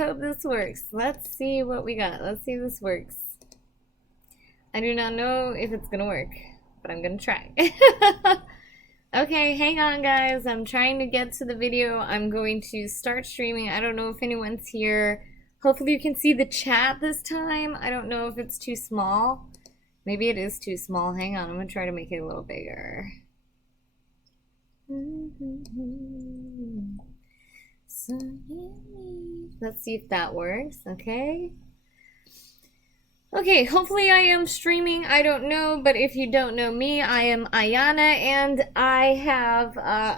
hope this works. Let's see what we got. Let's see if this works. I do not know if it's gonna work, but I'm gonna try. Okay, hang on guys. I'm trying to get to the video. I'm going to start streaming. I don't know if anyone's here. Hopefully you can see the chat this time. I don't know if it's too small. Maybe it is too small. Hang on, I'm gonna try to make it a little bigger. Let's see if that works. Okay. Okay, hopefully I am streaming. I don't know, but if you don't know me, I am Ayanna, and I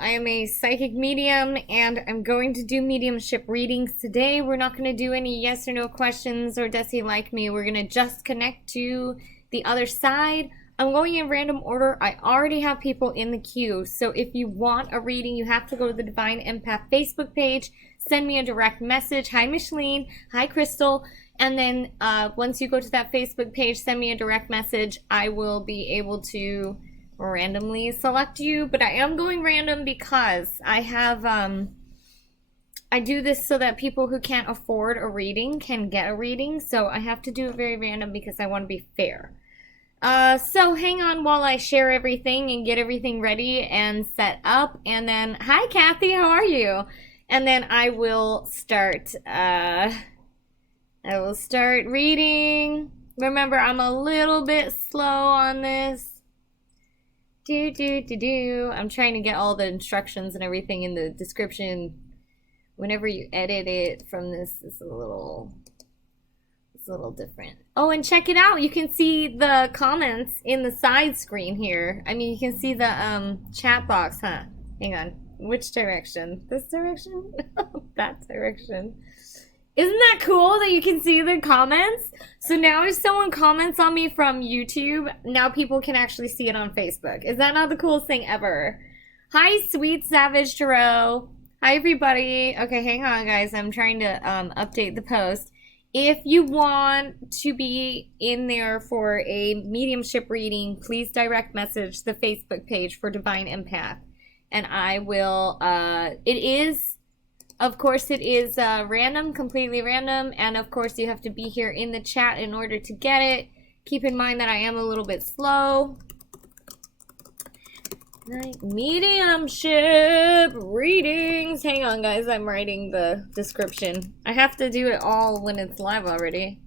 am a psychic medium, and I'm going to do mediumship readings today. We're not going to do any yes or no questions or does he like me. We're going to just connect to the other side. I'm going in random order. I already have people in the queue, so if you want a reading, you have to go to the Divine Empath Facebook page, send me a direct message. Hi, Micheline. Hi, Crystal. And then once you go to that Facebook page, send me a direct message. I will be able to randomly select you, but I am going random because I have, I do this so that people who can't afford a reading can get a reading, so I have to do it very random because I want to be fair. So hang on while I share everything and get everything ready and set up, and then, hi Kathy, how are you? And then I will start, reading. Remember, I'm a little bit slow on this. I'm trying to get all the instructions and everything in the description. Whenever you edit it from this, it's a little different. Oh, and check it out. You can see the comments in the side screen here. I mean, you can see the chat box, huh? Hang on. Which direction? This direction? That direction. Isn't that cool that you can see the comments? So now if someone comments on me from YouTube, now people can actually see it on Facebook. Is that not the coolest thing ever? Hi, Sweet Savage Tarot. Hi, everybody. Okay, hang on, guys. I'm trying to update the post. If you want to be in there for a mediumship reading, please direct message the Facebook page for Divine Empath. And I will, of course, it is random, completely random, and of course you have to be here in the chat in order to get it. Keep in mind that I am a little bit slow. Mediumship readings. Hang on, guys, I'm writing the description. I have to do it all when it's live already.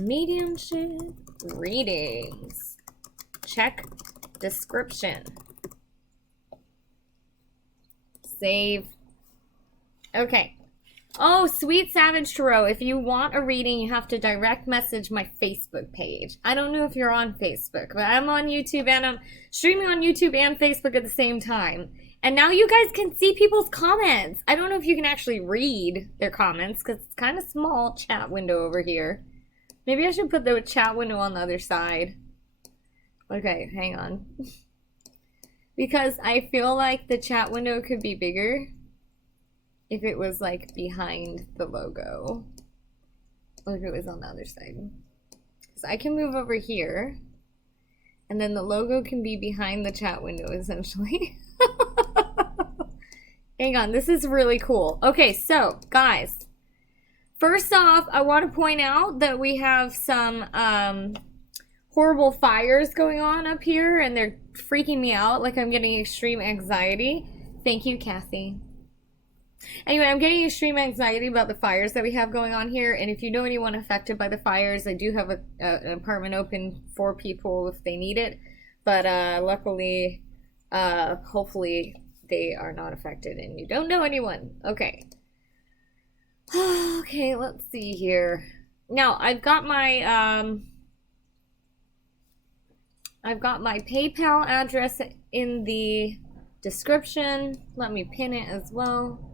Mediumship readings. Check description. Save. Okay. Oh, Sweet Savage Tarot, if you want a reading, you have to direct message my Facebook page. I don't know if you're on Facebook, but I'm on YouTube, and I'm streaming on YouTube and Facebook at the same time. And now you guys can see people's comments. I don't know if you can actually read their comments, because it's kind of small chat window over here. Maybe I should put the chat window on the other side. Okay, hang on. Because I feel like the chat window could be bigger if it was like behind the logo, or if it was on the other side. So I can move over here, and then the logo can be behind the chat window, essentially. Hang on, this is really cool. Okay, so guys, first off, I want to point out that we have some horrible fires going on up here, and they're freaking me out. Like, I'm getting extreme anxiety. Thank you, Kathy. Anyway, I'm getting extreme anxiety about the fires that we have going on here, and if you know anyone affected by the fires, I do have an apartment open for people if they need it, but luckily, hopefully they are not affected and you don't know anyone. Okay. Okay, let's see here. Now, I've got my PayPal address in the description. Let me pin it as well.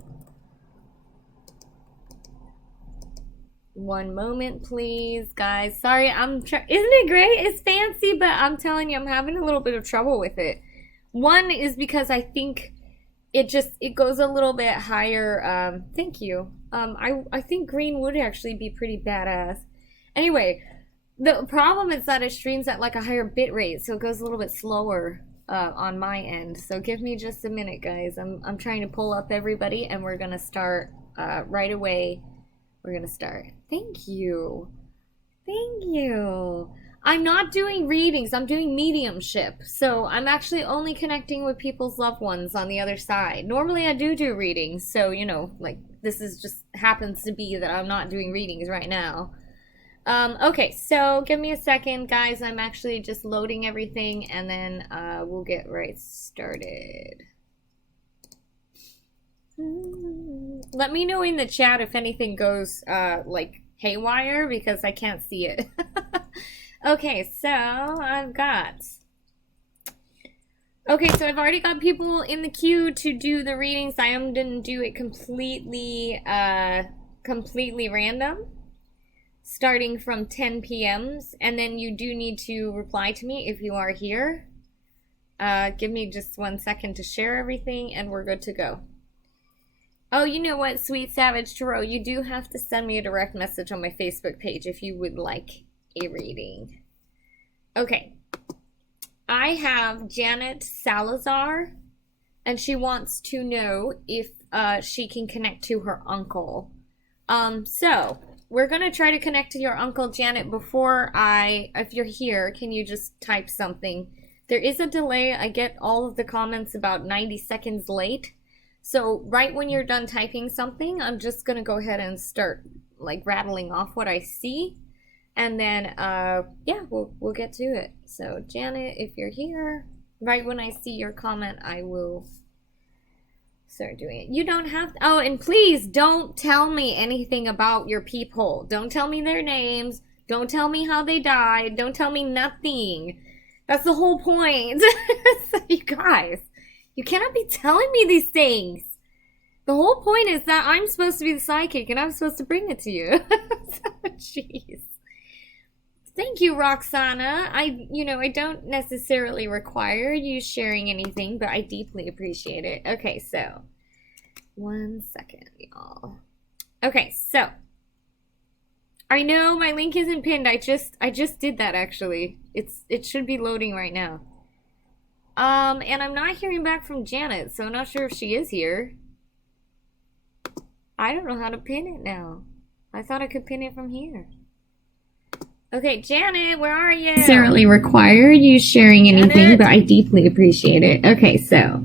One moment, please, guys. Sorry, isn't it great? It's fancy, but I'm telling you, I'm having a little bit of trouble with it. One is because I think it goes a little bit higher. Thank you. I think green would actually be pretty badass. Anyway, the problem is that it streams at like a higher bit rate, so it goes a little bit slower on my end. So give me just a minute, guys. I'm trying to pull up everybody, and we're gonna start right away we're gonna start. Thank you. Thank you. I'm not doing readings, I'm doing mediumship. So I'm actually only connecting with people's loved ones on the other side. Normally I do readings, so you know, like this is just happens to be that I'm not doing readings right now. Okay, so give me a second, guys. I'm actually just loading everything and then we'll get right started. Let me know in the chat if anything goes like haywire because I can't see it. Okay, so I've already got people in the queue to do the readings. I am gonna do it completely random, starting from 10 p.m.s, and then you do need to reply to me if you are here. Give me just 1 second to share everything, and we're good to go. Oh, you know what, Sweet Savage Tarot, you do have to send me a direct message on my Facebook page if you would like a reading. Okay. I have Janet Salazar, and she wants to know if she can connect to her uncle. So we're gonna try to connect to your uncle, Janet. If you're here, can you just type something? There is a delay. I get all of the comments about 90 seconds late. So right when you're done typing something, I'm just gonna go ahead and start like rattling off what I see. And then, yeah, we'll get to it. So, Janet, if you're here, right when I see your comment, I will start doing it. You don't have to, oh, and please don't tell me anything about your people. Don't tell me their names. Don't tell me how they died. Don't tell me nothing. That's the whole point. So, you guys, you cannot be telling me these things. The whole point is that I'm supposed to be the psychic and I'm supposed to bring it to you. So, jeez. Thank you, Roxana. I don't necessarily require you sharing anything, but I deeply appreciate it. Okay, so 1 second, y'all. Okay, so I know my link isn't pinned. I just did that actually. It should be loading right now. And I'm not hearing back from Janet, so I'm not sure if she is here. I don't know how to pin it now. I thought I could pin it from here. Okay, Janet, where are you? Necessarily require you sharing anything, but I deeply appreciate it. Okay, so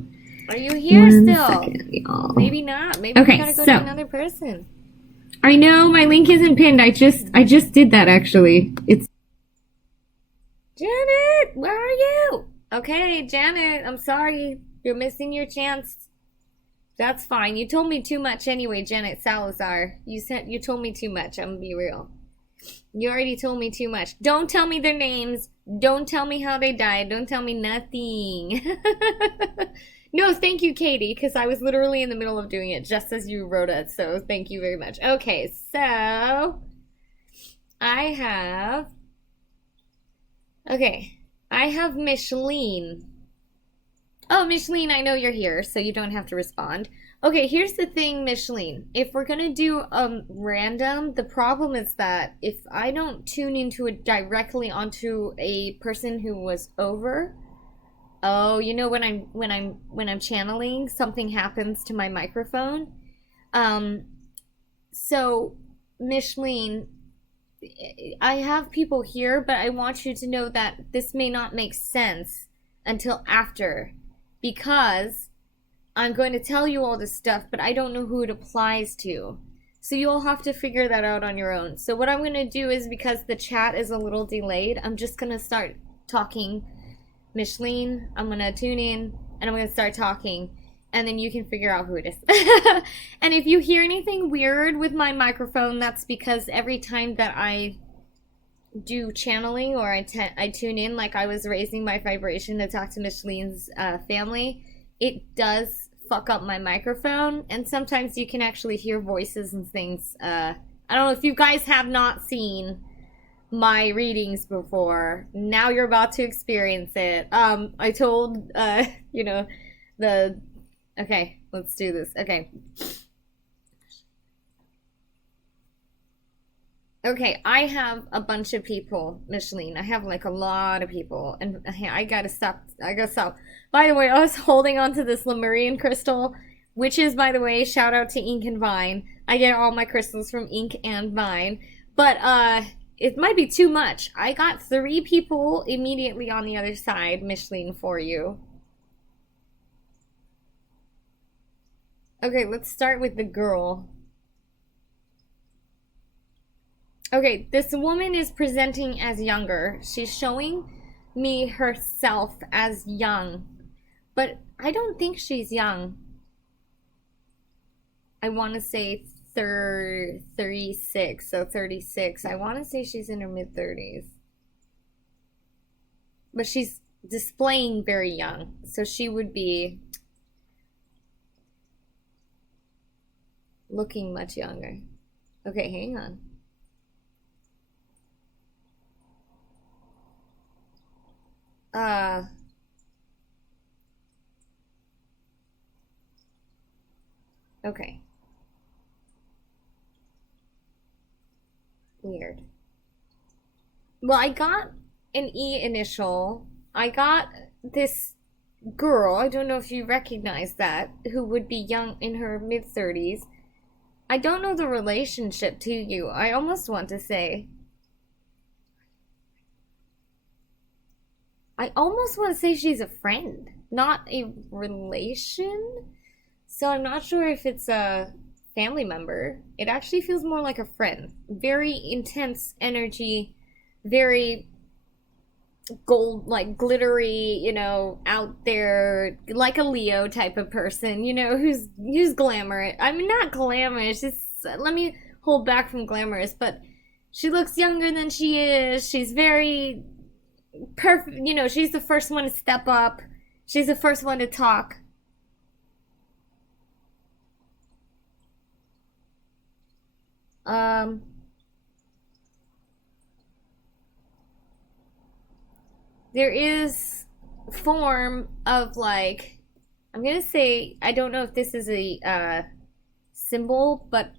are you here still? 1 second, y'all. Maybe not. Maybe we gotta go to another person. I know my link isn't pinned. I just did that actually. It's Janet, where are you? Okay, Janet, I'm sorry. You're missing your chance. That's fine. You told me too much anyway, Janet Salazar. You told me too much. I'm gonna be real. You already told me too much. Don't tell me their names. Don't tell me how they died. Don't tell me nothing. No, thank you, Katie, because I was literally in the middle of doing it just as you wrote it. So thank you very much. Okay, so I have Micheline. Oh, Micheline, I know you're here, so you don't have to respond. Okay, here's the thing, Micheline. If we're gonna do random, the problem is that if I don't tune into it directly onto a person who was over, oh, you know, when I'm channeling, something happens to my microphone. So Micheline, I have people here, but I want you to know that this may not make sense until after, because I'm going to tell you all this stuff, but I don't know who it applies to. So you'll have to figure that out on your own. So what I'm going to do is, because the chat is a little delayed, I'm just going to start talking. Micheline, I'm going to tune in, and I'm going to start talking, and then you can figure out who it is. And if you hear anything weird with my microphone, that's because every time that I do channeling or I tune in, like I was raising my vibration to talk to Micheline's family, it does fuck up my microphone, and sometimes you can actually hear voices and things. I don't know if you guys have not seen my readings before. Now you're about to experience it. I told, okay, let's do this. Okay, I have a bunch of people, Micheline. I have like a lot of people, and I gotta stop. By the way, I was holding on to this Lemurian crystal, which is, by the way, shout out to Ink and Vine. I get all my crystals from Ink and Vine. But it might be too much. I got 3 people immediately on the other side, Micheline, for you. Okay, let's start with the girl. Okay, this woman is presenting as younger. She's showing me herself as young. But I don't think she's young. I want to say 36, so 36. I want to say she's in her mid-30s. But she's displaying very young. So she would be looking much younger. Okay, hang on. Okay. Weird. Well, I got an E initial. I got this girl, I don't know if you recognize that, who would be young in her mid-30s. I don't know the relationship to you. I almost want to say. I almost want to say she's a friend, not a relation. So I'm not sure if it's a family member. It actually feels more like a friend. Very intense energy, very gold, like glittery, out there, like a Leo type of person, who's glamorous. I mean, not glamorous. Let me hold back from glamorous, but she looks younger than she is. She's very perfect. She's the first one to step up. She's the first one to talk. There is form of like, I'm gonna say, I don't know if this is a symbol, but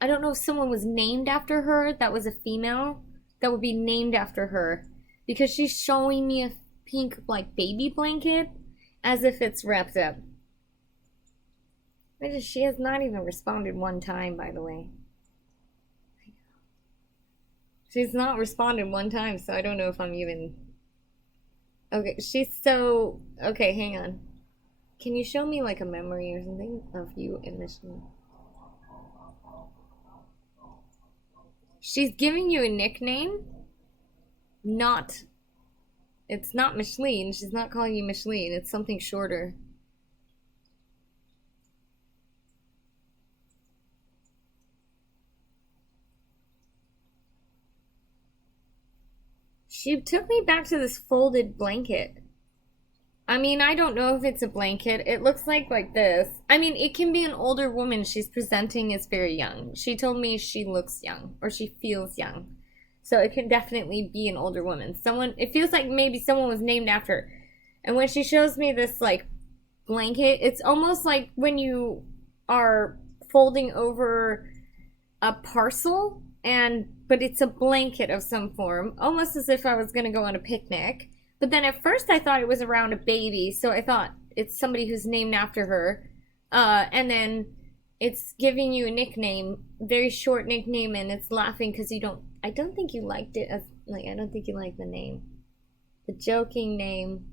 I don't know if someone was named after her that was a female that would be named after her, because she's showing me a pink like baby blanket as if it's wrapped up. She has not even responded one time, by the way. She's not responded one time, so I don't know if I'm even... Okay, Okay, hang on. Can you show me like a memory or something of you and Micheline? She's giving you a nickname? It's not Micheline. She's not calling you Micheline. It's something shorter. She took me back to this folded blanket. I mean, I don't know if it's a blanket. It looks like this. I mean, it can be an older woman. She's presenting as very young. She told me she looks young, or she feels young. So it can definitely be an older woman. It feels like maybe someone was named after her. And when she shows me this, like, blanket, it's almost like when you are folding over a parcel, but it's a blanket of some form, almost as if I was going to go on a picnic. But then at first I thought it was around a baby, so I thought it's somebody who's named after her. And then it's giving you a nickname, very short nickname, and it's laughing because I don't think you liked it. I don't think you liked the name. The joking name.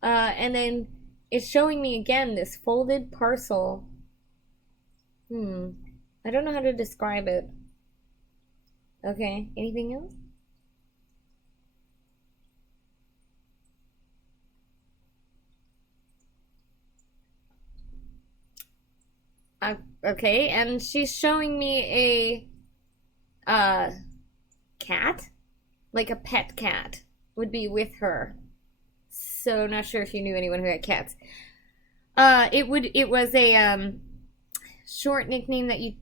And then it's showing me again this folded parcel. I don't know how to describe it. Okay, anything else? Okay, and she's showing me a cat, like a pet cat would be with her. So not sure if you knew anyone who had cats. It was a short nickname that you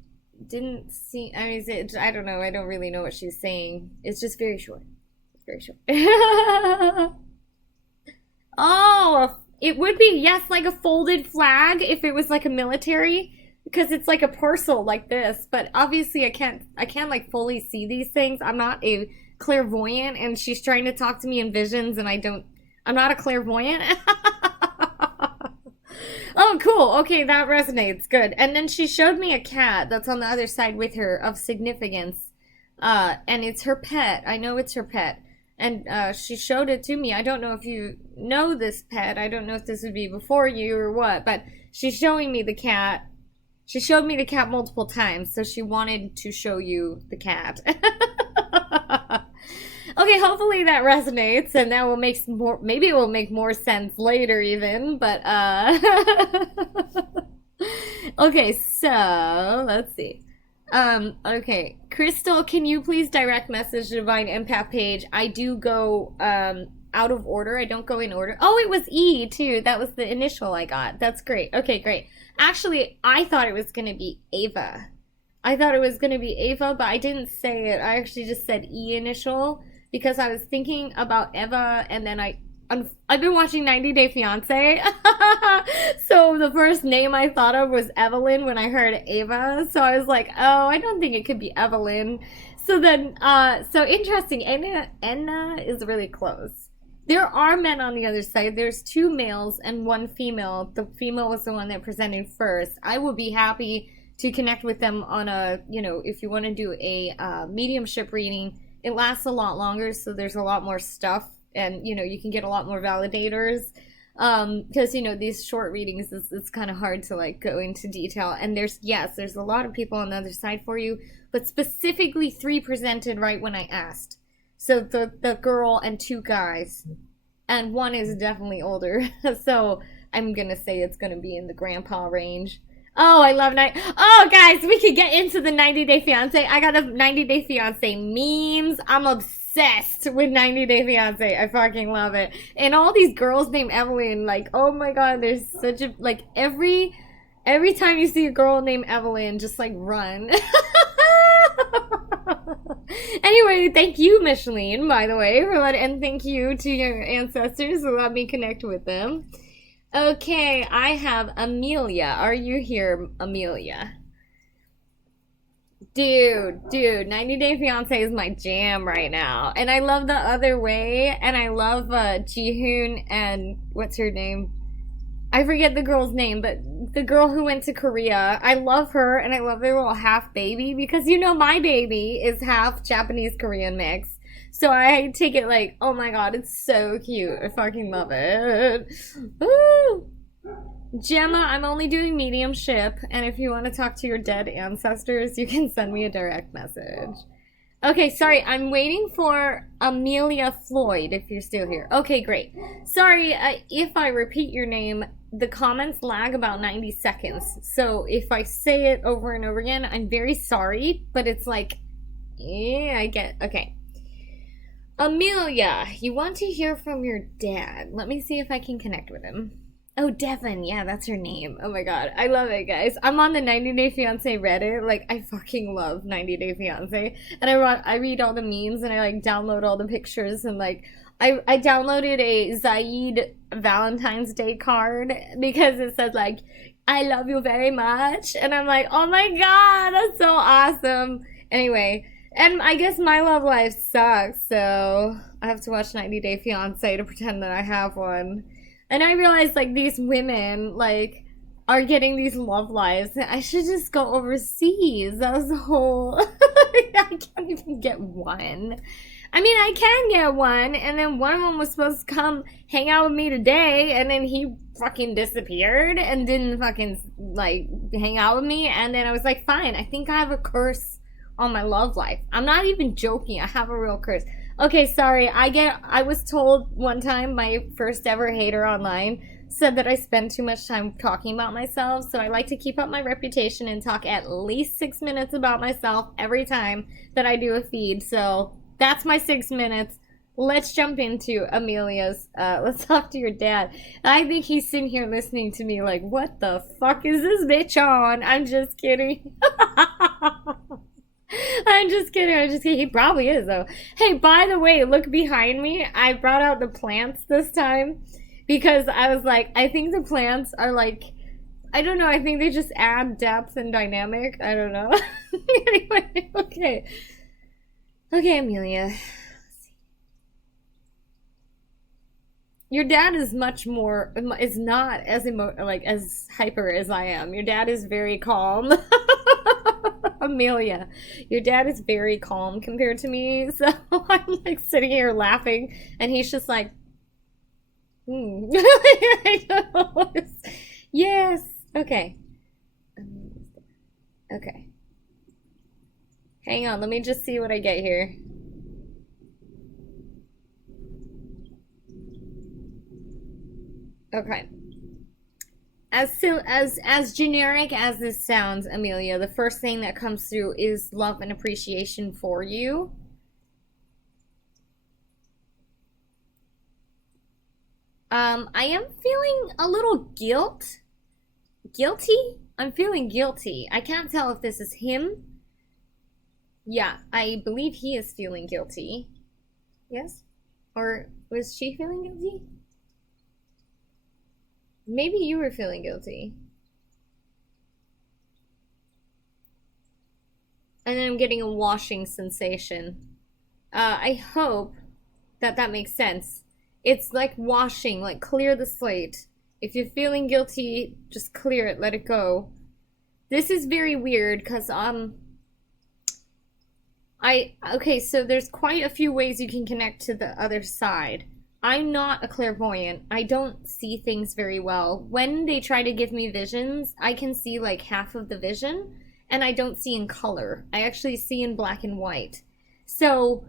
didn't see. I mean, I don't know. I don't really know what she's saying. It's just very short. It's very short. Oh, it would be, yes, like a folded flag if it was like a military, because it's like a parcel like this. But obviously I can't like fully see these things. I'm not a clairvoyant, and she's trying to talk to me in visions, and I'm not a clairvoyant. Oh, Oh, cool. Okay, that resonates. Good. And then she showed me a cat that's on the other side with her of significance. And it's her pet. I know it's her pet. And she showed it to me. I don't know if you know this pet. I don't know if this would be before you or what, but she's showing me the cat. She showed me the cat multiple times, so she wanted to show you the cat. Okay, hopefully that resonates, and that will make more. Maybe it will make more sense later, even. But okay, so let's see. Okay, Crystal, can you please direct message the Divine Empath page? I do go out of order. I don't go in order. Oh, it was E too. That was the initial I got. That's great. Okay, great. Actually, I thought it was gonna be Ava. I thought it was gonna be Ava, but I didn't say it. I actually just said E initial because I was thinking about Eva, and then I've been watching 90 Day Fiancé, so the first name I thought of was Evelyn when I heard Ava, so I was like, oh, I don't think it could be Evelyn. So then, so interesting, Anna is really close. There are men on the other side. There's 2 males and 1 female. The female was the one that presented first. I would be happy to connect with them on a, if you want to do a mediumship reading. It lasts a lot longer, so there's a lot more stuff, and you can get a lot more validators, because these short readings, it's kind of hard to like go into detail, and there's a lot of people on the other side for you, but specifically 3 presented right when I asked. So the girl and 2 guys, and 1 is definitely older, so I'm gonna say it's gonna be in the grandpa range. Oh, I love Oh, guys, we could get into the 90 Day Fiancé. I got the 90 Day Fiancé memes. I'm obsessed with 90 Day Fiancé. I fucking love it. And all these girls named Evelyn, like, oh my god, there's such a, like, every time you see a girl named Evelyn, just, like, run. Anyway, thank you, Micheline, by the way, and thank you to your ancestors who let me connect with them. Okay, I have Amelia. Are you here, Amelia? Dude, 90 Day Fiancé is my jam right now. And I love The Other Way, and I love Jihoon and what's her name? I forget the girl's name, but the girl who went to Korea. I love her, and I love their little half baby, because my baby is half Japanese Korean mix. So I take it like, oh my god, it's so cute. I fucking love it. Woo! Gemma, I'm only doing mediumship, and if you want to talk to your dead ancestors, you can send me a direct message. Okay, sorry, I'm waiting for Amelia Floyd, if you're still here. Okay, great. Sorry, if I repeat your name, the comments lag about 90 seconds. So if I say it over and over again, I'm very sorry, but it's like, okay. Amelia, you want to hear from your dad. Let me see if I can connect with him. Oh, Devin. Yeah, that's her name. Oh my god. I love it, guys. I'm on the 90 Day Fiancé Reddit. Like, I fucking love 90 Day Fiancé. And I read all the memes, and I, like, download all the pictures, and, like, I downloaded a Zaid Valentine's Day card because it said, like, I love you very much. And I'm like, oh my god, that's so awesome. Anyway, and I guess my love life sucks, so I have to watch 90 Day Fiancé to pretend that I have one. And I realized, like, these women, like, are getting these love lives. I should just go overseas. That was the whole... I can't even get one. I mean, I can get one, and then one of them was supposed to come hang out with me today, and then he fucking disappeared and didn't fucking, like, hang out with me, and then I was like, fine, I think I have a curse on my love life. I'm not even joking. I have a real curse. Okay, sorry. I was told one time, my first ever hater online said that I spend too much time talking about myself, so I like to keep up my reputation and talk at least 6 minutes about myself every time that I do a feed. So that's my 6 minutes. Let's jump into Amelia's, let's talk to your dad. I think he's sitting here listening to me like, what the fuck is this bitch on? I'm just kidding. I'm just kidding. He probably is, though. Hey, by the way, look behind me. I brought out the plants this time because I was like, I think the plants are like, I don't know, I think they just add depth and dynamic. I don't know. Anyway, okay. Okay, Amelia. Your dad is much more is not as like as hyper as I am. Your dad is very calm. Amelia, your dad is very calm compared to me, so I'm like sitting here laughing, and he's just like, hmm. Yes. Okay. Okay. Hang on, let me just see what I get here. Okay. As generic as this sounds, Amelia, the first thing that comes through is love and appreciation for you. I am feeling a little guilty. I'm feeling guilty. I can't tell if this is him. Yeah, I believe he is feeling guilty. Yes? Or was she feeling guilty? Maybe you were feeling guilty. And then I'm getting a washing sensation. I hope that that makes sense. It's like washing, like clear the slate. If you're feeling guilty, just clear it, let it go. This is very weird because okay, so there's quite a few ways you can connect to the other side. I'm not a clairvoyant. I don't see things very well. When they try to give me visions, I can see like half of the vision, and I don't see in color. I actually see in black and white. So,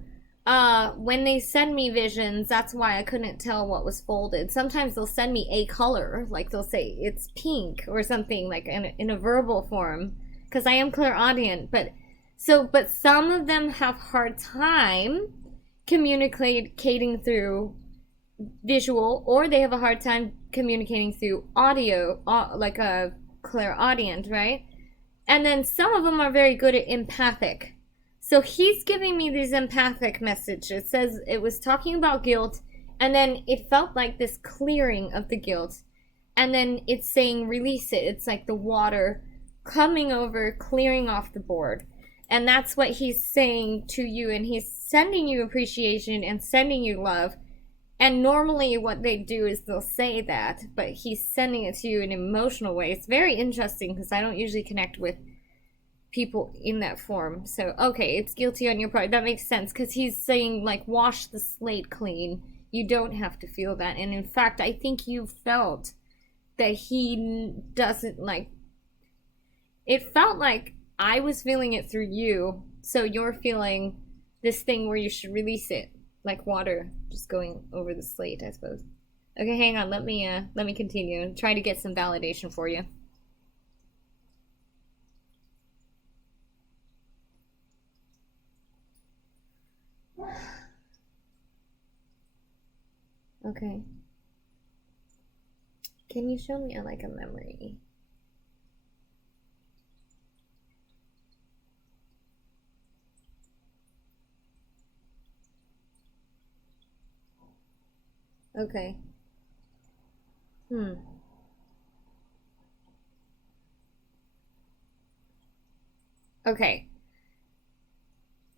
when they send me visions, that's why I couldn't tell what was folded. Sometimes they'll send me a color, like they'll say it's pink or something, like in a verbal form, because I am clairaudient. But some of them have hard time communicating through visual, or they have a hard time communicating through audio, like a clairaudient, right? And then some of them are very good at empathic. So he's giving me these empathic messages. It says it was talking about guilt, and then it felt like this clearing of the guilt. And then it's saying release it. It's like the water coming over, clearing off the board. And that's what he's saying to you, and he's sending you appreciation and sending you love. And normally what they do is they'll say that, but he's sending it to you in an emotional way. It's very interesting because I don't usually connect with people in that form. So, okay, it's guilty on your part. That makes sense because he's saying, like, wash the slate clean. You don't have to feel that. And in fact, I think you felt that he doesn't, like, it felt like I was feeling it through you. So you're feeling this thing where you should release it. Like water just going over the slate, I suppose. Okay, hang on. Let me continue and try to get some validation for you. Okay. Can you show me like a memory? Okay. Hmm. Okay.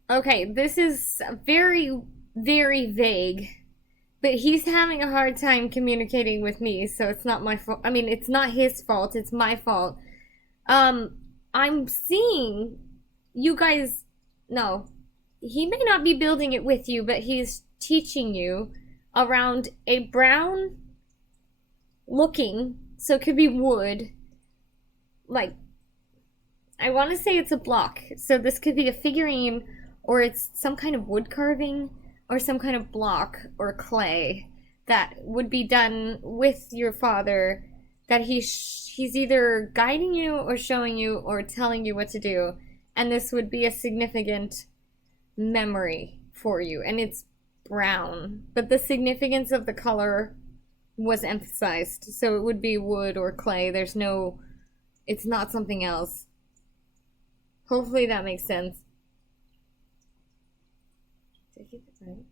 Okay, this is very, very vague, but he's having a hard time communicating with me, so it's not my fault. I mean, it's not his fault, it's my fault. Um, I'm seeing you guys. No, he may not be building it with you, but he's teaching you around a brown looking, so it could be wood, like, I want to say it's a block. So this could be a figurine, or it's some kind of wood carving, or some kind of block or clay that would be done with your father, that he's either guiding you or showing you or telling you what to do. And this would be a significant memory for you. And it's brown, but the significance of the color was emphasized. So it would be wood or clay. It's not something else. Hopefully that makes sense. Did I get it right?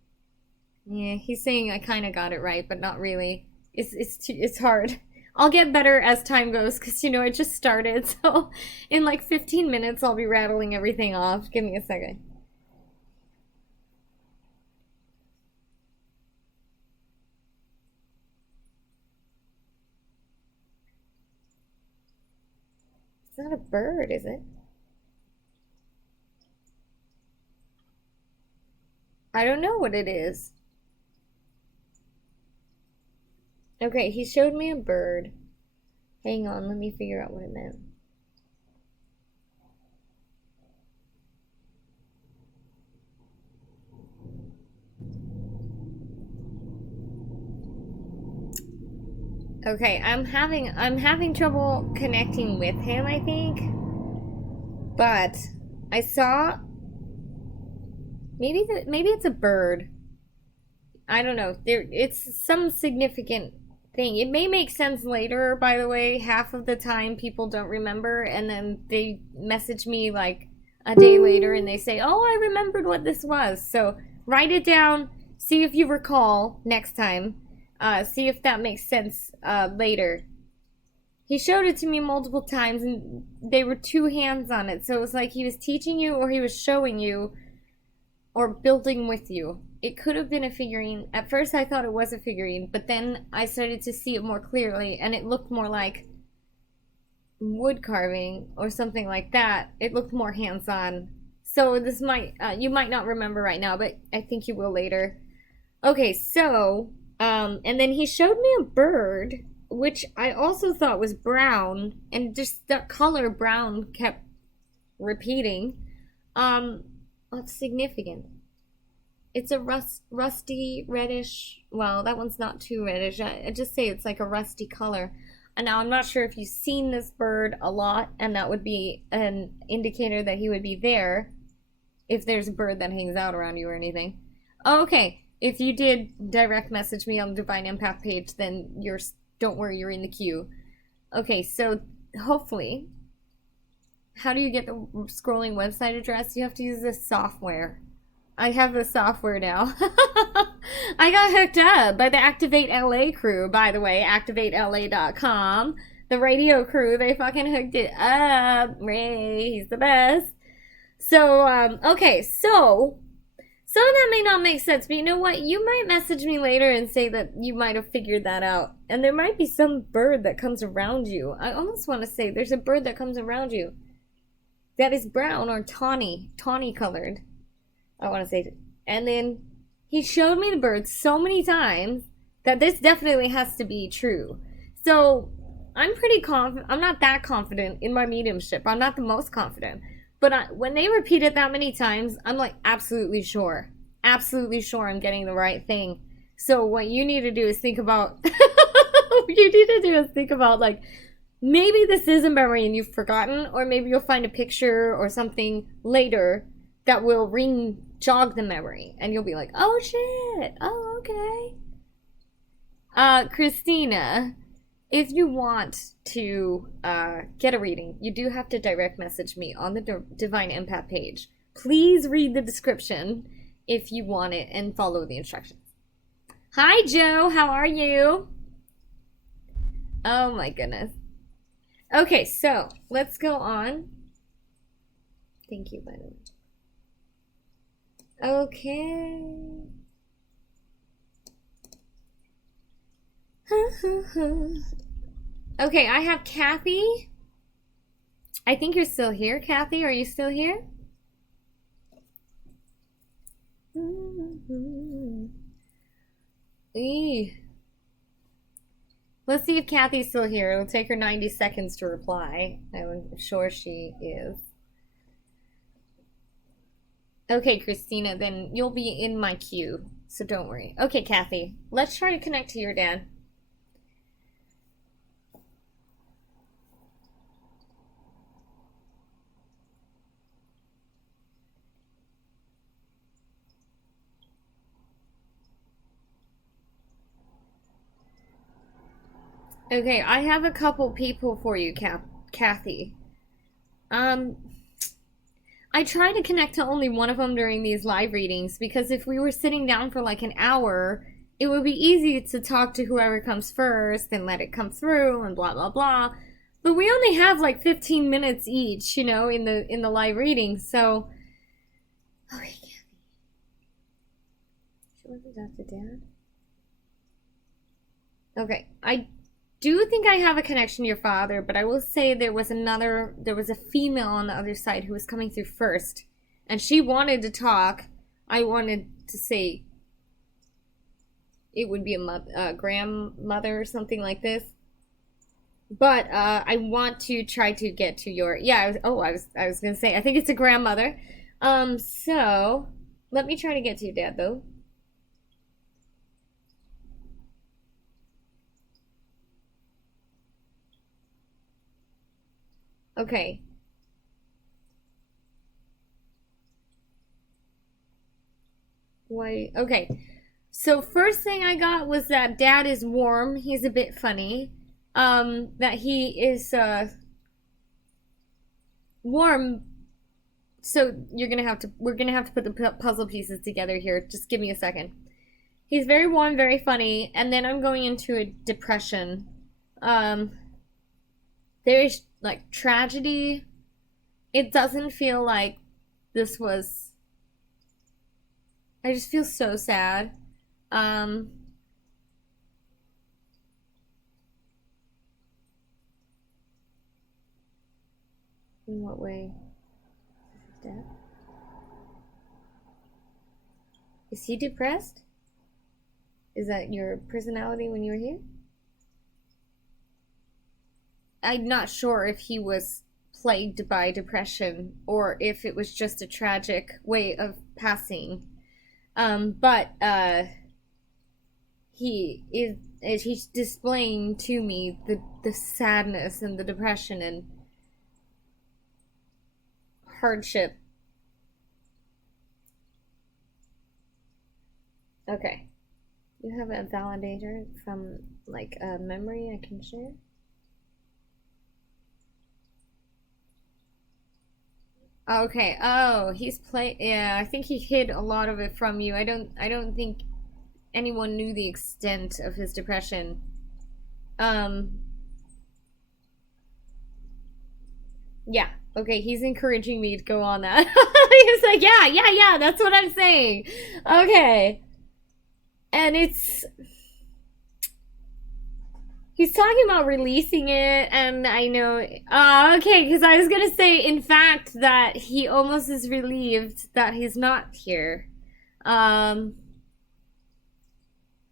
Yeah, he's saying I kind of got it right, but not really. It's hard. I'll get better as time goes because it just started. So in like 15 minutes, I'll be rattling everything off. Give me a second. not a bird, is it? I don't know what it is. Okay, he showed me a bird. Hang on, let me figure out what it meant. Okay, I'm having trouble connecting with him, I think. But I saw maybe it's a bird. I don't know. It's some significant thing. It may make sense later, by the way. Half of the time people don't remember and then they message me like a day later and they say, "Oh, I remembered what this was." So, write it down, see if you recall next time. See if that makes sense later. He showed it to me multiple times and they were two hands on it. So it was like he was teaching you or he was showing you or building with you. It could have been a figurine. At first I thought it was a figurine, but then I started to see it more clearly and it looked more like wood carving or something like that. It looked more hands-on. So this might, you might not remember right now, but I think you will later. Okay, so, and then he showed me a bird, which I also thought was brown, and just that color brown kept repeating. That's significant. It's a rusty reddish. Well, that one's not too reddish. I just say it's like a rusty color. And now I'm not sure if you've seen this bird a lot, and that would be an indicator that he would be there if there's a bird that hangs out around you or anything. Oh, okay. If you did direct message me on the Divine Empath page, then don't worry, you're in the queue. Okay, so hopefully, how do you get the scrolling website address? You have to use this software. I have the software now. I got hooked up by the Activate LA crew, by the way, activatela.com. The radio crew, they fucking hooked it up. Ray, he's the best. So, okay, so some of that may not make sense, but you know what? You might message me later and say that you might have figured that out. And there might be some bird that comes around you. I almost want to say there's a bird that comes around you that is brown or tawny colored. I want to say. And then he showed me the bird so many times that this definitely has to be true. So I'm pretty confident. I'm not that confident in my mediumship. I'm not the most confident. But when they repeat it that many times, I'm like absolutely sure. Absolutely sure I'm getting the right thing. So what you need to do is think about like maybe this is a memory and you've forgotten, or maybe you'll find a picture or something later that will jog the memory and you'll be like, "Oh shit. Oh, okay." Christina, if you want to get a reading, you do have to direct message me on the Divine Empath page. Please read the description if you want it and follow the instructions. Hi, Joe. How are you? Oh, my goodness. Okay, so let's go on. Thank you, by the way. Okay. Okay, I have Kathy. I think you're still here, Kathy. Are you still here? Let's see if Kathy's still here. It'll take her 90 seconds to reply. I'm sure she is. Okay, Christina, then you'll be in my queue, so don't worry. Okay, Kathy, let's try to connect to your dad. Okay, I have a couple people for you, Kathy. I try to connect to only one of them during these live readings because if we were sitting down for like an hour, it would be easy to talk to whoever comes first and let it come through and blah blah blah. But we only have like 15 minutes each, you know, in the live reading. So, okay, Kathy. She wants to talk to Dad. Okay, do think I have a connection to your father, but I will say there was a female on the other side who was coming through first, and she wanted to talk. I wanted to say it would be a grandmother or something like this. But I want to try to get to your I was gonna say I think it's a grandmother. So let me try to get to your dad though. Okay. Why? Okay. So first thing I got was that dad is warm. He's a bit funny. That he is warm. So we're gonna have to put the puzzle pieces together here. Just give me a second. He's very warm, very funny, and then I'm going into a depression. Um, there's like tragedy. It doesn't feel like this was. I just feel so sad. Um, in what way? Dad? Is he depressed? Is that your personality when you were here? I'm not sure if he was plagued by depression or if it was just a tragic way of passing. But he's displaying to me the sadness and the depression and hardship. Okay. You have a validator from like a memory I can share? Okay. Oh, yeah, I think he hid a lot of it from you. I don't think anyone knew the extent of his depression. Um yeah. Okay, he's encouraging me to go on that. He's like, "Yeah, yeah, yeah, that's what I'm saying." Okay. And he's talking about releasing it, and I know. Okay, because I was gonna say, in fact, that he almost is relieved that he's not here. Um,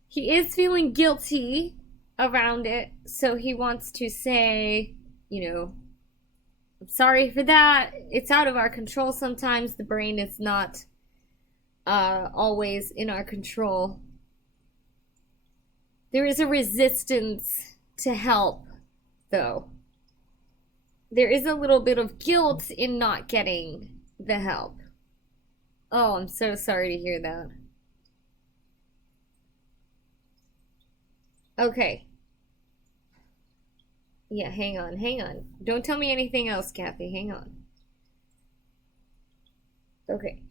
he is feeling guilty around it, so he wants to say, I'm sorry for that. It's out of our control sometimes. The brain is not always in our control. There is a resistance to help, though. There is a little bit of guilt in not getting the help. Oh, I'm so sorry to hear that. Okay. Yeah, hang on, hang on. Don't tell me anything else, Kathy. Hang on. Okay.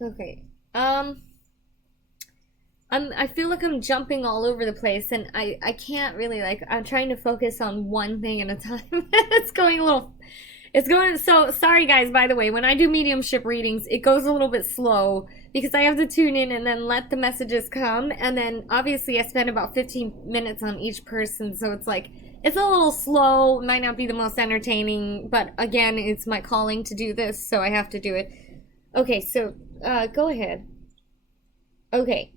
Okay. I feel like I'm jumping all over the place and I can't really like I'm trying to focus on one thing at a time. It's going so sorry guys by the way, when I do mediumship readings, it goes a little bit slow because I have to tune in and then let the messages come and then obviously I spend about 15 minutes on each person, so it's like it's a little slow, might not be the most entertaining, but again, it's my calling to do this, so I have to do it. Okay, so go ahead. Okay.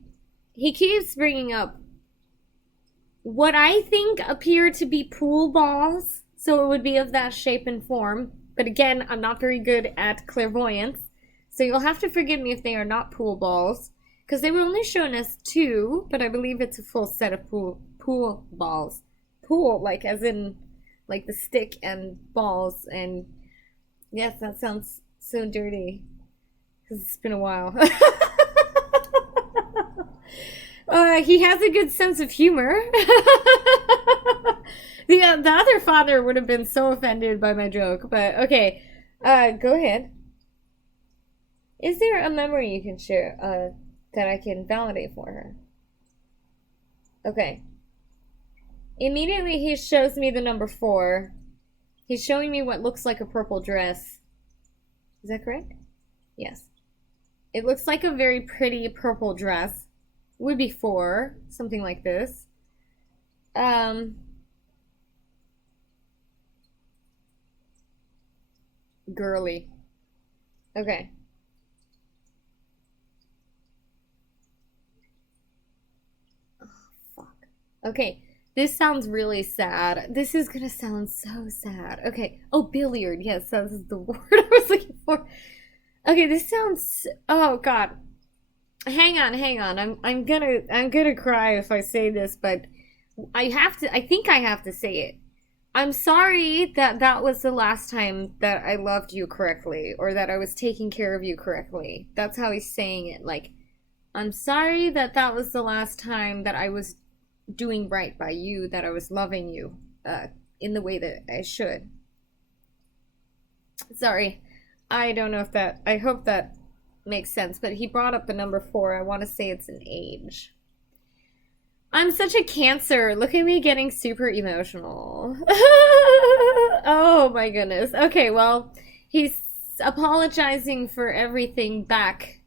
He keeps bringing up what I think appear to be pool balls, so it would be of that shape and form. But again, I'm not very good at clairvoyance, so you'll have to forgive me if they are not pool balls, because they were only shown as two, but I believe it's a full set of pool balls. Pool, like as in like the stick and balls, and yes, that sounds so dirty, because it's been a while. He has a good sense of humor. The other father would have been so offended by my joke, but okay. Go ahead. Is there a memory you can share that I can validate for her? Okay. Immediately he shows me the number 4. He's showing me what looks like a purple dress. Is that correct? Yes. It looks like a very pretty purple dress. Would be 4, something like this. Girly. Okay. Oh, fuck. Okay. This sounds really sad. This is gonna sound so sad. Okay. Oh, billiard. Yes, that's the word I was looking for. Okay, this sounds. Oh God. Hang on, hang on. I'm gonna cry if I say this, but I have to. I think I have to say it. I'm sorry that that was the last time that I loved you correctly, or that I was taking care of you correctly. That's how he's saying it. Like, I'm sorry that that was the last time that I was doing right by you, that I was loving you in the way that I should. Sorry. I don't know if that, I hope that makes sense, but he brought up the number 4. I want to say it's an age. I'm such a Cancer. Look at me getting super emotional. Oh my goodness. Okay, well, he's apologizing for everything back.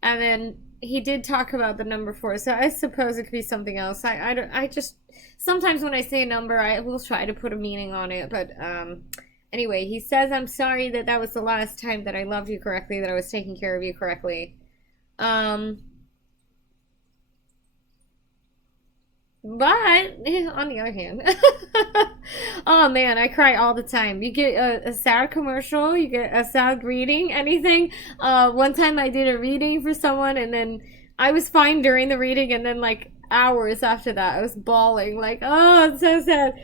And then he did talk about the number 4, so I suppose it could be something else. I just, sometimes when I say a number, I will try to put a meaning on it, but, anyway, he says, I'm sorry that that was the last time that I loved you correctly, that I was taking care of you correctly. But on the other hand, oh man, I cry all the time. You get a sad commercial, you get a sad reading, anything. One time I did a reading for someone, and then I was fine during the reading, and then like hours after that, I was bawling, like, oh, it's so sad.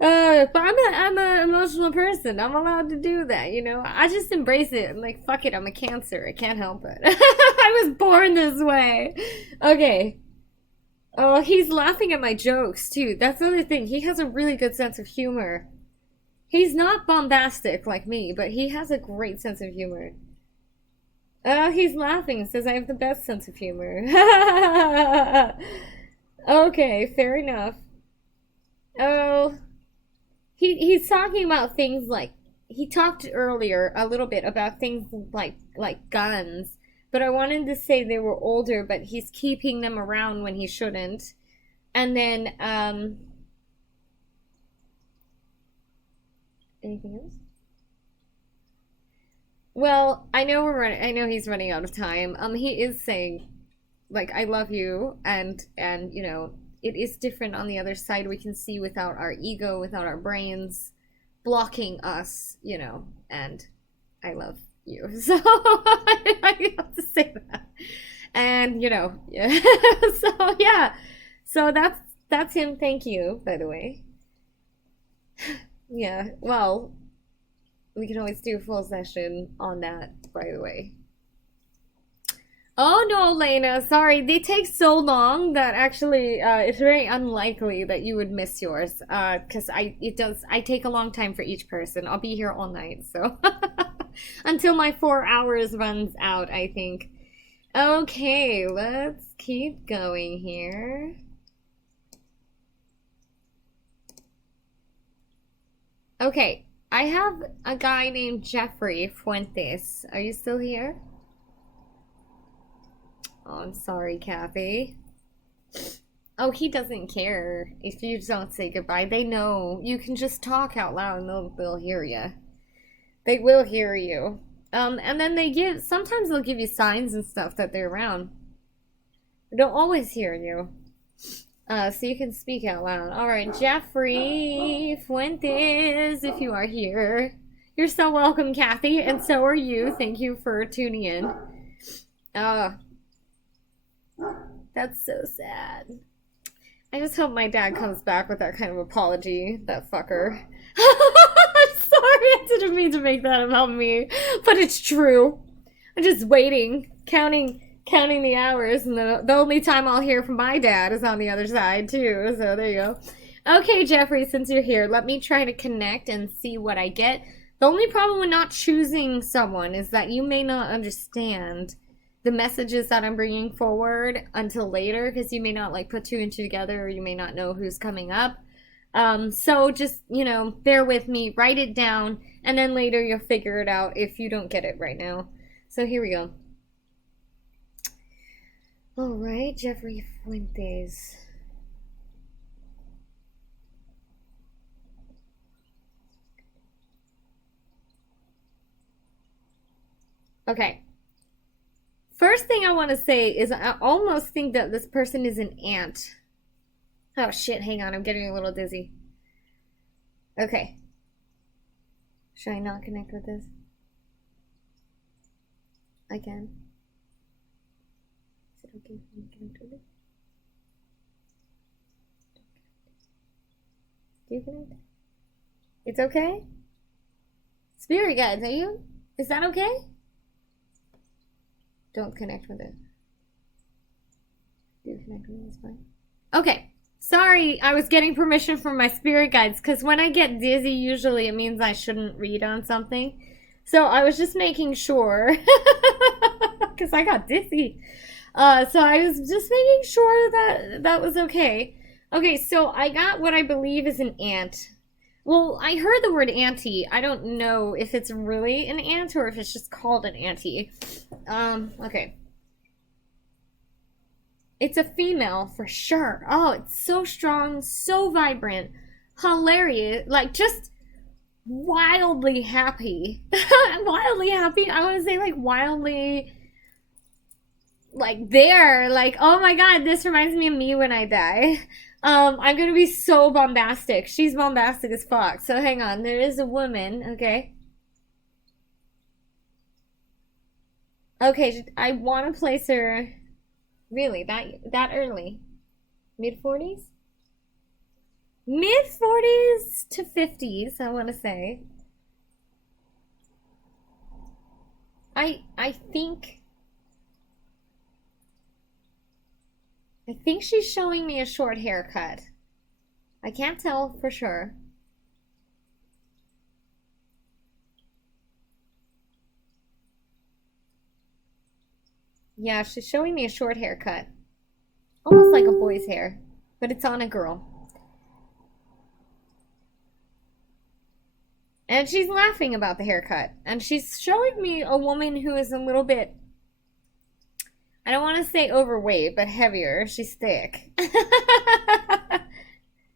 But I'm a emotional person. I'm allowed to do that, you know. I just embrace it. I'm like, fuck it. I'm a Cancer. I can't help it. I was born this way. Okay. Oh, he's laughing at my jokes, too. That's the other thing. He has a really good sense of humor. He's not bombastic like me, but he has a great sense of humor. Oh, he's laughing. Says I have the best sense of humor. Okay, fair enough. Oh, he's talking about things like he talked earlier a little bit about things like guns, but I wanted to say they were older, but he's keeping them around when he shouldn't. And then anything else? Well, I know we're running. I know he's running out of time. He is saying, like, I love you, and you know, it is different on the other side. We can see without our ego, without our brains blocking us, you know, and I love you. So I have to say that. And you know, yeah. So yeah. So that's him. Thank you, by the way. Yeah. Well, we can always do a full session on that, by the way. Oh no, Lena, sorry. They take so long that actually it's very unlikely that you would miss yours. Because I take a long time for each person. I'll be here all night, so until my 4 hours runs out, I think. Okay, let's keep going here. Okay, I have a guy named Jeffrey Fuentes. Are you still here? Oh, I'm sorry, Kathy. Oh, he doesn't care if you don't say goodbye. They know. You can just talk out loud and they'll hear you. They will hear you. And then sometimes they'll give you signs and stuff that they're around. They don't always hear you. So you can speak out loud. Alright, Jeffrey Fuentes, if you are here. You're so welcome, Kathy, and so are you. Thank you for tuning in. That's so sad. I just hope my dad comes back with that kind of apology, that fucker. I'm sorry, I didn't mean to make that about me, but it's true. I'm just waiting, counting the hours, and the only time I'll hear from my dad is on the other side, too, so there you go. Okay, Jeffrey, since you're here, let me try to connect and see what I get. The only problem with not choosing someone is that you may not understand the messages that I'm bringing forward until later, because you may not like put two and two together, or you may not know who's coming up. So just, bear with me, write it down, and then later you'll figure it out if you don't get it right now. So here we go. All right, Jeffrey Fuentes. Okay. First thing I want to say is I almost think that this person is an ant. Oh shit, hang on, I'm getting a little dizzy. Okay. Should I not connect with this? I can. Is it okay for me to connect with it? Do you connect? It's okay? Spirit guides, are you? Is that okay? Don't connect with it. Do connect with it, it's fine. Okay. Sorry, I was getting permission from my spirit guides, because when I get dizzy, usually it means I shouldn't read on something. So I was just making sure, because I got dizzy. So I was just making sure that that was okay. Okay, so I got what I believe is an ant. Well, I heard the word auntie. I don't know if it's really an ant or if it's just called an auntie. Okay. It's a female for sure. Oh, it's so strong, so vibrant, hilarious, like just wildly happy. Wildly happy. I want to say like wildly like there, like oh my god, this reminds me of me when I die. I'm gonna be so bombastic. She's bombastic as fuck. So hang on, there is a woman, okay? Okay, I want to place her. Really, that early? Mid-40s? Mid-40s to 50s, I want to say. I think she's showing me a short haircut. I can't tell for sure. Yeah, she's showing me a short haircut. Almost like a boy's hair, but it's on a girl. And she's laughing about the haircut. And she's showing me a woman who is a little bit, I don't want to say overweight, but heavier. She's thick.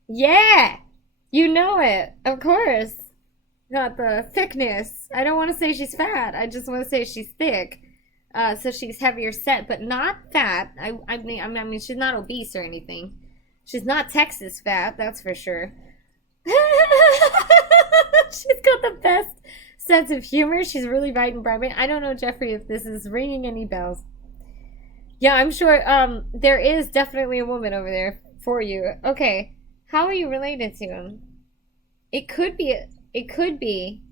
Yeah! You know it, of course. Not the thickness. I don't want to say she's fat. I just want to say she's thick. So she's heavier set, but not fat. I mean, she's not obese or anything. She's not Texas fat, that's for sure. She's got the best sense of humor. She's really bright and vibrant. I don't know, Jeffrey, if this is ringing any bells. Yeah, I'm sure. There is definitely a woman over there for you. Okay, how are you related to him? It could be. It could be.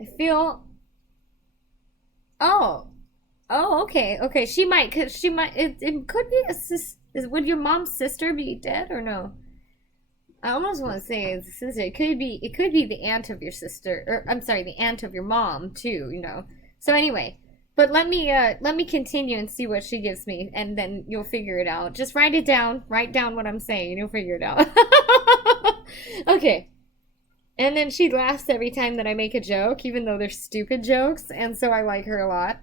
I feel. Oh. Oh, okay. Okay. She might, cause she might, it could be a sis. Would your mom's sister be dead or no? I almost want to say it's a sister. It could be the aunt of your sister, or I'm sorry, the aunt of your mom too. So anyway, but let me continue and see what she gives me, and then you'll figure it out. Just write it down. Write down what I'm saying, and you'll figure it out. Okay. And then she laughs every time that I make a joke, even though they're stupid jokes, and so I like her a lot.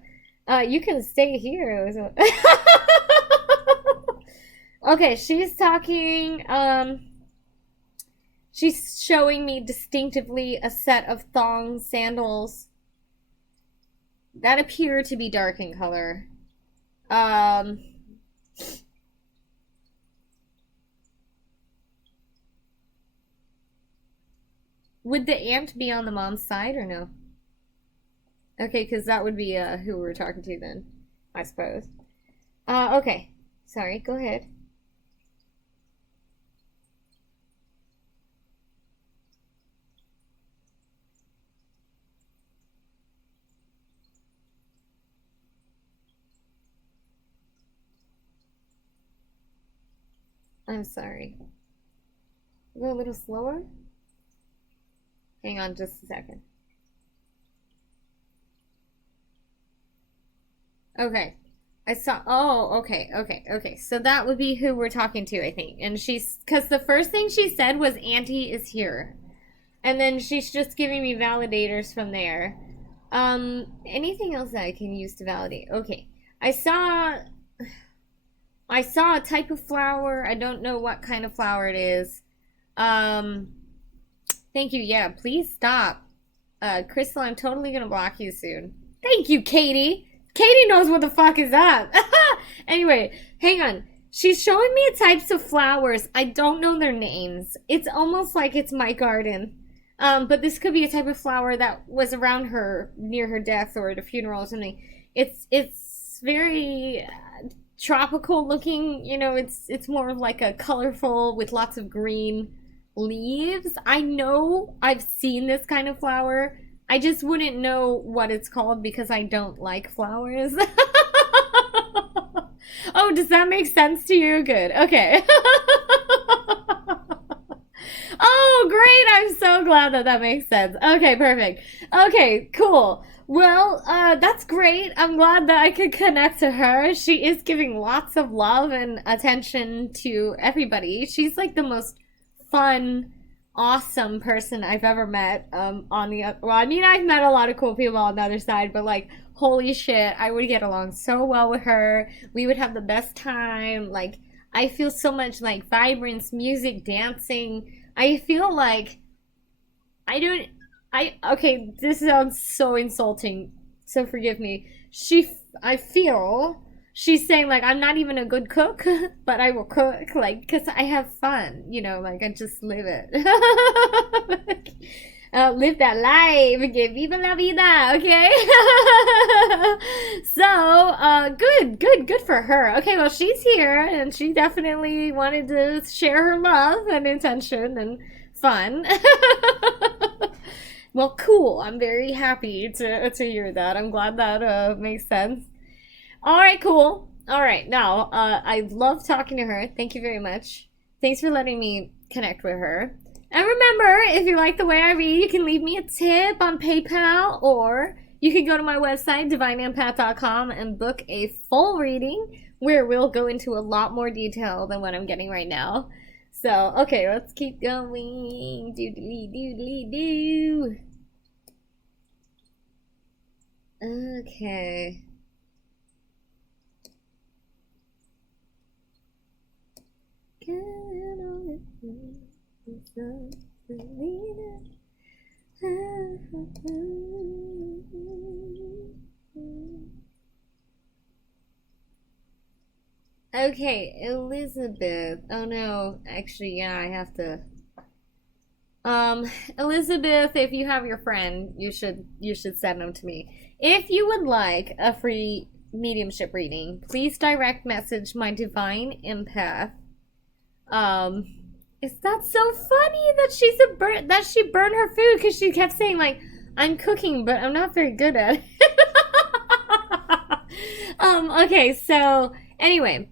You can stay here. Okay, she's talking, she's showing me distinctively a set of thong sandals that appear to be dark in color. Would the aunt be on the mom's side or no? Okay, because that would be who we're talking to then, I suppose. Okay. Sorry, go ahead. I'm sorry. Go a little slower? Hang on just a second. Okay. I saw. Oh, okay, okay, okay. So that would be who we're talking to, I think. And she's because the first thing she said was Auntie is here, and then she's just giving me validators from there. Anything else that I can use to validate? Okay. I saw. I saw a type of flower. I don't know what kind of flower it is. Um, Thank you. Yeah, please stop. Crystal, I'm totally gonna block you soon. Thank you, Katie. Katie knows what the fuck is up. Anyway, hang on. She's showing me types of flowers. I don't know their names. It's almost like it's my garden. But this could be a type of flower that was around her near her death or at a funeral or something. It's very tropical looking. You know, it's more of like a colorful with lots of green leaves. I know I've seen this kind of flower. I just wouldn't know what it's called because I don't like flowers. Oh, does that make sense to you? Good. Okay. Oh, great. I'm so glad that that makes sense. Okay, perfect. Okay, cool. Well, that's great. I'm glad that I could connect to her. She is giving lots of love and attention to everybody. She's like the most fun, awesome person I've ever met. On the well, I mean, I've met a lot of cool people on the other side, but like, holy shit, I would get along so well with her. We would have the best time. Like, I feel so much like vibrance, music, dancing. I feel like I don't. Okay, this sounds so insulting, so forgive me. I feel she's saying like I'm not even a good cook, but I will cook like because I have fun, you know, like I just live it. Live that life, que viva la vida, okay? So, good for her. Okay, well, she's here, and she definitely wanted to share her love and intention and fun. Well, cool. I'm very happy to hear that. I'm glad that makes sense. All right, cool. All right, now I love talking to her. Thank you very much. Thanks for letting me connect with her. And remember, if you like the way I read, you can leave me a tip on PayPal, or you can go to my website, divineempath.com, and book a full reading where we'll go into a lot more detail than what I'm getting right now. So, okay, let's keep going. Doodly doodly doo. Okay. Okay, Elizabeth. Oh no, actually, yeah, I have to. Elizabeth, if you have your friend, you should send them to me. If you would like a free mediumship reading, please direct message my divine empath. Is that so funny that she burned her food because she kept saying like I'm cooking, but I'm not very good at it. Okay, so anyway,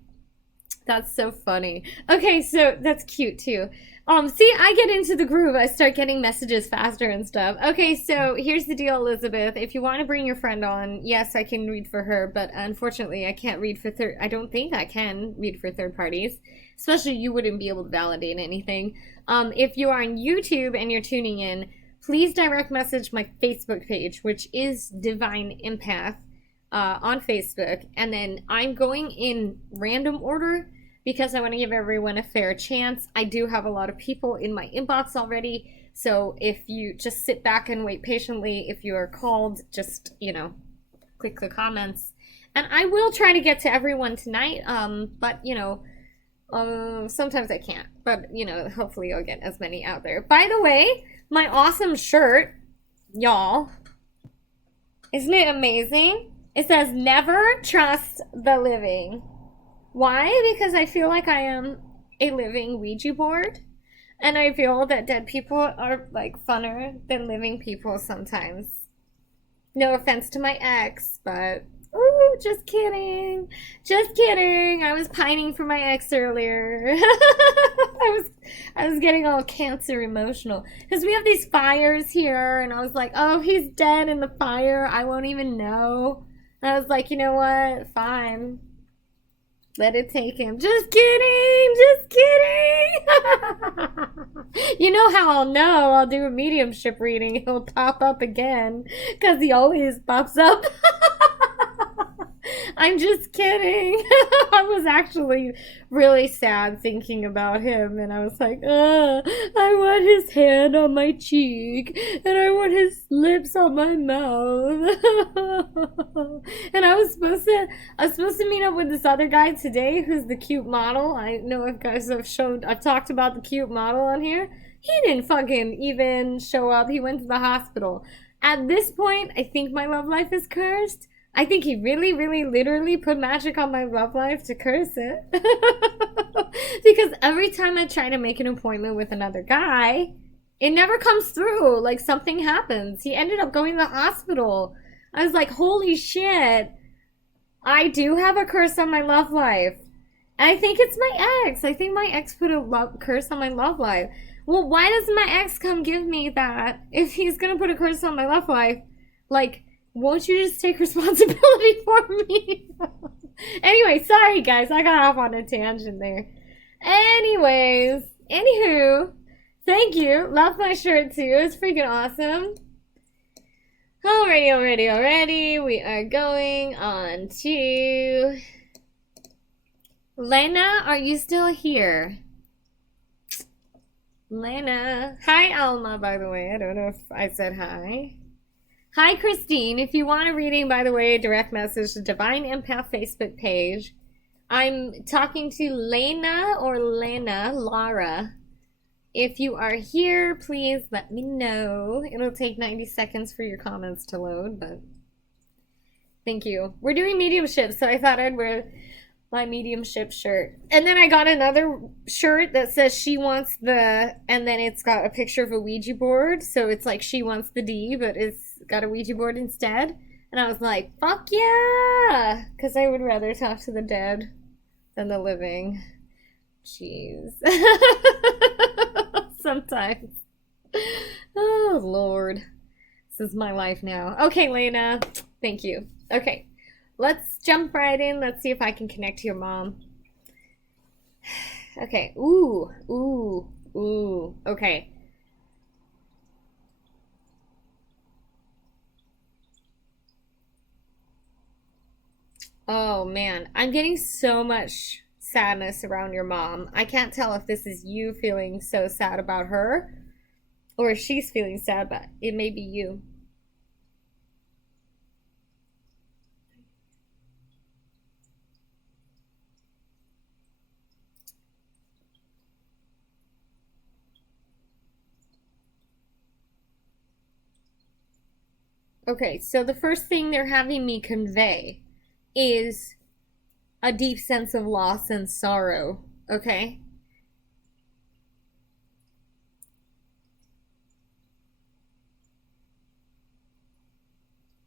that's so funny. Okay, so that's cute too. See, I get into the groove. I start getting messages faster and stuff. Okay, so here's the deal, Elizabeth. If you want to bring your friend on, yes, I can read for her, but unfortunately, I can't read for I don't think I can read for third parties. Especially, you wouldn't be able to validate anything. If you are on YouTube and you're tuning in, please direct message my Facebook page, which is Divine Empath, on Facebook. And then I'm going in random order because I want to give everyone a fair chance. I do have a lot of people in my inbox already, so if you just sit back and wait patiently, if you are called, just, you know, click the comments. And I will try to get to everyone tonight, but, you know, sometimes I can't, but, you know, hopefully I'll get as many out there. By the way, my awesome shirt, y'all, isn't it amazing? It says, never trust the living. Why? Because I feel like I am a living Ouija board. And I feel that dead people are, like, funner than living people sometimes. No offense to my ex, but... Ooh, just kidding. Just kidding. I was pining for my ex earlier. I was getting all cancer emotional. Because we have these fires here, and I was like, oh, he's dead in the fire. I won't even know. I was like, you know what? Fine. Let it take him. Just kidding. Just kidding. You know how I'll know? I'll do a mediumship reading. He'll pop up again because he always pops up. I'm just kidding. I was actually really sad thinking about him, and I was like, I want his hand on my cheek, and I want his lips on my mouth. And I was supposed to meet up with this other guy today, who's the cute model. I know if guys I've talked about the cute model on here. He didn't fucking even show up. He went to the hospital. At this point, I think my love life is cursed. I think he really, really, literally put magic on my love life to curse it. Because every time I try to make an appointment with another guy, it never comes through. Like, something happens. He ended up going to the hospital. I was like, holy shit. I do have a curse on my love life. And I think it's my ex. I think my ex put a curse on my love life. Well, why doesn't my ex come give me that if he's gonna put a curse on my love life? Like, won't you just take responsibility for me? Anyway, sorry guys, I got off on a tangent there. Anyways, anywho, thank you. Love my shirt too. It's freaking awesome. Alrighty. We are going on to Lena. Are you still here? Lena. Hi, Alma, by the way. I don't know if I said hi. Hi, Christine. If you want a reading, by the way, direct message to Divine Empath Facebook page. I'm talking to Lena or Lena, Lara. If you are here, please let me know. It'll take 90 seconds for your comments to load, but thank you. We're doing mediumship, so I thought I'd wear my mediumship shirt. And then I got another shirt that says she wants the, and then it's got a picture of a Ouija board. So it's like she wants the D, but it's got a Ouija board instead. And I was like, fuck yeah! Because I would rather talk to the dead than the living. Jeez. Sometimes. Oh, Lord. This is my life now. Okay, Lena. Thank you. Okay. Let's jump right in. Let's see if I can connect to your mom. Okay. Ooh. Okay. Oh, man. I'm getting so much sadness around your mom. I can't tell if this is you feeling so sad about her or if she's feeling sad, but it may be you. Okay, so the first thing they're having me convey is a deep sense of loss and sorrow, okay?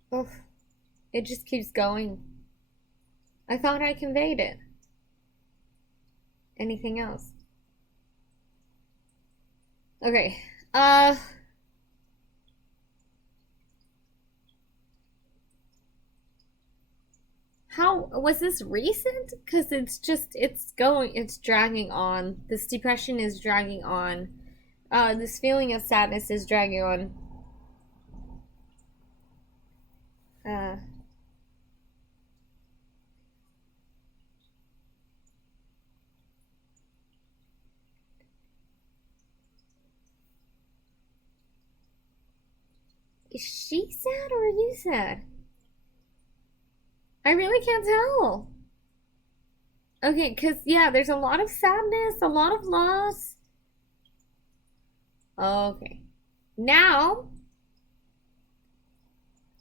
Oh, it just keeps going. I thought I conveyed it. Anything else? Okay, how was this recent? Because it's dragging on. This depression is dragging on. This feeling of sadness is dragging on. Is she sad or are you sad? I really can't tell. Okay, because, yeah, there's a lot of sadness, a lot of loss. Okay. Now,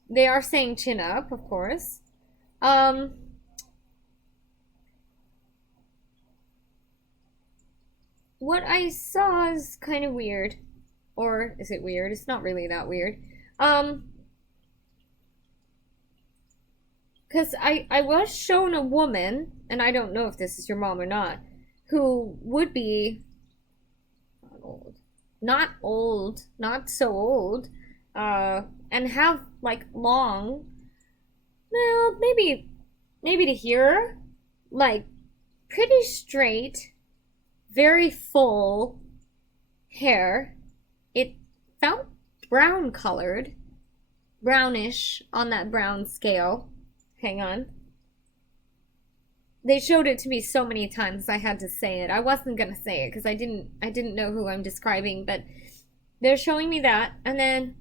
they are saying chin up, of course. What I saw is kind of weird. Or is it weird? It's not really that weird. Because I was shown a woman, and I don't know if this is your mom or not, who would be not old, not so old, and have like long Well, maybe to here, like pretty straight, very full hair. It felt brown colored, brownish on that brown scale. Hang on. They showed it to me so many times I had to say it. I wasn't gonna say it because I didn't know who I'm describing, but they're showing me that, and then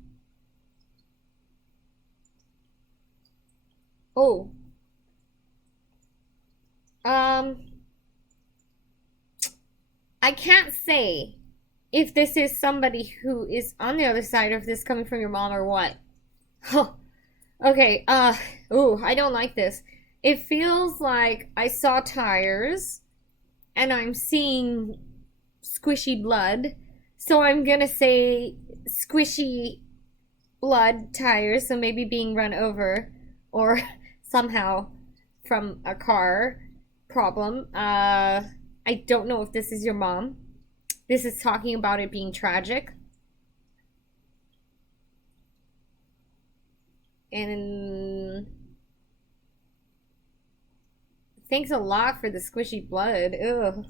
oh, um, I can't say if this is somebody who is on the other side, or if this is coming from your mom or what. Huh. Okay, ooh, I don't like this. It feels like I saw tires and I'm seeing squishy blood. So I'm gonna say squishy blood tires, so maybe being run over or somehow from a car problem. I don't know if this is your mom. This is talking about it being tragic. And thanks a lot for the squishy blood. Ugh.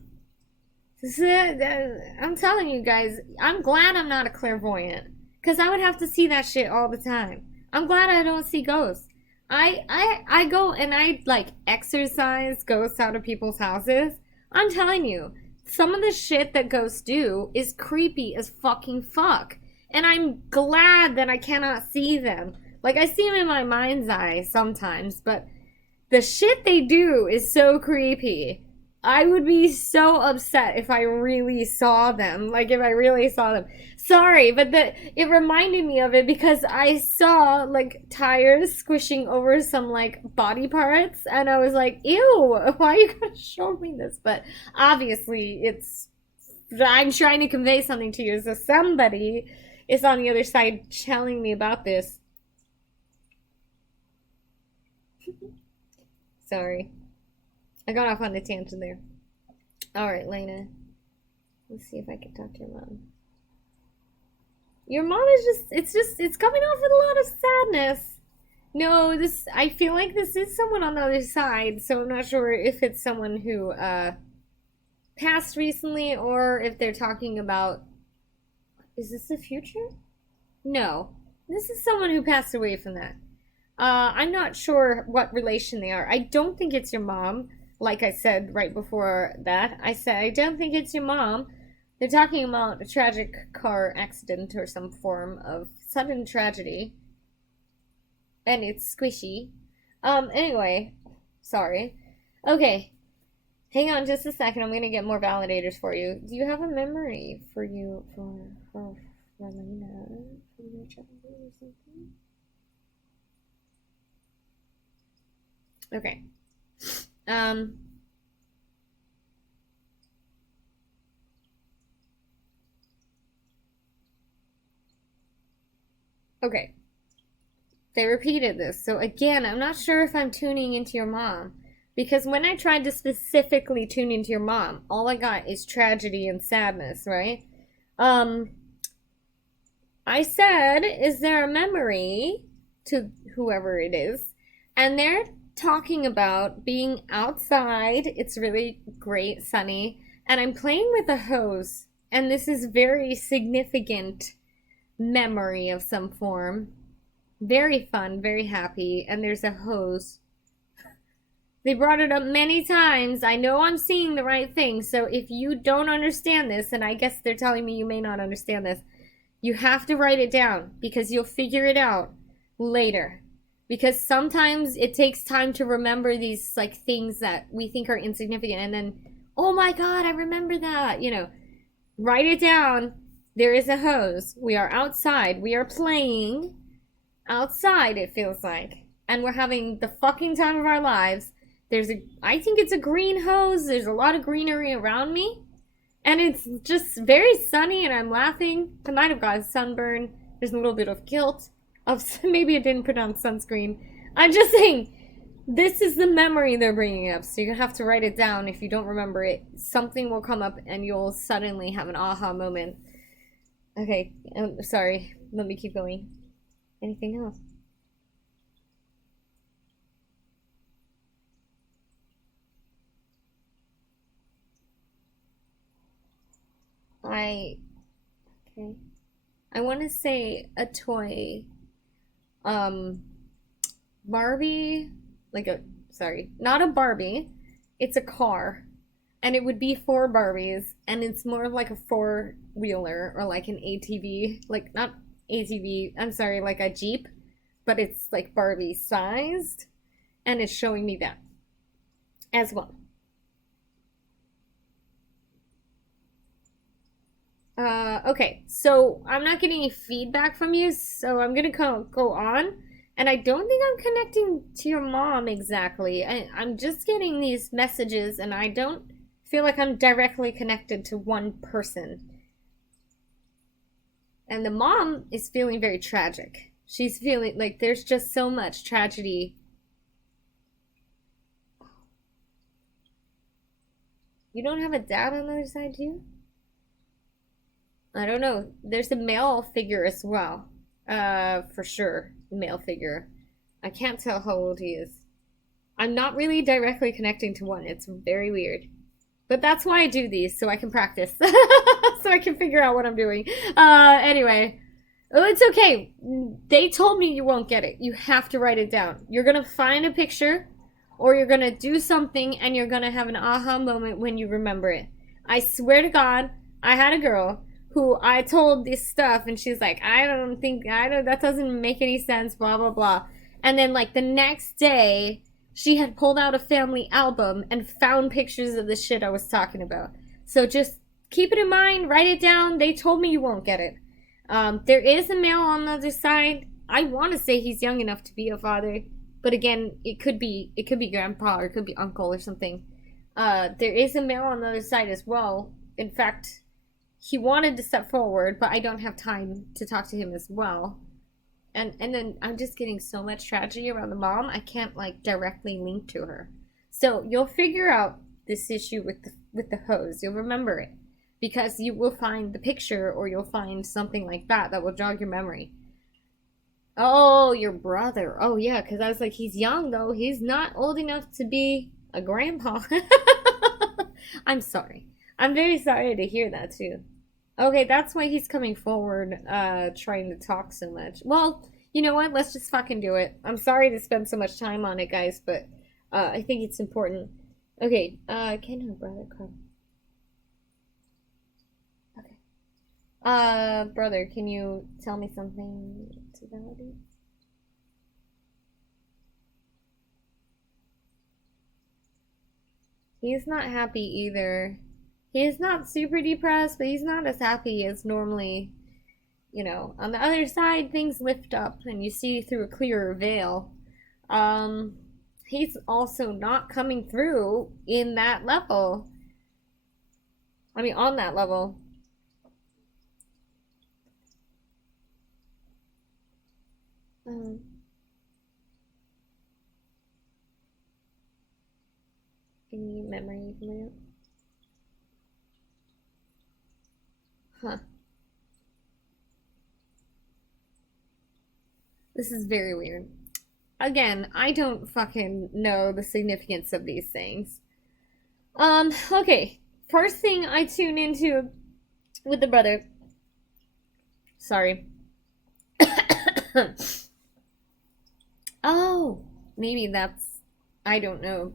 I'm telling you guys, I'm glad I'm not a clairvoyant. Because I would have to see that shit all the time. I'm glad I don't see ghosts. I go and I like exorcise ghosts out of people's houses. I'm telling you, some of the shit that ghosts do is creepy as fucking fuck. And I'm glad that I cannot see them. Like, I see them in my mind's eye sometimes, but the shit they do is so creepy. I would be so upset if I really saw them. Like, if I really saw them. Sorry, but it reminded me of it because I saw like tires squishing over some like body parts, and I was like, ew, why are you gonna show me this? But obviously it's, I'm trying to convey something to you, so somebody is on the other side telling me about this. Sorry, I got off on a tangent there. All right, Lena, let's see if I can talk to your mom. Your mom is it's coming off with a lot of sadness. No, I feel like this is someone on the other side, so I'm not sure if it's someone who passed recently or if they're talking about, is this the future? No. This is someone who passed away from that. I'm not sure what relation they are. I don't think it's your mom. Like I said right before that, I said I don't think it's your mom. They're talking about a tragic car accident or some form of sudden tragedy. And it's squishy. Anyway, sorry. Okay, hang on just a second. I'm gonna get more validators for you. Do you have a memory for you for Marlena from your childhood or something? Okay. Um. Okay. They repeated this. So again, I'm not sure if I'm tuning into your mom. Because when I tried to specifically tune into your mom, all I got is tragedy and sadness, right? Um, I said, is there a memory to whoever it is? And they're talking about being outside. It's really great, sunny. And I'm playing with a hose. And this is very significant memory of some form. Very fun, very happy. And there's a hose. They brought it up many times. I know I'm seeing the right thing. So if you don't understand this, and I guess they're telling me you may not understand this, you have to write it down because you'll figure it out later. Because sometimes it takes time to remember these like things that we think are insignificant, and then, oh my god, I remember that. Write it down. There is a hose. We are outside. We are playing outside, it feels like. And we're having the fucking time of our lives. I think it's a green hose. There's a lot of greenery around me. And it's just very sunny and I'm laughing. I might have got a sunburn. There's a little bit of guilt. Maybe I didn't put on sunscreen. I'm just saying, this is the memory they're bringing up. So you have to write it down if you don't remember it. Something will come up and you'll suddenly have an aha moment. Okay, sorry. Let me keep going. Anything else? I okay. I want to say a toy. Um, Barbie, like a sorry, not a Barbie. It's a car, and it would be four Barbies, and it's more of like a four wheeler or like an ATV, like not ATV. I'm sorry, like a Jeep, but it's like Barbie sized, and it's showing me that as well. Okay, so I'm not getting any feedback from you, so I'm gonna go on. And I don't think I'm connecting to your mom exactly. I'm just getting these messages, and I don't feel like I'm directly connected to one person. And the mom is feeling very tragic. She's feeling like there's just so much tragedy. You don't have a dad on the other side, do you? I don't know. There's a male figure as well. For sure. Male figure. I can't tell how old he is. I'm not really directly connecting to one. It's very weird. But that's why I do these, so I can practice. So I can figure out what I'm doing. Anyway. Oh, it's okay. They told me you won't get it. You have to write it down. You're gonna find a picture, or you're gonna do something, and you're gonna have an aha moment when you remember it. I swear to God, I had a girl who I told this stuff, and she's like, that doesn't make any sense, blah, blah, blah. And then, like, the next day, she had pulled out a family album and found pictures of the shit I was talking about. So just keep it in mind, write it down. They told me you won't get it. There is a male on the other side. I want to say he's young enough to be a father, but again, it could be grandpa or it could be uncle or something. There is a male on the other side as well. In fact, he wanted to step forward, but I don't have time to talk to him as well. And then I'm just getting so much tragedy around the mom, I can't like directly link to her. So you'll figure out this issue with the hose. You'll remember it because you will find the picture, or you'll find something like that that will jog your memory. Oh, your brother. Oh yeah, because I was like, he's young though. He's not old enough to be a grandpa. I'm sorry. I'm very sorry to hear that too. Okay, that's why he's coming forward, trying to talk so much. Well, you know what? Let's just fucking do it. I'm sorry to spend so much time on it, guys, but I think it's important. Okay, can her brother come? Okay. Brother, can you tell me something to validate? He's not happy either. He's not super depressed, but he's not as happy as normally. You know, on the other side, things lift up and you see through a clearer veil. Um, he's also not coming through in that level. I mean, on that level. Um, any memory coming up? Huh. This is very weird. Again, I don't fucking know the significance of these things. Okay. First thing I tune into with the brother. Sorry. Oh, maybe that's. I don't know.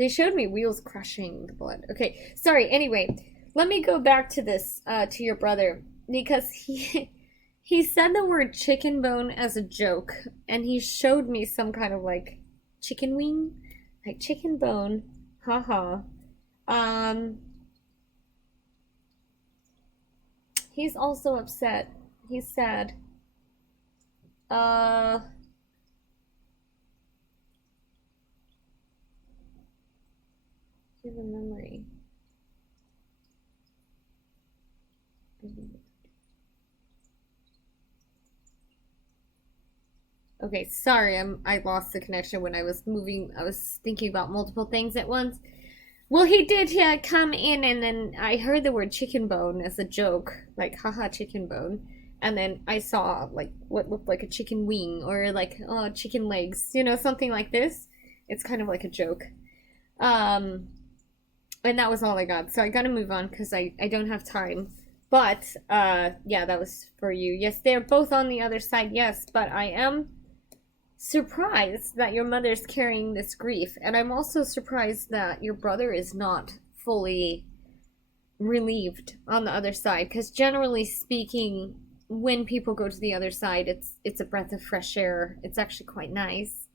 They showed me wheels crushing the blood. Okay, sorry. Anyway, let me go back to this, to your brother, because he said the word chicken bone as a joke, and he showed me some kind of like chicken wing, like chicken bone. Haha. Um, he's also upset. He's sad. Uh, here's a memory. Okay, sorry, I lost the connection when I was moving. I was thinking about multiple things at once. Well, he did, yeah, come in, and then I heard the word chicken bone as a joke, like haha chicken bone. And then I saw like what looked like a chicken wing or like chicken legs, you know, something like this. It's kind of like a joke. Um and that was all I got. So I gotta move on because I don't have time But yeah, that was for you. Yes, they're both on the other side. Yes, but I am surprised that your mother's carrying this grief, and I'm also surprised that your brother is not fully relieved on the other side, because generally speaking, when people go to the other side, it's a breath of fresh air. It's actually quite nice.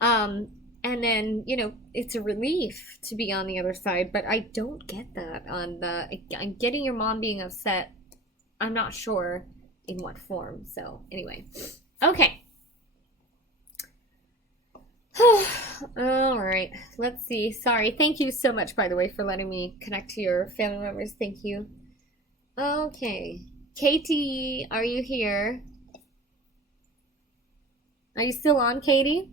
um and then, it's a relief to be on the other side, but I don't get that on the I'm getting your mom being upset. I'm not sure in what form. So anyway, okay. All right, let's see. Sorry. Thank you so much, by the way, for letting me connect to your family members. Thank you. Okay. Katie, are you here? Are you still on, Katie?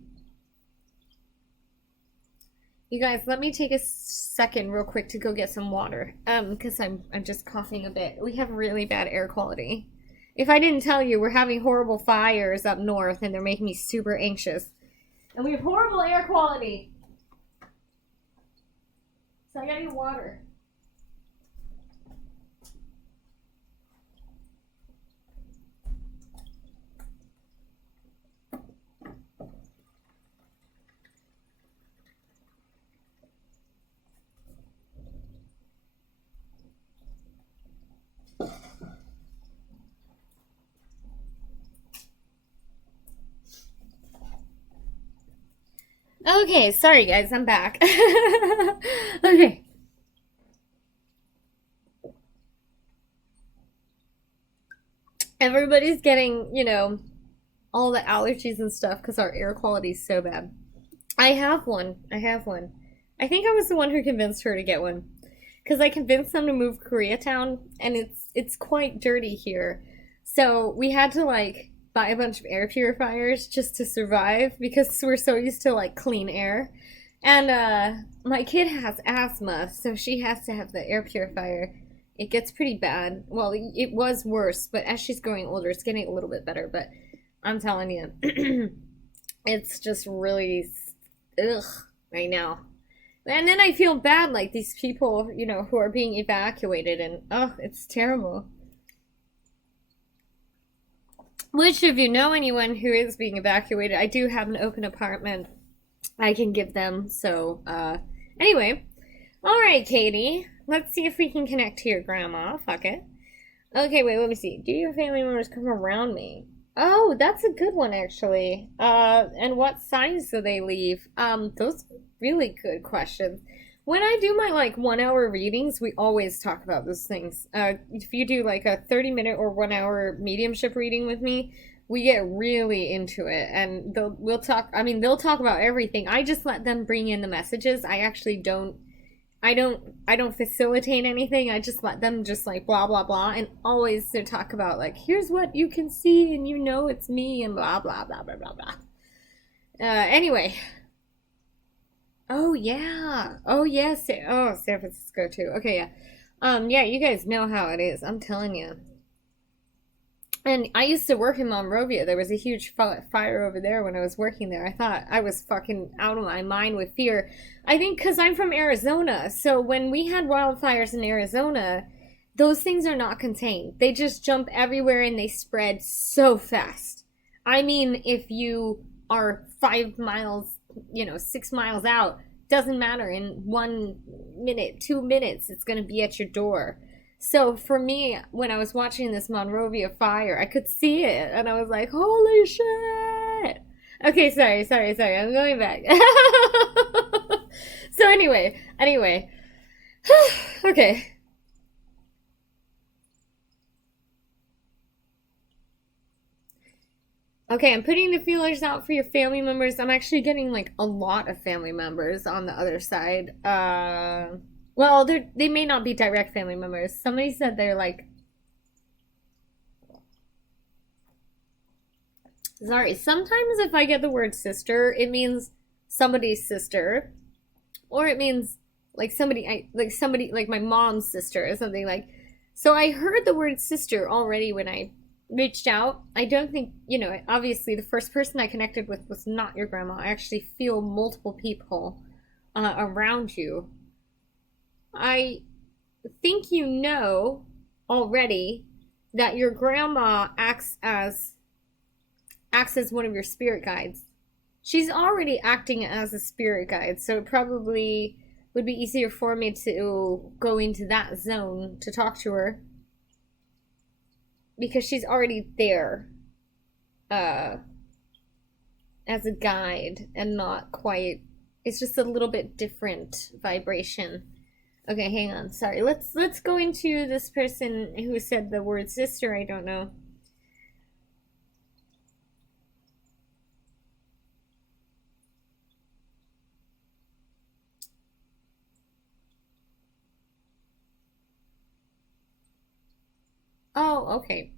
You guys, let me take a second real quick to go get some water. Because I'm just coughing a bit. We have really bad air quality. If I didn't tell you, we're having horrible fires up north and they're making me super anxious. And we have horrible air quality. So I gotta get water. Okay, sorry guys, I'm back. Okay. Everybody's getting, all the allergies and stuff because our air quality is so bad. I have one. I have one. I think I was the one who convinced her to get one. Because I convinced them to move Koreatown, and it's quite dirty here. So we had to like buy a bunch of air purifiers just to survive because we're so used to like clean air. And my kid has asthma, so she has to have the air purifier. It gets pretty bad. Well, it was worse, but as she's growing older, it's getting a little bit better. But I'm telling you, it's just really ugh right now. And then I feel bad, like these people, who are being evacuated, and oh, it's terrible. Which, if you know anyone who is being evacuated, I do have an open apartment I can give them. So, anyway. All right, Katie. Let's see if we can connect to your grandma. Fuck it. Okay, wait, let me see. Do your family members come around me? Oh, that's a good one, actually. And what signs do they leave? Those are really good questions. When I do my like 1 hour readings, we always talk about those things. If you do like a 30-minute or 1 hour mediumship reading with me, we get really into it, and we'll talk. I mean, they'll talk about everything. I just let them bring in the messages. I actually don't. I don't facilitate anything. I just let them just like blah blah blah, and always to talk about like here's what you can see and it's me and blah blah blah blah blah blah. Anyway. Oh yeah. Oh yes. Oh, San Francisco too. Okay, yeah. Yeah, you guys know how it is. I'm telling you. And I used to work in Monrovia. There was a huge fire over there when I was working there. I thought I was fucking out of my mind with fear. I think because I'm from Arizona. So when we had wildfires in Arizona, those things are not contained. They just jump everywhere and they spread so fast. I mean, if you are 5 miles, 6 miles out, doesn't matter. In 1 minute, 2 minutes, it's going to be at your door. So for me, when I was watching this Monrovia fire, I could see it, and I was like, "Holy shit!" Okay, sorry. I'm going back. So anyway, okay. Okay, I'm putting the feelers out for your family members. I'm actually getting like a lot of family members on the other side. Well, they may not be direct family members. Somebody said they're like, sorry. Sometimes if I get the word sister, it means somebody's sister, or it means like somebody like my mom's sister or something like. So I heard the word sister already when I reached out. I don't think, obviously the first person I connected with was not your grandma. I actually feel multiple people around you. I think already that your grandma acts as one of your spirit guides. She's already acting as a spirit guide, so it probably would be easier for me to go into that zone to talk to her because she's already there uh as a guide and not quite, it's just a little bit different vibration. Okay, hang on. Sorry. Let's go into this person who said the word sister. I don't know. Oh, okay.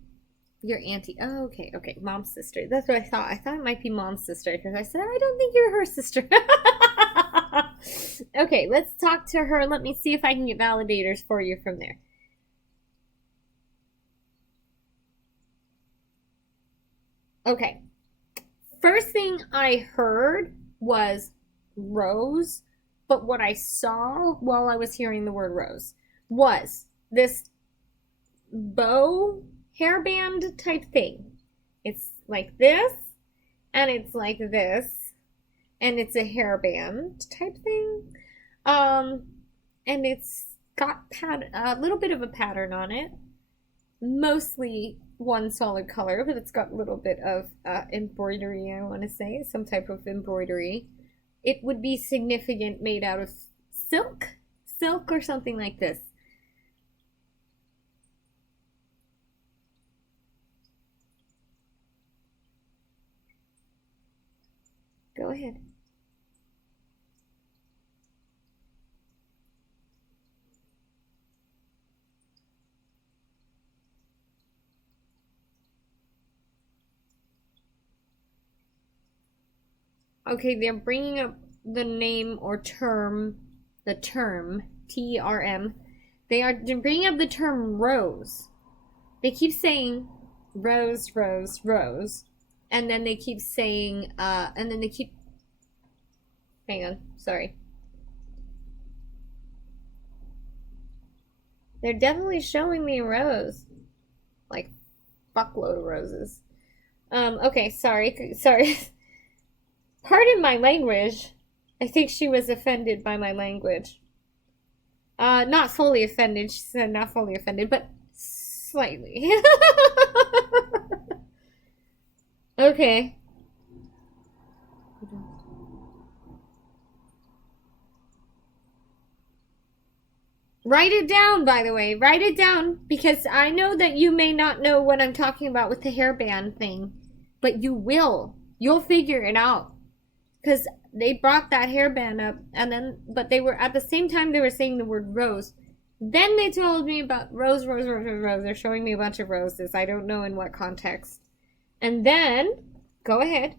Your auntie. Oh, okay, okay. Mom's sister. That's what I thought. I thought it might be mom's sister because I said I don't think you're her sister. Okay, let's talk to her. Let me see if I can get validators for you from there. Okay. First thing I heard was rose, but what I saw while I was hearing the word rose was this bow hairband type thing. It's like this, and it's like this, and it's a hairband type thing. Um, and it's got a little bit of a pattern on it, mostly one solid color, but it's got a little bit of embroidery, I want to say, some type of embroidery. It would be significant made out of silk or something like this. Go ahead. Okay, they're bringing up the name or term, the term, TERM. They're bringing up the term rose. They keep saying rose, rose, rose. And then they keep saying, and then they keep, hang on, sorry. They're definitely showing me a rose. Like, fuckload of roses. Okay, sorry. Pardon my language. I think she was offended by my language. Not fully offended. She said not fully offended, but slightly. Okay. Write it down, by the way. Write it down because I know that you may not know what I'm talking about with the hairband thing, but you will. You'll figure it out. Because they brought that hairband up, and then, but they were, at the same time, they were saying the word rose. Then they told me about rose, rose, rose, rose, rose. They're showing me a bunch of roses. I don't know in what context. And then, go ahead.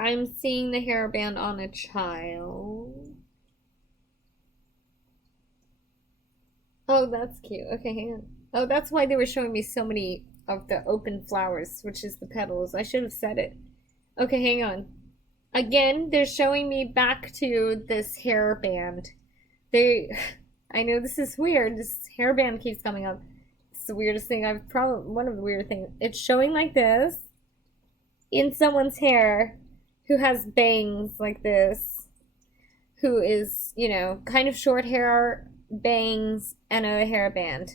I'm seeing the hairband on a child. Oh, that's cute. Okay, hang on. Oh, that's why they were showing me so many of the open flowers, which is the petals. I should have said it. Okay, hang on. Again, they're showing me back to this hairband. They, I know this is weird. This hairband keeps coming up. It's the weirdest thing I've probably, one of the weird things. It's showing like this in someone's hair who has bangs like this, who is, kind of short hair, bangs, and a hairband.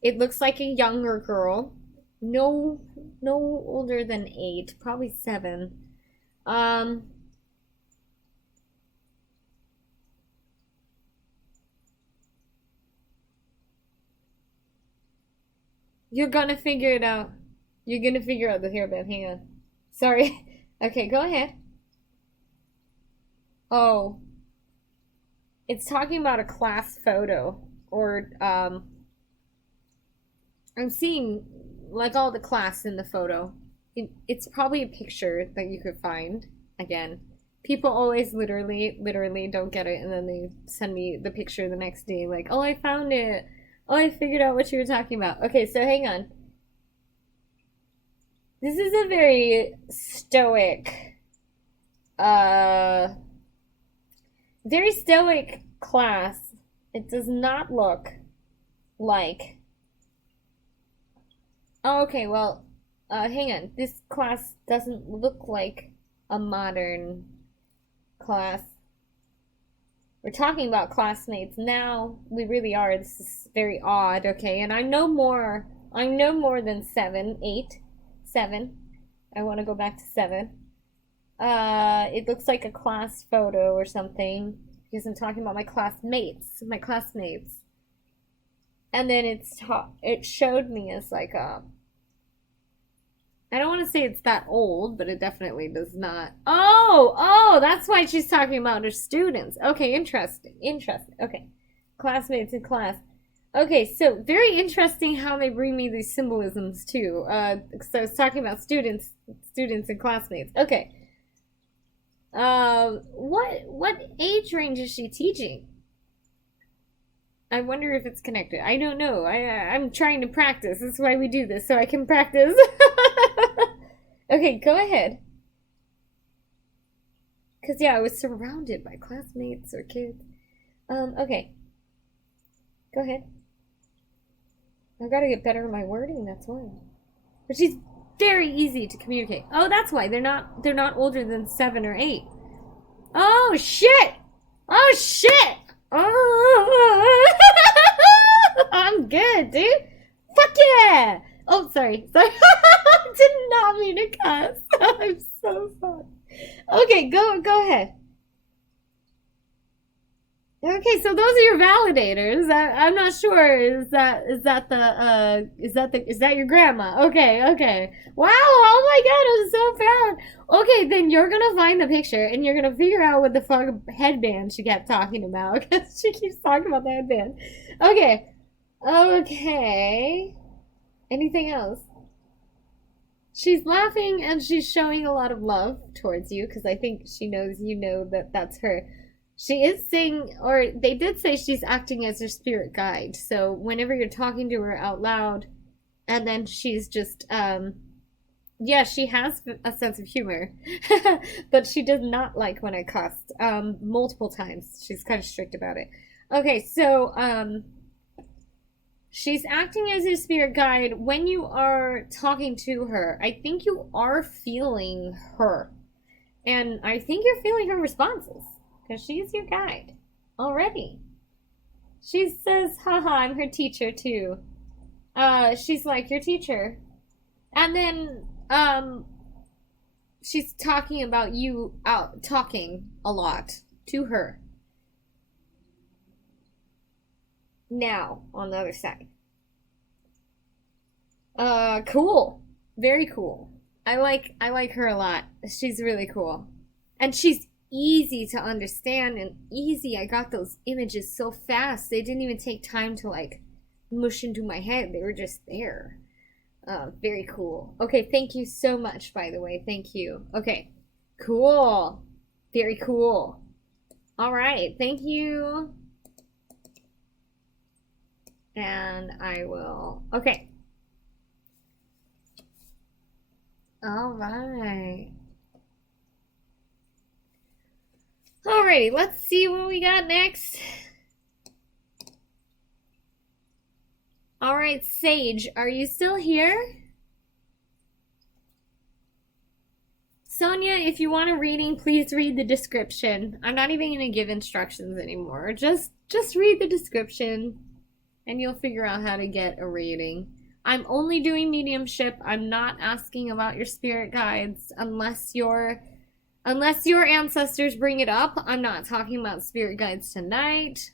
It looks like a younger girl. No, no older than 8, probably 7. Um, you're gonna figure it out. You're gonna figure out the hairband. Hang on. Sorry. Okay, go ahead. Oh, it's talking about a class photo, or I'm seeing like all the class in the photo. It's probably a picture that you could find. Again, people always literally don't get it, and then they send me the picture the next day, like, oh, I found it. Oh, I figured out what you were talking about. Okay, so hang on. This is a very stoic, uh, very stoic class. It does not look like. Oh, okay, well, hang on. This class doesn't look like a modern class. We're talking about classmates now. We really are. This is very odd, okay? And I know more than seven, eight, seven. I want to go back to seven. It looks like a class photo or something because I'm talking about my classmates, my classmates. And then it showed me as like a, I don't want to say it's that old, but it definitely does not. Oh, that's why she's talking about her students. Okay, interesting. Interesting. Okay. Classmates in class. Okay, so very interesting how they bring me these symbolisms too. So I was talking about students and classmates. Okay. What age range is she teaching? I wonder if it's connected. I don't know. I'm trying to practice. That's why we do this, so I can practice. Okay, go ahead. Cause yeah, I was surrounded by classmates or kids. Okay. Go ahead. I gotta get better at my wording, that's why. But she's very easy to communicate. Oh, that's why. They're not older than 7 or 8. Oh shit! Oh shit! Oh, I'm good, dude. Fuck yeah! Oh, sorry. Sorry. I did not mean to cuss. I'm so sorry. Okay, go ahead. Okay, so those are your validators. I'm not sure. Is that your grandma? Okay. Wow! Oh my God! I'm so proud. Okay, then you're gonna find the picture and you're gonna figure out what the fuck headband she kept talking about because she keeps talking about the headband. Okay. Anything else? She's laughing and she's showing a lot of love towards you because I think she knows you know that that's her. She is saying, or they did say she's acting as your spirit guide. So whenever you're talking to her out loud, and then she's just, yeah, she has a sense of humor, but she does not like when I cussed, multiple times. She's kind of strict about it. Okay, so, she's acting as your spirit guide when you are talking to her. I think you are feeling her, and I think you're feeling her responses. Because she's your guide already. She says, haha, I'm her teacher too. She's like your teacher. And then, she's talking about you out talking a lot to her. Now, on the other side. Cool. Very cool. I like her a lot. She's really cool. And she's easy to understand and easy. I got those images so fast. They didn't even take time to like mush into my head. They were just there. Very cool. Okay, thank you so much, by the way. Thank you. Okay, cool. Very cool. All right, thank you. And I will. Okay. All right. Alrighty, let's see what we got next. Alright, Sage, are you still here? Sonia, if you want a reading, please read the description. I'm not even going to give instructions anymore. Just read the description and you'll figure out how to get a reading. I'm only doing mediumship. I'm not asking about your spirit guides unless your ancestors bring it up. I'm not talking about spirit guides tonight.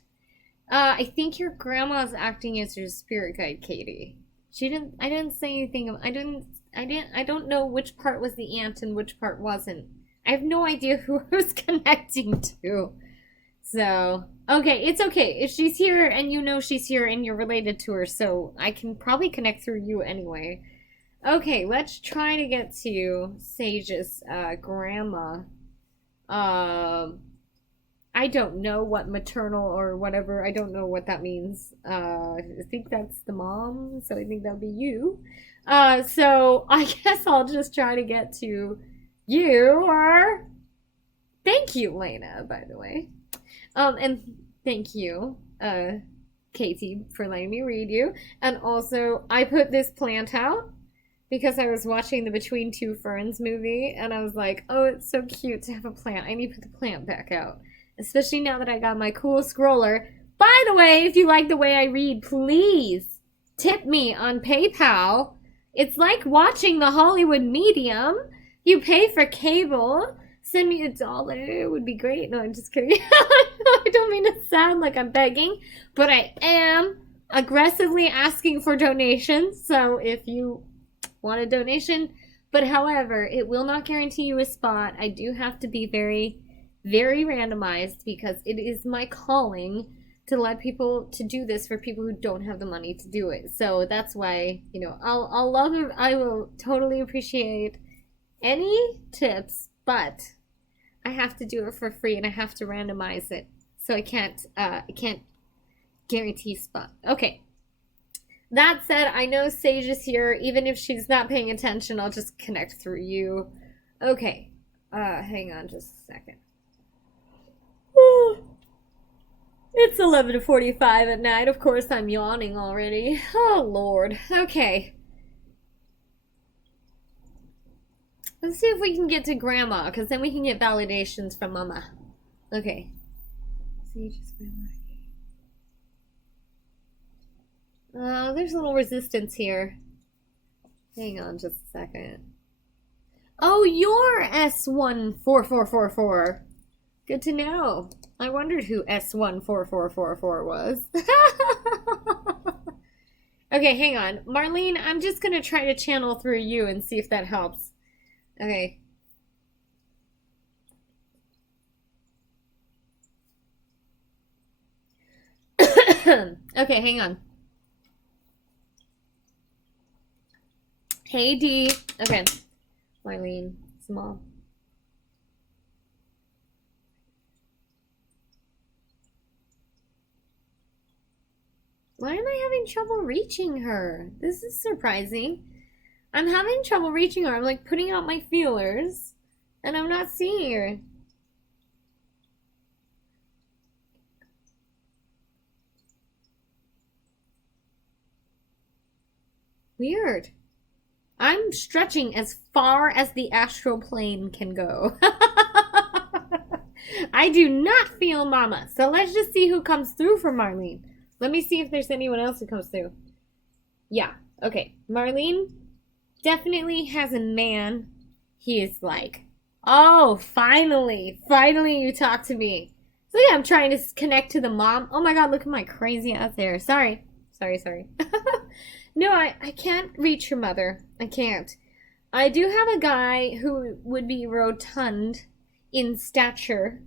I think your grandma's acting as your spirit guide, Katie. I didn't say anything. I don't know which part was the aunt and which part wasn't. I have no idea who I was connecting to. So, okay, it's okay. If she's here and you know she's here and you're related to her, so I can probably connect through you anyway. Okay, let's try to get to Sage's grandma. I don't know what maternal or whatever. I don't know what that means. I think that's the mom, so I think that'll be you. So I guess I'll just try to get to you. Or thank you, Lena, by the way. And thank you, Katie, for letting me read you. And also, I put this plant out because I was watching the Between Two Ferns movie, and I was like, oh, it's so cute to have a plant. I need to put the plant back out. Especially now that I got my cool scroller. By the way, if you like the way I read, please tip me on PayPal. It's like watching the Hollywood Medium. You pay for cable. Send me $1. It would be great. No, I'm just kidding. I don't mean to sound like I'm begging, but I am aggressively asking for donations. So if you want a donation, but however, it will not guarantee you a spot. I do have to be very, very randomized because it is my calling to let people to do this for people who don't have the money to do it. So that's why, I'll love it. I will totally appreciate any tips, but I have to do it for free and I have to randomize it. So I can't guarantee spot. Okay. That said, I know Sage is here. Even if she's not paying attention, I'll just connect through you. Okay. Hang on just a second. It's 11:45 at night. Of course, I'm yawning already. Oh, Lord. Okay. Let's see if we can get to Grandma, because then we can get validations from Mama. Okay. Sage's Grandma. There's a little resistance here. Hang on just a second. Oh, you're S14444. Good to know. I wondered who S14444 was. Okay, hang on. Marlene, I'm just going to try to channel through you and see if that helps. Okay. Okay, hang on. Hey, D. Okay. Marlene, small. Why am I having trouble reaching her? This is surprising. I'm having trouble reaching her. I'm like putting out my feelers and I'm not seeing her. Weird. I'm stretching as far as the astral plane can go. I do not feel Mama. So let's just see who comes through for Marlene. Let me see if there's anyone else who comes through. Yeah. Okay. Marlene definitely has a man. He is like, oh, finally. Finally you talk to me. So yeah, I'm trying to connect to the mom. Oh my god, look at my crazy ass hair. Sorry. No, I can't reach her mother. I can't. I do have a guy who would be rotund in stature.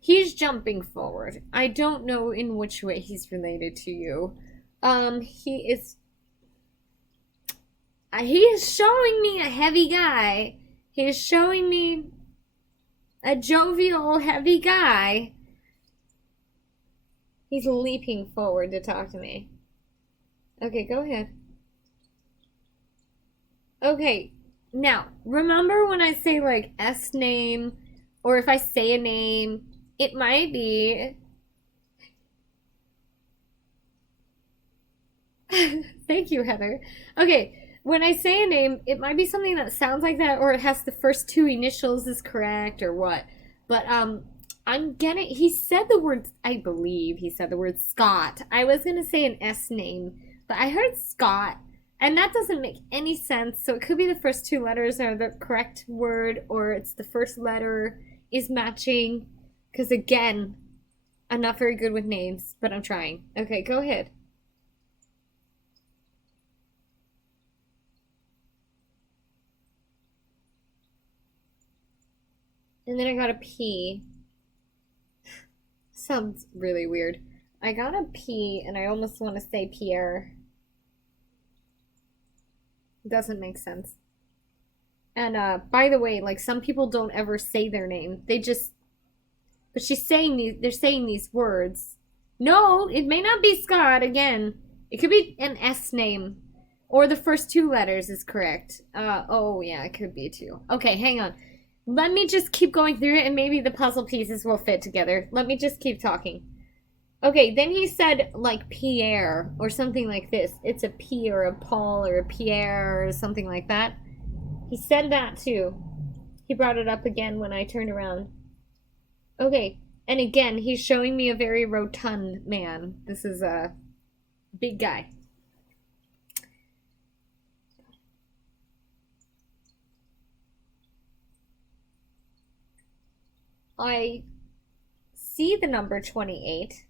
He's jumping forward. I don't know in which way he's related to you. He is showing me a heavy guy. He is showing me a jovial, heavy guy. He's leaping forward to talk to me. Okay, go ahead. Okay, now, remember when I say, like, S name, or if I say a name, it might be... Thank you, Heather. Okay, when I say a name, it might be something that sounds like that, or it has the first two initials is correct, or what. But, I'm getting... He said the word... I believe he said the word Scott. I was gonna say an S name, but I heard Scott. And that doesn't make any sense. So it could be the first two letters are the correct word, or it's the first letter is matching. Because again, I'm not very good with names, but I'm trying. Okay, go ahead. And then I got a P. Sounds really weird. I got a P, and I almost want to say Pierre. Doesn't make sense. And by the way, like, some people don't ever say their name. They just... But she's saying these... They're saying these words. No, it may not be Scott, again. It could be an S name. Or the first two letters is correct. Oh yeah, it could be too. Okay, hang on. Let me just keep going through it and maybe the puzzle pieces will fit together. Let me just keep talking. Okay, then he said like Pierre or something like this. It's a P or a Paul or a Pierre or something like that. He said that too. He brought it up again when I turned around. Okay, and again, he's showing me a very rotund man. This is a big guy. I see the number 28.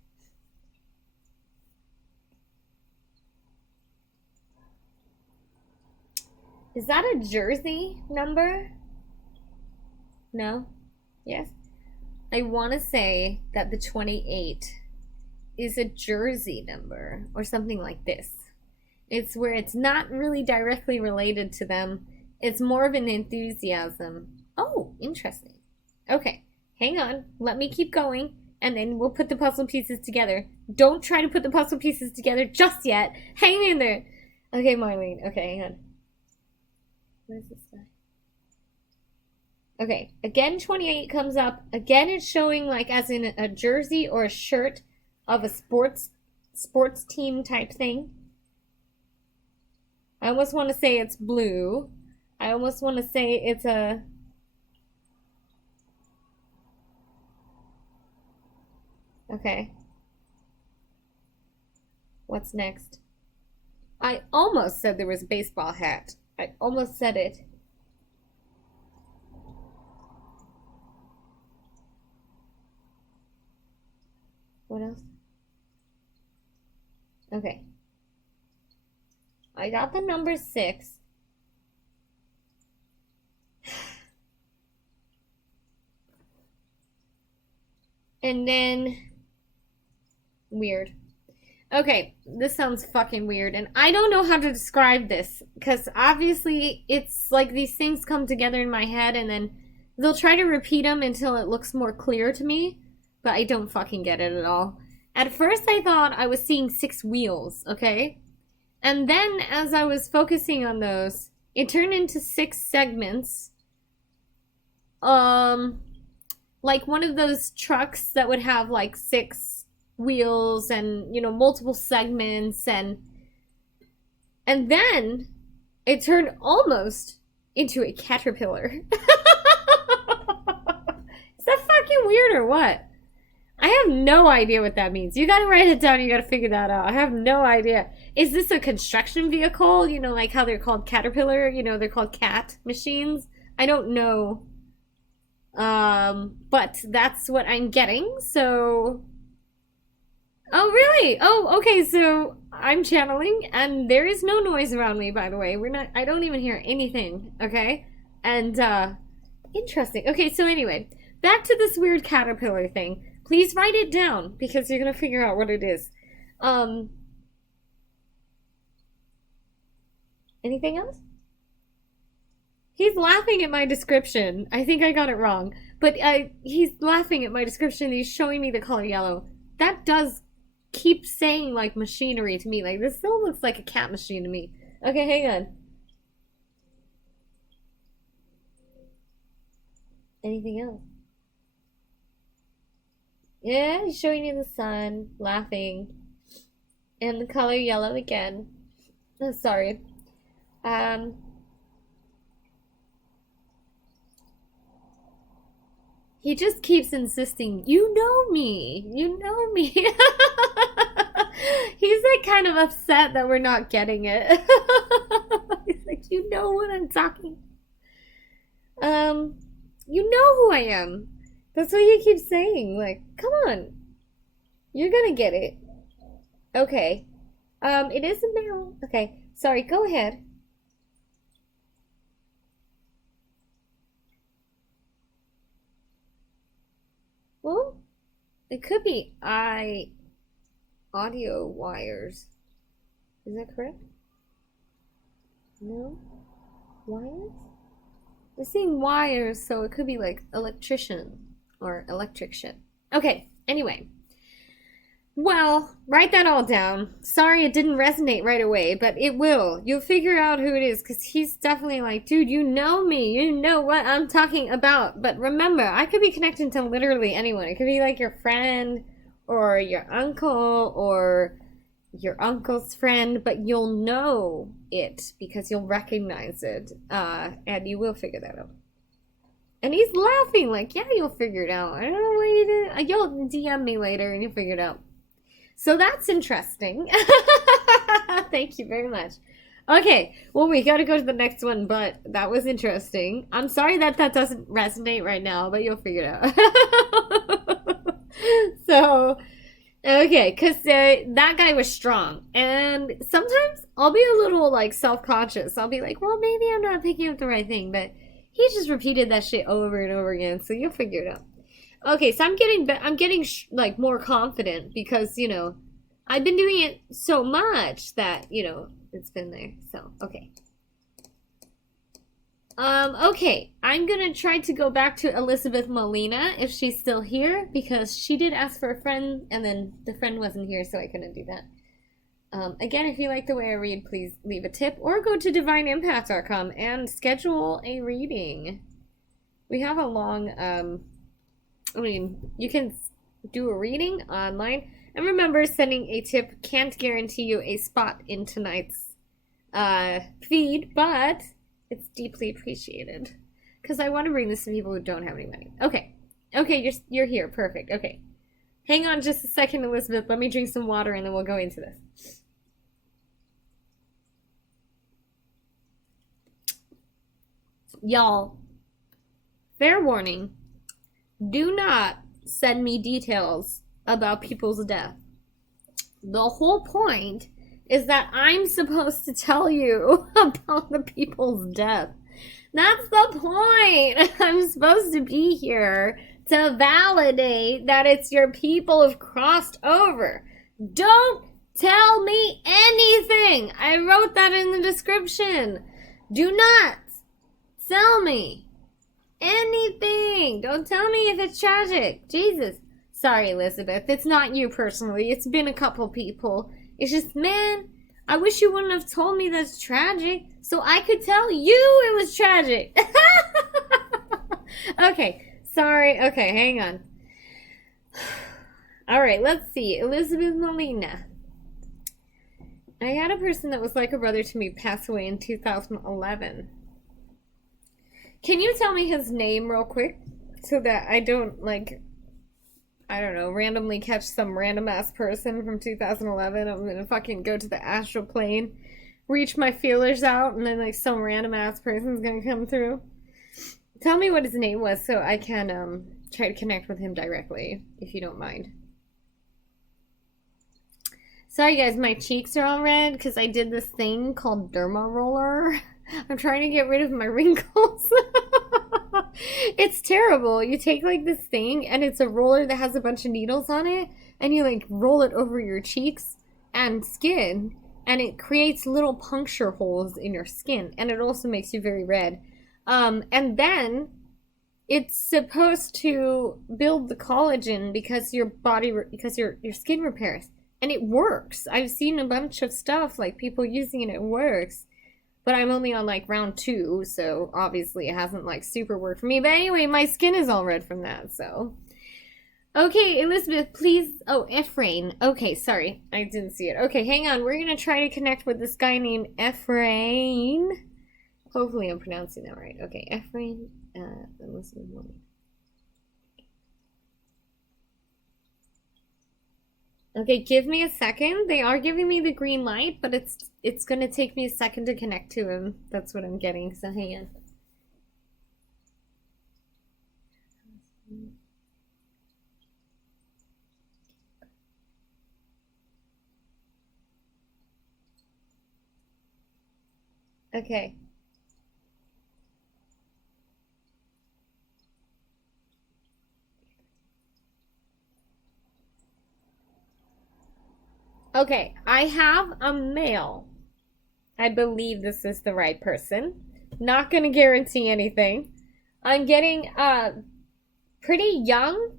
Is that a jersey number? No? Yes? I want to say that the 28 is a jersey number or something like this. It's where it's not really directly related to them. It's more of an enthusiasm. Oh, interesting. Okay, hang on. Let me keep going, and then we'll put the puzzle pieces together. Don't try to put the puzzle pieces together just yet. Hang in there. Okay, Marlene. Okay, hang on. What is this guy? Okay, again 28 comes up. Again it's showing like as in a jersey or a shirt of a sports team type thing. I almost want to say it's blue. I almost want to say it's a... Okay. What's next? I almost said there was a baseball hat. I almost said it. What else? Okay. I got the number 6. And then... Weird. Okay, this sounds fucking weird, and I don't know how to describe this, because obviously it's like these things come together in my head, and then they'll try to repeat them until it looks more clear to me, but I don't fucking get it at all. At first I thought I was seeing 6 wheels, okay? And then as I was focusing on those, it turned into 6 segments. Like one of those trucks that would have like 6 wheels and, you know, multiple segments, and then it turned almost into a caterpillar. Is that fucking weird or what? I have no idea what that means. You gotta write it down, you gotta figure that out. I have no idea. Is this a construction vehicle? You know, like how they're called Caterpillar, you know, they're called cat machines? I don't know. But that's what I'm getting, so... Oh, really? Oh, okay, so I'm channeling, and there is no noise around me, by the way. I don't even hear anything, okay? And, interesting. Okay, so anyway, back to this weird caterpillar thing. Please write it down, because you're gonna figure out what it is. Anything else? He's laughing at my description. I think I got it wrong. But, he's laughing at my description, and he's showing me the color yellow. That does keep saying like machinery to me. Like this still looks like a cat machine to me. Okay, hang on. Anything else? Yeah, he's showing you the sun, laughing, and the color yellow again. Oh, sorry. He just keeps insisting, you know me, you know me. He's like kind of upset that we're not getting it. He's like, you know what I'm talking. You know who I am. That's what he keeps saying. Like, come on. You're gonna get it. Okay. It is a male. Okay, sorry, go ahead. Well, it could be audio wires. Is that correct? No? Wires? I'm seeing wires, so it could be like electrician or electric shit. Okay, anyway. Well, write that all down. Sorry it didn't resonate right away, but it will. You'll figure out who it is because he's definitely like, dude, you know me. You know what I'm talking about. But remember, I could be connecting to literally anyone. It could be like your friend or your uncle or your uncle's friend, but you'll know it because you'll recognize it. And you will figure that out. And he's laughing like, yeah, you'll figure it out. I don't know what you did. You'll DM me later and you'll figure it out. So that's interesting. Thank you very much. Okay, well, we gotta go to the next one, but that was interesting. I'm sorry that that doesn't resonate right now, but you'll figure it out. So, okay, because that guy was strong. And sometimes I'll be a little, like, self-conscious. I'll be like, well, maybe I'm not picking up the right thing, but he just repeated that shit over and over again, so you'll figure it out. Okay, so I'm getting like more confident because, you know, I've been doing it so much that, you know, it's been there. So, okay. Okay, I'm gonna try to go back to Elizabeth Molina if she's still here because she did ask for a friend and then the friend wasn't here, so I couldn't do that. Again, if you like the way I read, please leave a tip or go to divineempath.com and schedule a reading. We have a long, I mean, you can do a reading online. And remember, sending a tip can't guarantee you a spot in tonight's feed, but it's deeply appreciated. Because I want to bring this to people who don't have any money. Okay. Okay, you're here. Perfect. Okay. Hang on just a second, Elizabeth. Let me drink some water and then we'll go into this. Y'all, fair warning, do not send me details about people's death. The whole point is that I'm supposed to tell you about the people's death. That's the point. I'm supposed to be here to validate that it's your people who've crossed over. Don't tell me anything. I wrote that in the description. Do not tell me anything. Don't tell me if it's tragic. Jesus. Sorry, Elizabeth. It's not you personally. It's been a couple people. It's just, man, I wish you wouldn't have told me that's tragic so I could tell you it was tragic. Okay. Sorry. Okay, hang on. All right, let's see. Elizabeth Molina. I had a person that was like a brother to me pass away in 2011. Can you tell me his name real quick so that I don't, like, I don't know, randomly catch some random ass person from 2011? I'm gonna fucking go to the astral plane, reach my feelers out, and then, like, some random ass person's gonna come through. Tell me what his name was so I can, try to connect with him directly, if you don't mind. Sorry, guys, my cheeks are all red because I did this thing called derma roller. I'm trying to get rid of my wrinkles. It's terrible. You take like this thing and it's a roller that has a bunch of needles on it and you like roll it over your cheeks and skin and it creates little puncture holes in your skin and it also makes you very red. And then it's supposed to build the collagen because your skin repairs. And it works. I've seen a bunch of stuff like people using it. It works. But I'm only on like round 2, so obviously it hasn't like super worked for me. But anyway, my skin is all red from that, so. Okay, Elizabeth, please. Oh, Ephraim. Okay, sorry. I didn't see it. Okay, hang on. We're going to try to connect with this guy named Ephraim. Hopefully I'm pronouncing that right. Okay, Ephraim. Elizabeth. Okay, give me a second. They are giving me the green light, but it's gonna take me a second to connect to him. That's what I'm getting, so hang on. Okay. Okay, I have a male. I believe this is the right person. Not gonna guarantee anything. I'm getting pretty young,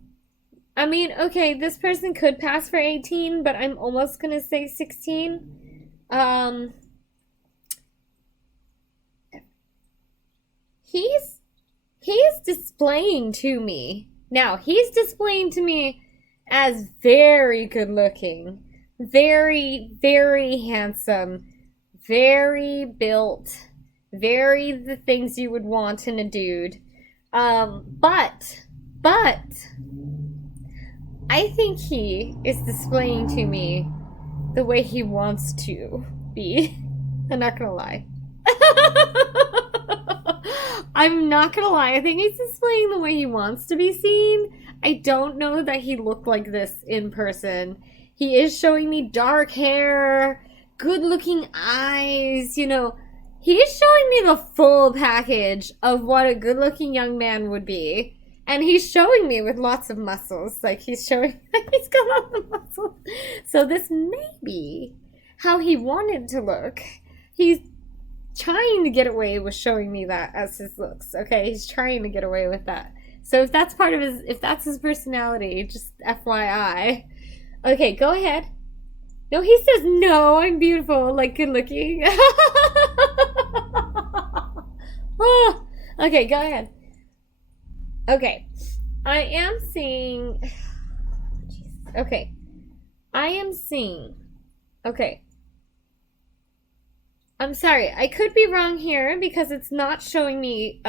I mean, okay, this person could pass for 18, but I'm almost gonna say 16. He's he's displaying to me. Now, he's displaying to me as very good looking, very, very handsome, very built, very the things you would want in a dude. But I think he is displaying to me the way he wants to be. I'm not gonna lie. I'm not gonna lie. I think he's displaying the way he wants to be seen. I don't know that he looked like this in person. He is showing me dark hair, good looking eyes, you know. He is showing me the full package of what a good looking young man would be. And he's showing me with lots of muscles. Like he's showing he's got lots of muscles. So this may be how he wanted to look. He's trying to get away with showing me that as his looks. Okay, he's trying to get away with that. So if that's part of his, if that's his personality, just FYI. Okay, go ahead. No, he says no. I'm beautiful, like good looking. Oh, okay, go ahead. Okay, I am seeing. Okay, I am seeing. Okay, I'm sorry. I could be wrong here because it's not showing me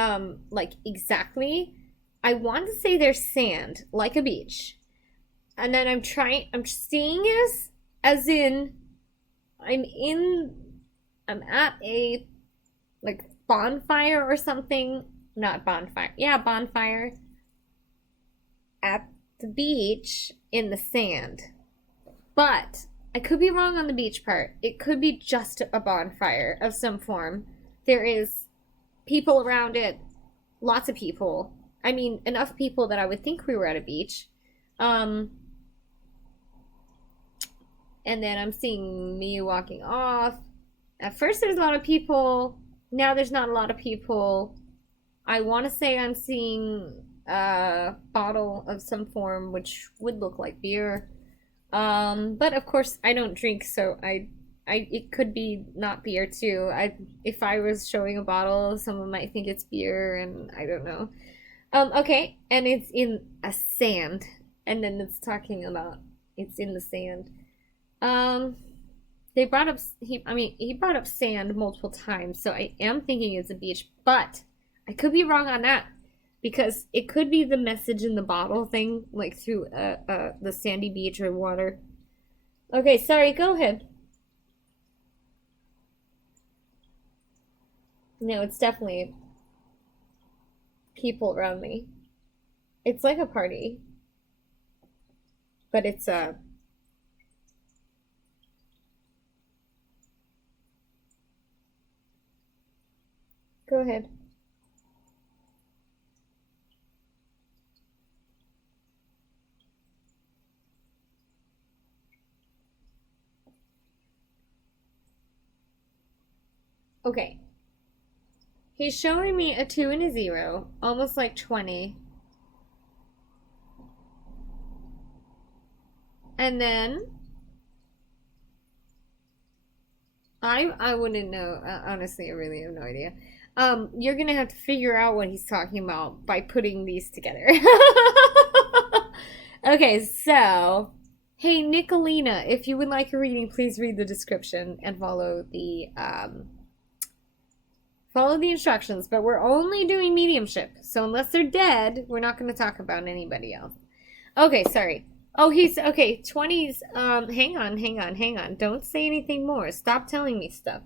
like exactly. I want to say there's sand, like a beach. And then I'm seeing this as in I'm in I'm at a like bonfire or something. Not bonfire. Yeah, bonfire at the beach in the sand. But I could be wrong on the beach part. It could be just a bonfire of some form. There is people around it, lots of people. I mean, enough people that I would think we were at a beach. Um, and then I'm seeing me walking off. At first, there's a lot of people. Now there's not a lot of people. I want to say I'm seeing a bottle of some form, which would look like beer. But of course I don't drink, so it could be not beer too. If I was showing a bottle, someone might think it's beer, and I don't know. Okay, and it's in a sand, and then it's talking about it's in the sand. Um, they brought up he brought up sand multiple times, so I am thinking it's a beach, but I could be wrong on that because it could be the message in the bottle thing, like through the sandy beach or water. Okay, sorry, go ahead. No, it's definitely people around me. It's like a party, but it's go ahead. Okay. He's showing me a 2 and a 0, almost like 20. And then I wouldn't know. Honestly, I really have no idea. You're gonna have to figure out what he's talking about by putting these together. Okay, so hey Nicolina, if you would like a reading, please read the description and follow the instructions. But we're only doing mediumship, so unless they're dead, we're not going to talk about anybody else. Okay, sorry. Oh, he's okay. 20s. Hang on. Don't say anything more. Stop telling me stuff.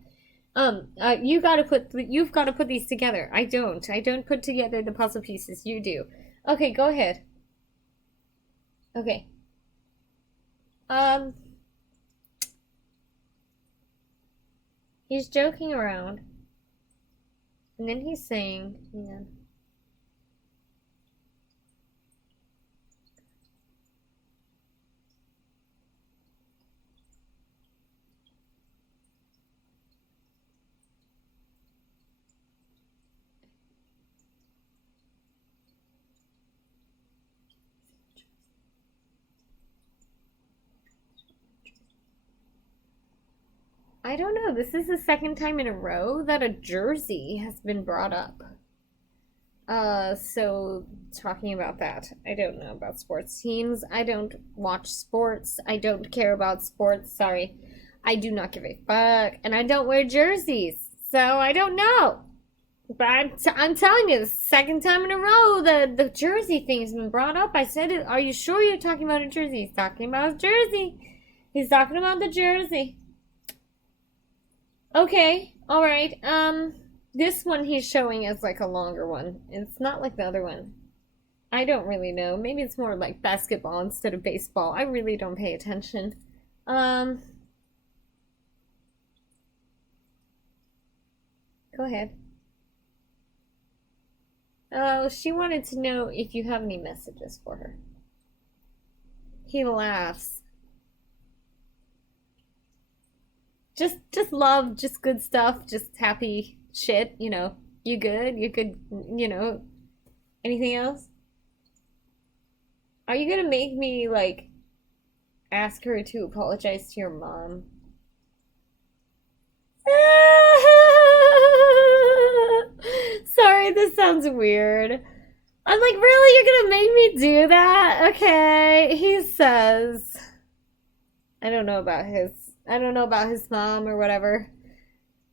You've got to put these together. I don't. I don't put together the puzzle pieces. You do. Okay, go ahead. Okay. Um, he's joking around, and then he's saying, yeah. I don't know. This is the second time in a row that a jersey has been brought up. So talking about that, I don't know about sports teams. I don't watch sports. I don't care about sports. Sorry. I do not give a fuck. And I don't wear jerseys. So I don't know. But I'm telling you, the second time in a row, the jersey thing's been brought up. I said it. Are you sure you're talking about a jersey? He's talking about a jersey. He's talking about the jersey. Okay, all right. This one he's showing is like a longer one. It's not like the other one. I don't really know. Maybe it's more like basketball instead of baseball. I really don't pay attention. Um, Go ahead. Oh, she wanted to know if you have any messages for her. He laughs. Just love, just good stuff, just happy shit, you know. You good? You could, you know, anything else? Are you gonna make me like ask her to apologize to your mom? Sorry, this sounds weird. I'm like, really? You're gonna make me do that? Okay. He says, I don't know about his mom or whatever.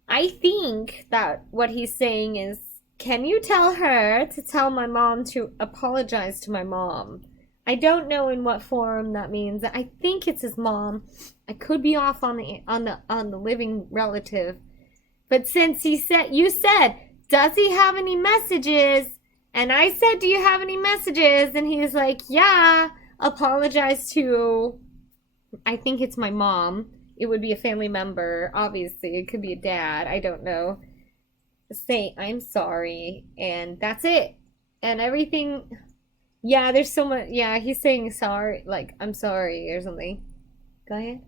I think that what he's saying is, can you tell her to tell my mom to apologize to my mom? I don't know in what form that means. I think it's his mom. I could be off on the living relative. But since you said, does he have any messages? And I said, do you have any messages? And he's like, yeah, apologize to, I think it's my mom. It would be a family member. Obviously, it could be a dad. I don't know. Say, I'm sorry. And that's it. And everything. Yeah, there's so much. Yeah, he's saying sorry. Like, I'm sorry or something. Go ahead.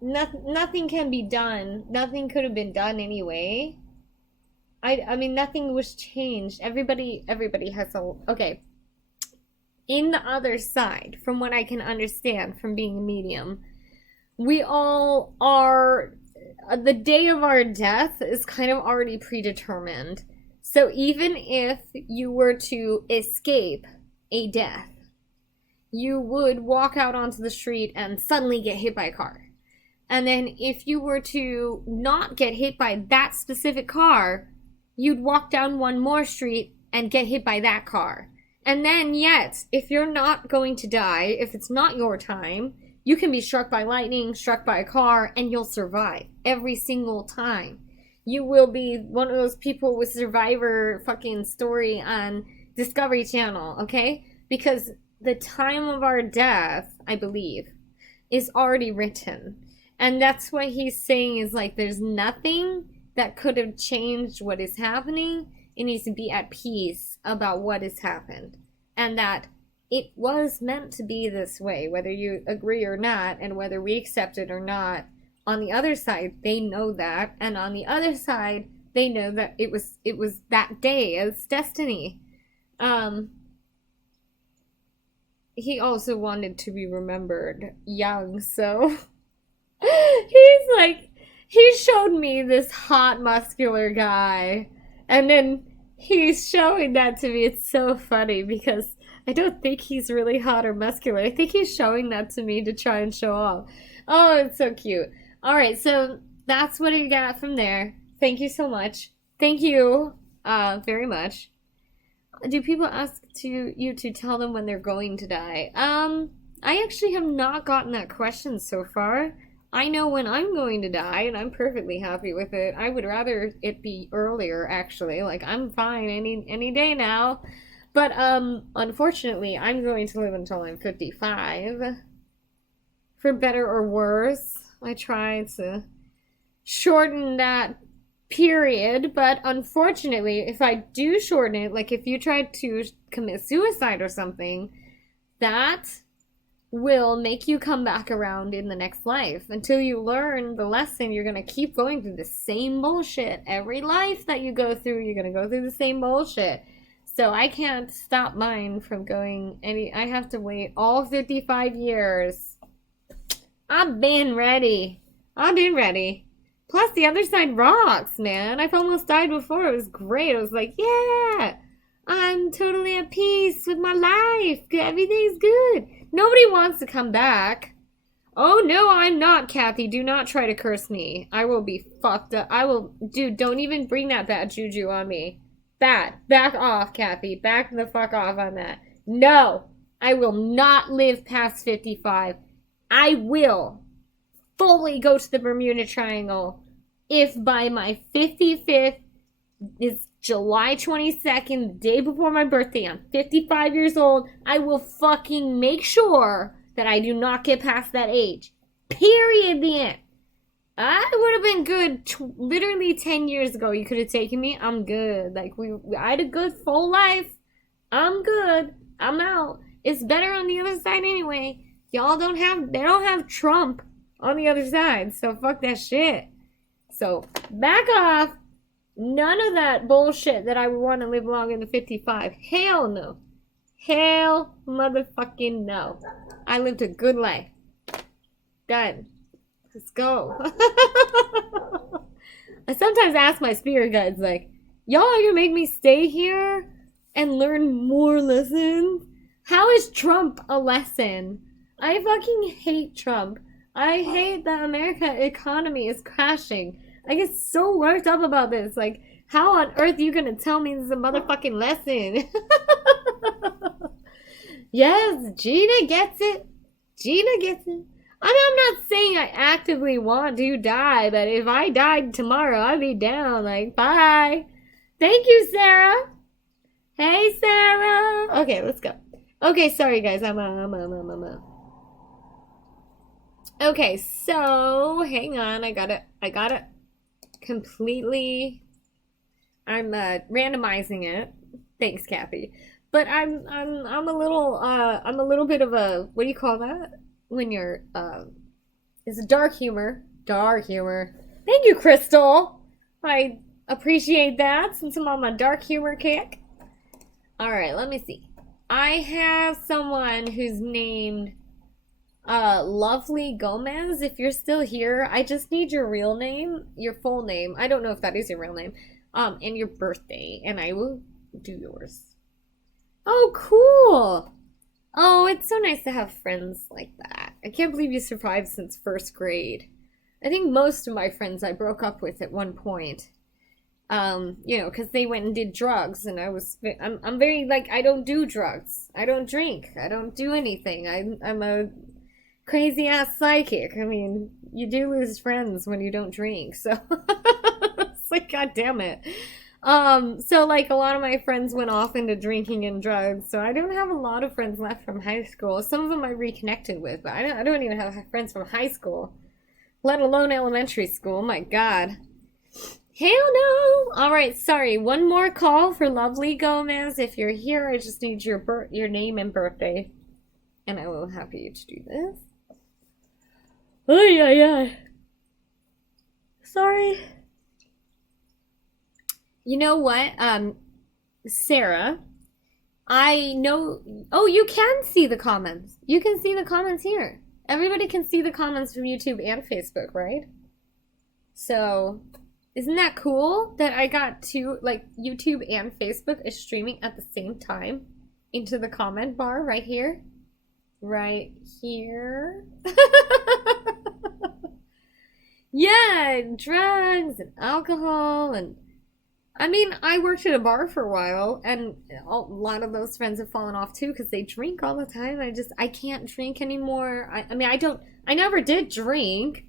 Nothing can be done. Nothing could have been done anyway. I mean, nothing was changed. Everybody has a. Okay. In the other side, from what I can understand from being a medium, we all are, the day of our death is kind of already predetermined. So even if you were to escape a death, you would walk out onto the street and suddenly get hit by a car. And then if you were to not get hit by that specific car, you'd walk down one more street and get hit by that car. And then, yet, if you're not going to die, if it's not your time, you can be struck by lightning, struck by a car, and you'll survive every single time. You will be one of those people with Survivor fucking story on Discovery Channel, okay? Because the time of our death, I believe, is already written. And that's what he's saying is like, there's nothing that could have changed what is happening. It needs to be at peace about what has happened. And that it was meant to be this way, whether you agree or not, and whether we accept it or not. On the other side, they know that. And on the other side, they know that it was that day. It's destiny. He also wanted to be remembered young, so he's like, he showed me this hot muscular guy, and then he's showing that to me. It's so funny because I don't think he's really hot or muscular. I think he's showing that to me to try and show off. Oh, it's so cute. All right, so that's what I got from there. Thank you so much. Thank you very much. Do people ask you to tell them when they're going to die? I actually have not gotten that question so far. I know when I'm going to die, and I'm perfectly happy with it. I would rather it be earlier, actually. Like, I'm fine any day now. But unfortunately, I'm going to live until I'm 55. For better or worse, I try to shorten that period, but unfortunately, if I do shorten it, like if you try to commit suicide or something, that will make you come back around in the next life. Until you learn the lesson, you're gonna keep going through the same bullshit. Every life that you go through, you're gonna go through the same bullshit. So I can't stop mine from going I have to wait all 55 years. I've been ready. I'm in ready. Plus, the other side rocks, man. I've almost died before. It was great. I was like, yeah, I'm totally at peace with my life. Everything's good. Nobody wants to come back. Oh, no, I'm not, Kathy. Do not try to curse me. I will be fucked up. Dude, don't even bring that bad juju on me. Bad. Back off, Kathy. Back the fuck off on that. No, I will not live past 55. I will fully go to the Bermuda Triangle if by my 55th is July 22nd, the day before my birthday. I'm 55 years old. I will fucking make sure that I do not get past that age. Period. The end. I would have been good literally 10 years ago. You could have taken me. I'm good. Like, I had a good full life. I'm good. I'm out. It's better on the other side anyway. They don't have Trump on the other side. So fuck that shit. So back off. None of that bullshit that I would want to live longer than 55. Hell no. Hell motherfucking no. I lived a good life. Done. Let's go. I sometimes ask my spirit guides, like, y'all are gonna make me stay here and learn more lessons? How is Trump a lesson? I fucking hate Trump. I hate that American economy is crashing. I get so worked up about this. Like, how on earth are you gonna tell me this is a motherfucking lesson? Yes, Gina gets it. Gina gets it. I mean, I'm not saying I actively want to die, but if I died tomorrow, I'd be down. Like, bye. Thank you, Sarah. Hey, Sarah. Okay, let's go. Okay, sorry, guys. Okay, so hang on. I got it completely. I'm randomizing it. Thanks, Kathy. But I'm a little bit of a, what do you call that? When you're it's a dark humor. Dark humor. Thank you, Crystal. I appreciate that since I'm on my dark humor kick. Alright, let me see. I have someone who's named Lovely Gomez. If you're still here, I just need your real name, your full name. I don't know if that is your real name. And your birthday, and I will do yours. Oh, cool. Oh, it's so nice to have friends like that. I can't believe you survived since first grade. I think most of my friends I broke up with at one point. You know, because they went and did drugs, and I'm very, like, I don't do drugs. I don't drink. I don't do anything. I'm a crazy-ass psychic. I mean, you do lose friends when you don't drink, so it's like, God damn it. So like a lot of my friends went off into drinking and drugs, so I don't have a lot of friends left from high school. Some of them I reconnected with, but I don't even have friends from high school, let alone elementary school. My God. Hell no! Alright, sorry. One more call for Lovely Gomez. If you're here, I just need your name and birthday. And I will help you to do this. Oh, yeah. Sorry. You know what? Sarah, I know... Oh, you can see the comments. You can see the comments here. Everybody can see the comments from YouTube and Facebook, right? So... Isn't that cool that I got to, like, YouTube and Facebook is streaming at the same time into the comment bar right here? Right here. Yeah, drugs and alcohol and... I mean, I worked at a bar for a while, and a lot of those friends have fallen off too because they drink all the time. I can't drink anymore. I never did drink.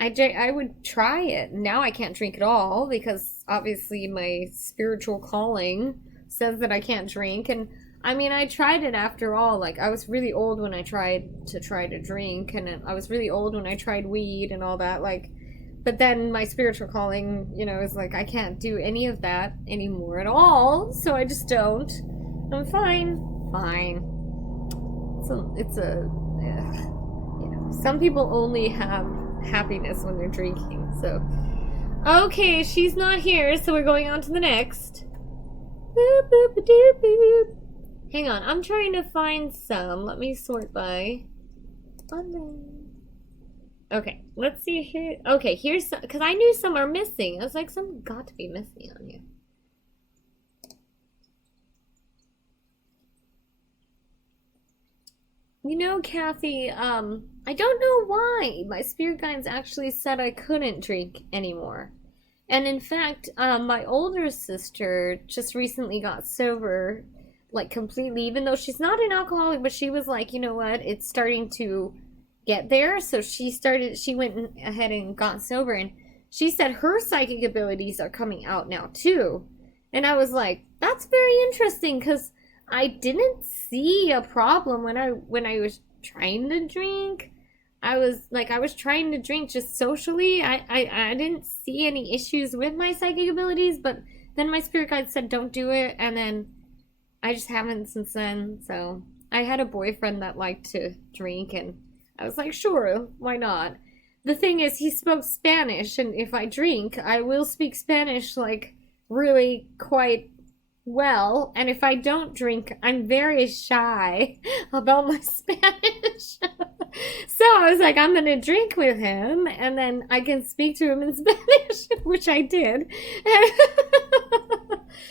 I would try it. Now I can't drink at all because obviously my spiritual calling says that I can't drink. And I mean, I tried it after all. Like, I was really old when I tried to drink, and I was really old when I tried weed and all that. Like, but then my spiritual calling, you know, is like, I can't do any of that anymore at all. So I just don't. I'm fine. You know, some people only have happiness when they're drinking, so. Okay, she's not here, so we're going on to the next. Boop, boop, doop, boop. Hang on, I'm trying to find some. Let me sort by. Okay, let's see here. Okay, here's some, because I knew some are missing. I was like, some got to be missing on you. You know, Kathy, I don't know why my spirit guides actually said I couldn't drink anymore. And in fact, my older sister just recently got sober, like completely, even though she's not an alcoholic, but she was like, you know what, it's starting to get there. So she went ahead and got sober, and she said her psychic abilities are coming out now too. And I was like, that's very interesting because I didn't see a problem when I was trying to drink. I was trying to drink just socially. I didn't see any issues with my psychic abilities, but then my spirit guide said don't do it, and then I just haven't since then. So I had a boyfriend that liked to drink, and I was like, sure, why not? The thing is, he spoke Spanish, and if I drink, I will speak Spanish like really quite well, and if I don't drink, I'm very shy about my Spanish. So I was like, I'm gonna drink with him, and then I can speak to him in Spanish, which I did.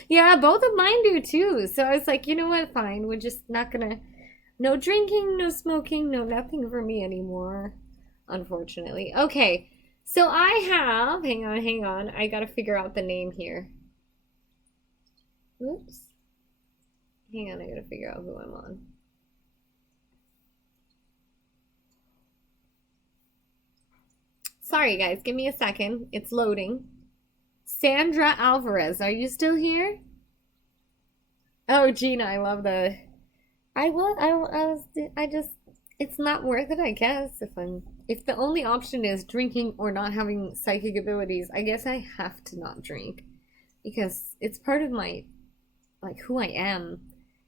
Yeah, both of mine do too. So I was like, you know what? Fine. We're just not gonna. No drinking, no smoking, no nothing for me anymore, unfortunately. Okay, so I have. Hang on. I gotta figure out the name here. Oops. Hang on, I gotta figure out who I'm on. Sorry, guys, give me a second. It's loading. Sandra Alvarez, are you still here? Oh, Gina, I love the. I just. It's not worth it, I guess. If the only option is drinking or not having psychic abilities, I guess I have to not drink because it's part of my like who I am,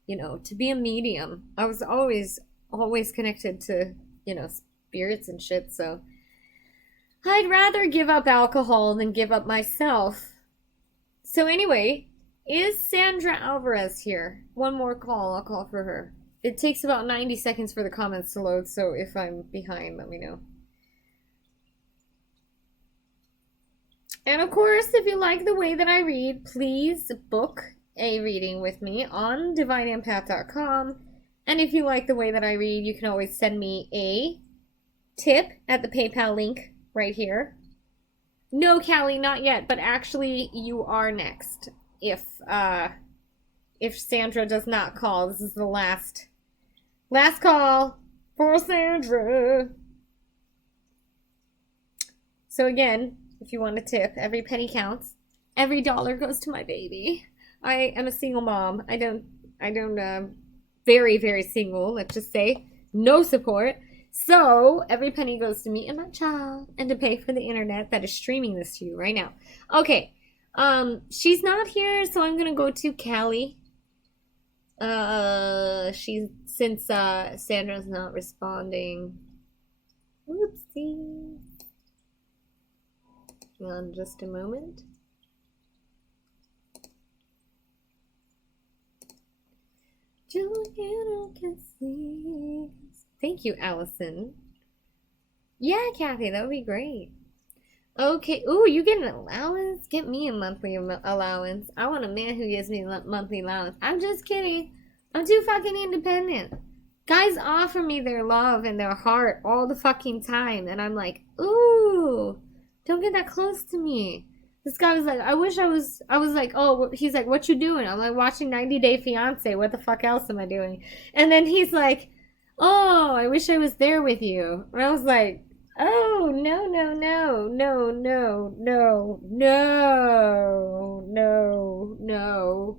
to be a medium. I was always connected to, spirits and shit, so I'd rather give up alcohol than give up myself. So anyway, is Sandra Alvarez here? One more call, I'll call for her. It takes about 90 seconds for the comments to load, so if I'm behind, let me know. And of course, if you like the way that I read, please book a reading with me on divineempath.com. And if you like the way that I read, you can always send me a tip at the PayPal link right here. No, Callie, not yet, but actually you are next. If Sandra does not call, this is the last call for Sandra. So again, if you want a tip, every penny counts. Every dollar goes to my baby. I am a single mom. I don't, very, very single, let's just say. No support. So, every penny goes to me and my child and to pay for the internet that is streaming this to you right now. Okay. She's not here, so I'm gonna go to Callie. Since Sandra's not responding. Whoopsie. Hang on just a moment. Thank you, Allison. Yeah, Kathy, that would be great. Okay. Ooh, you get an allowance? Get me a monthly allowance. I want a man who gives me a monthly allowance. I'm just kidding. I'm too fucking independent. Guys offer me their love and their heart all the fucking time, and I'm like, ooh, don't get that close to me. This guy was like, I was like, oh, he's like, what you doing? I'm like, watching 90 Day Fiance. What the fuck else am I doing? And then he's like, oh, I wish I was there with you. And I was like, oh, no, no, no, no, no, no, no, no, no.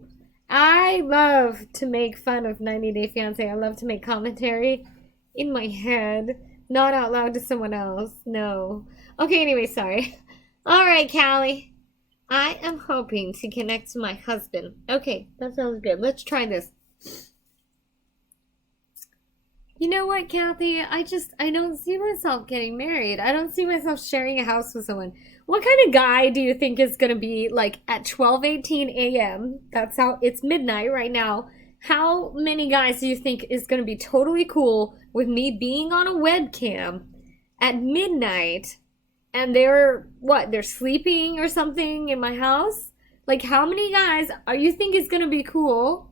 I love to make fun of 90 Day Fiance. I love to make commentary in my head, not out loud to someone else. No. Okay, anyway, sorry. All right, Callie. I am hoping to connect to my husband. Okay, that sounds good. Let's try this. You know what, Kathy? I don't see myself getting married. I don't see myself sharing a house with someone. What kind of guy do you think is going to be like at 12:18 a.m.? That's how it's midnight right now. How many guys do you think is going to be totally cool with me being on a webcam at midnight and they're sleeping or something in my house? Like, how many guys are you think is gonna be cool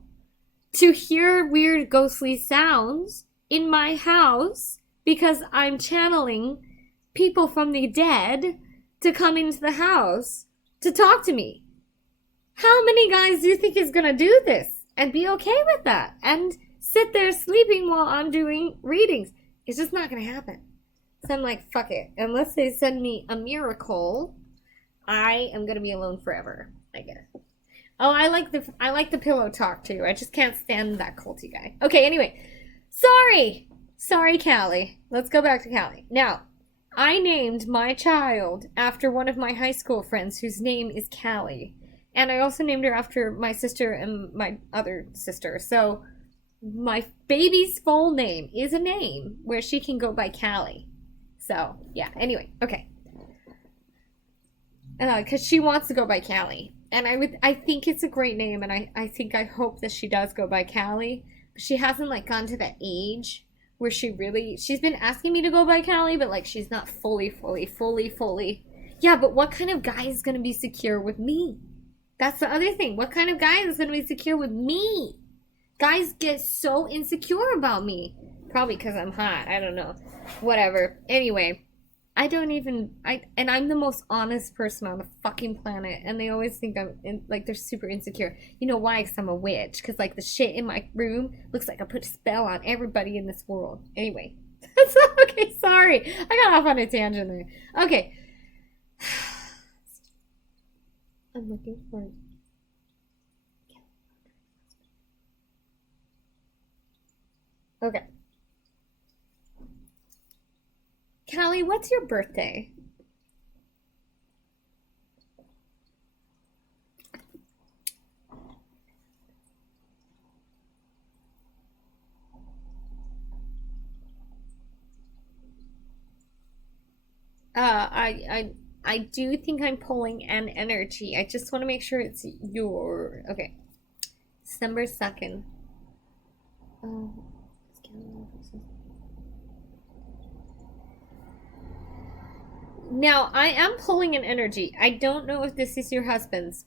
to hear weird ghostly sounds in my house because I'm channeling people from the dead to come into the house to talk to me? How many guys do you think is gonna do this and be okay with that and sit there sleeping while I'm doing readings? It's just not gonna happen. So I'm like, fuck it. Unless they send me a miracle, I am gonna be alone forever, I guess. Oh, I like the pillow talk too. I just can't stand that culty guy. Okay, anyway. Sorry, Callie. Let's go back to Callie. Now, I named my child after one of my high school friends whose name is Callie. And I also named her after my sister and my other sister. So my baby's full name is a name where she can go by Callie. So, yeah. Anyway, okay. Because she wants to go by Callie. And I think it's a great name, and I hope that she does go by Callie. But she hasn't, like, gone to that age where she's been asking me to go by Callie, but, like, she's not fully. Yeah, but what kind of guy is going to be secure with me? That's the other thing. What kind of guy is going to be secure with me? Guys get so insecure about me. Probably because I'm hot. I don't know. Whatever. Anyway, I'm the most honest person on the fucking planet. And they always think they're super insecure. You know why? Because I'm a witch. Because, like, the shit in my room looks like I put a spell on everybody in this world. Anyway. Okay, sorry. I got off on a tangent there. Okay. I'm looking for... Okay. Callie, what's your birthday? I do think I'm pulling an energy. I just want to make sure it's your... Okay. December 2nd. Now, I am pulling an energy. I don't know if this is your husband's.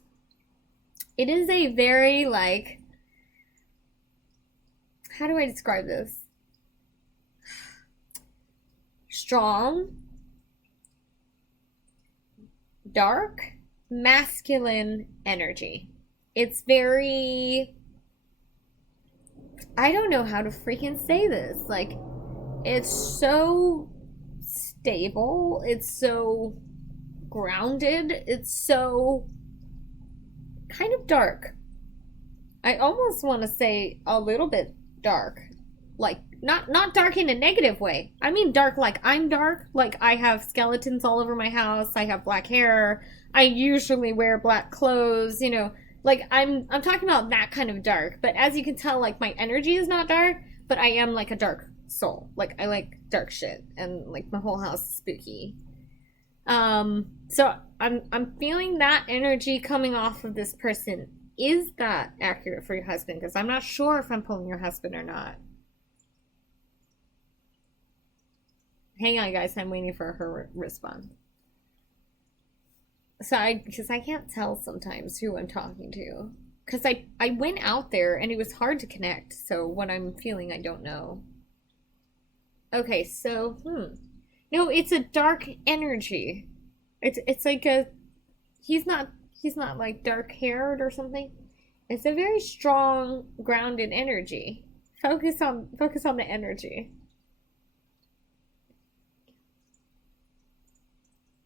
It is a very, like... How do I describe this? Strong, dark, masculine energy. It's very... I don't know how to freaking say this. Like, it's so stable. It's so grounded. It's so kind of dark. I almost want to say a little bit dark. Like, not dark in a negative way. I mean dark like I'm dark. Like, I have skeletons all over my house. I have black hair. I usually wear black clothes, you know. Like, I'm talking about that kind of dark. But as you can tell, like, my energy is not dark, but I am like a dark soul. Like, I like dark shit, and like my whole house is spooky. So I'm feeling that energy coming off of this person. Is that accurate for your husband? Because I'm not sure if I'm pulling your husband or not. Hang on, guys. I'm waiting for her response. So because I can't tell sometimes who I'm talking to. Because I went out there and it was hard to connect. So what I'm feeling, I don't know. Okay, so, no, it's a dark energy. It's like he's not like dark haired or something. It's a very strong, grounded energy. Focus on the energy.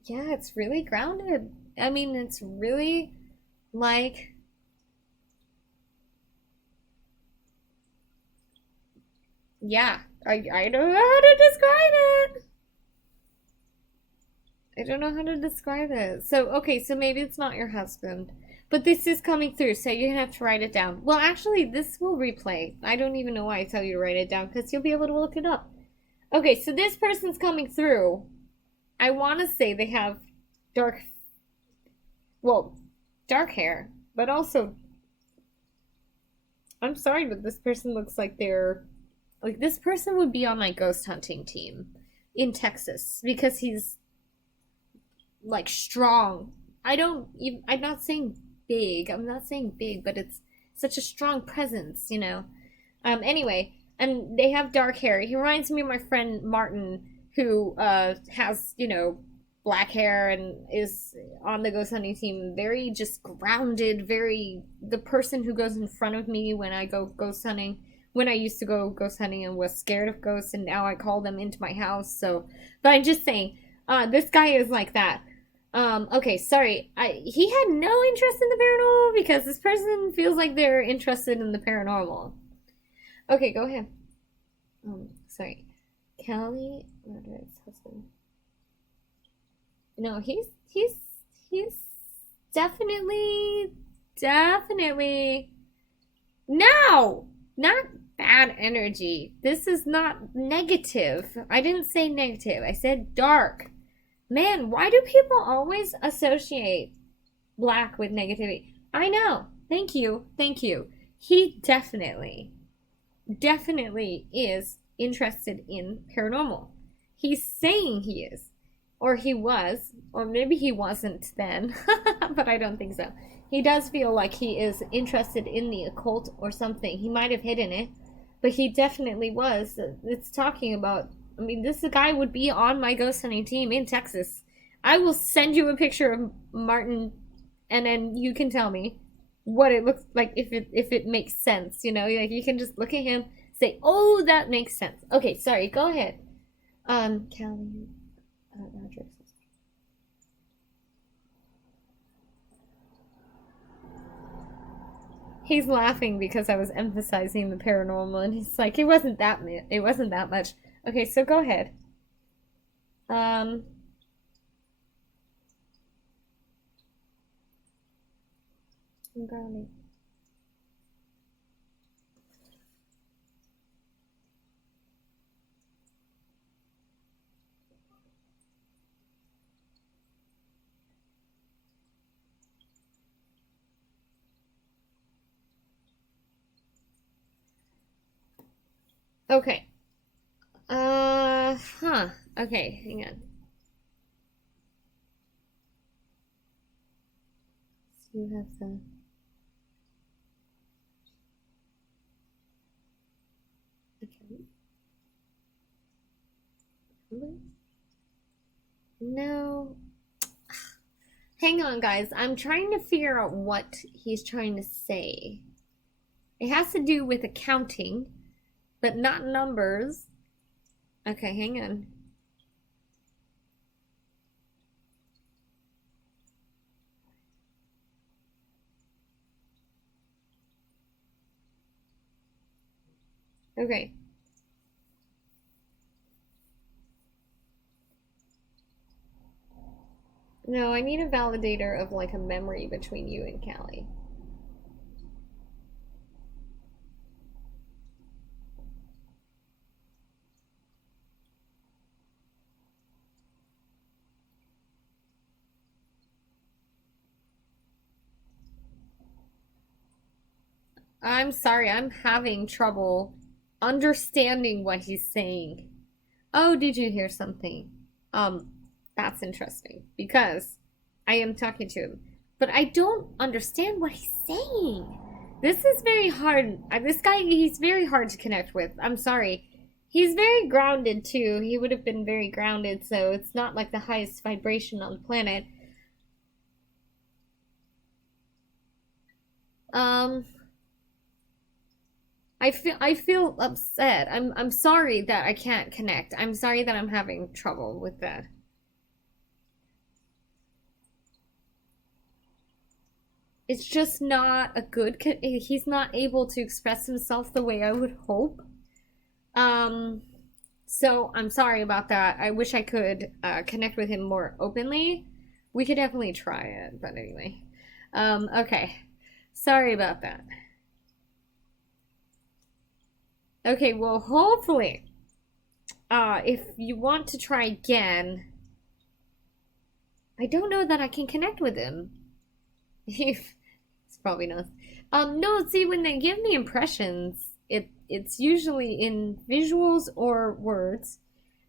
Yeah, it's really grounded. I mean, it's really like... Yeah, I don't know how to describe it. I don't know how to describe it. So, okay, so maybe it's not your husband. But this is coming through, so you're gonna have to write it down. Well, actually, this will replay. I don't even know why I tell you to write it down, because you'll be able to look it up. Okay, so this person's coming through. I want to say they have dark hair, but also, I'm sorry, but this person looks like this person would be on my ghost hunting team. in Texas because he's like strong. I'm not saying big. I'm not saying big, but it's such a strong presence, you know. Anyway, and they have dark hair. He reminds me of my friend Martin, who has, you know, black hair and is on the ghost hunting team. Very just grounded, very the person who goes in front of me when I go ghost hunting. When I used to go ghost hunting and was scared of ghosts, and now I call them into my house. So, but I'm just saying, this guy is like that. Okay, sorry. He had no interest in the paranormal because this person feels like they're interested in the paranormal. Okay, go ahead. Sorry. Kelly Roderick's husband. No, he's definitely no, not bad energy. This is not negative. I didn't say negative. I said dark. Man, why do people always associate black with negativity? I know. Thank you. Thank you. He definitely is interested in paranormal. He's saying he is. Or he was. Or maybe he wasn't then. But I don't think so. He does feel like he is interested in the occult or something. He might have hidden it. But he definitely was. It's talking about, I mean, this guy would be on my ghost hunting team in Texas. I will send you a picture of Martin, and then you can tell me what it looks like, if it makes sense. You know, like you can just look at him, say, "Oh, that makes sense." Okay, sorry. Go ahead. Callie, Roderick. He's laughing because I was emphasizing the paranormal, and he's like, it wasn't that much. Okay, so go ahead. Um, Brownie. Okay. Huh. Okay, hang on. So you have the. Okay. No. Hang on, guys. I'm trying to figure out what he's trying to say. It has to do with accounting, but not numbers. Okay, hang on. Okay. No, I need a validator of like a memory between you and Callie. I'm sorry, I'm having trouble understanding what he's saying. Oh, did you hear something? Um, that's interesting because I am talking to him, but I don't understand what he's saying. This is very hard. This guy, he's very hard to connect with. I'm sorry. He's very grounded too. He would have been very grounded, so it's not like the highest vibration on the planet. Um, I feel upset. I'm sorry that I can't connect. I'm sorry that I'm having trouble with that. It's just not a good he's not able to express himself the way I would hope. Um so I'm sorry about that. I wish I could connect with him more openly. We could definitely try it, but anyway. Okay. Sorry about that. Okay, well, hopefully if you want to try again, I don't know that I can connect with him. It's probably not. No, see, when they give me impressions, it's usually in visuals or words.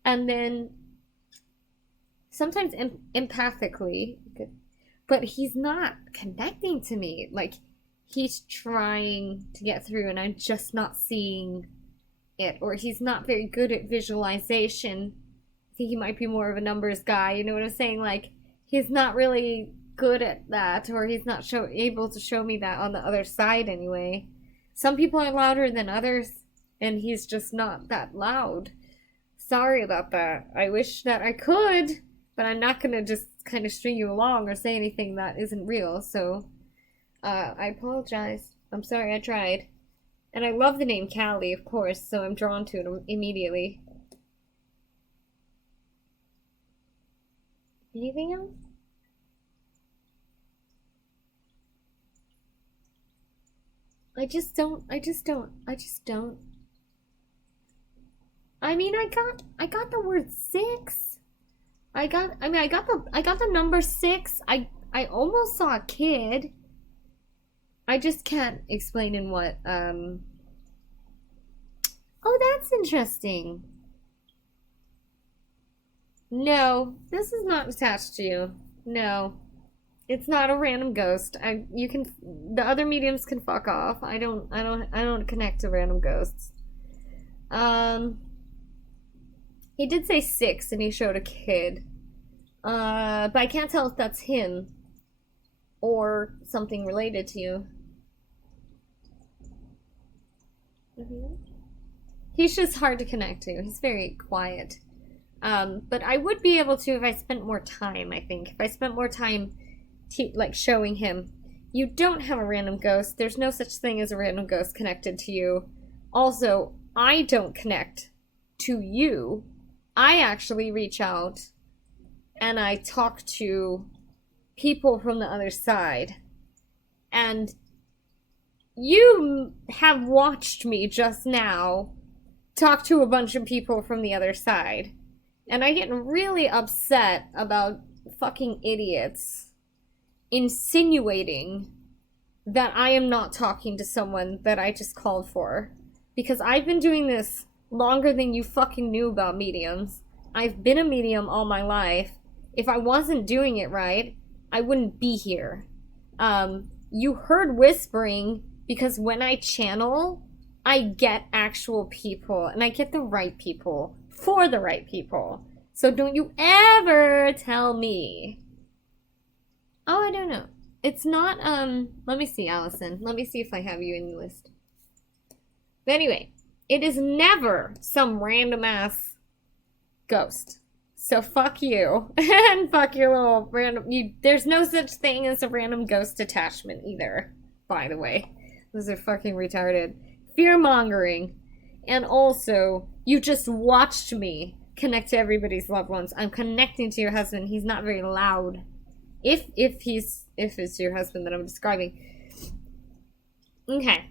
And then sometimes empathically, but he's not connecting to me. Like, he's trying to get through and I'm just not seeing it. Or he's not very good at visualization. I think he might be more of a numbers guy. You know what I'm saying? Like, he's not really good at that, or he's not able to show me that on the other side anyway. Some people are louder than others, and he's just not that loud. Sorry about that. I wish that I could, but I'm not gonna just kind of string you along or say anything that isn't real, so I apologize. I'm sorry I tried. And I love the name Callie, of course, so I'm drawn to it immediately. Anything else? I just don't. I mean, I got the word 6. I got the number 6. I almost saw a kid. I just can't explain in what. Oh, that's interesting. No, this is not attached to you. No. It's not a random ghost. The other mediums can fuck off. I don't connect to random ghosts. He did say 6 and he showed a kid. But I can't tell if that's him or something related to you. He's just hard to connect to. He's very quiet. But I would be able to if I spent more time, I think. If I spent more time like showing him, you don't have a random ghost. There's no such thing as a random ghost connected to you. Also, I don't connect to you. I actually reach out and I talk to people from the other side. And you have watched me just now talk to a bunch of people from the other side. And I get really upset about fucking idiots insinuating that I am not talking to someone that I just called for. Because I've been doing this longer than you fucking knew about mediums. I've been a medium all my life. If I wasn't doing it right, I wouldn't be here. You heard whispering because when I channel, I get actual people. And I get the right people for the right people. So don't you ever tell me. Oh, I don't know. It's not, let me see, Allison. Let me see if I have you in the list. But anyway, it is never some random ass ghost. So fuck you. And fuck your little random, there's no such thing as a random ghost attachment either, by the way. Those are fucking retarded. Fear-mongering. And also, you just watched me connect to everybody's loved ones. I'm connecting to your husband. He's not very loud. If it's your husband that I'm describing. Okay.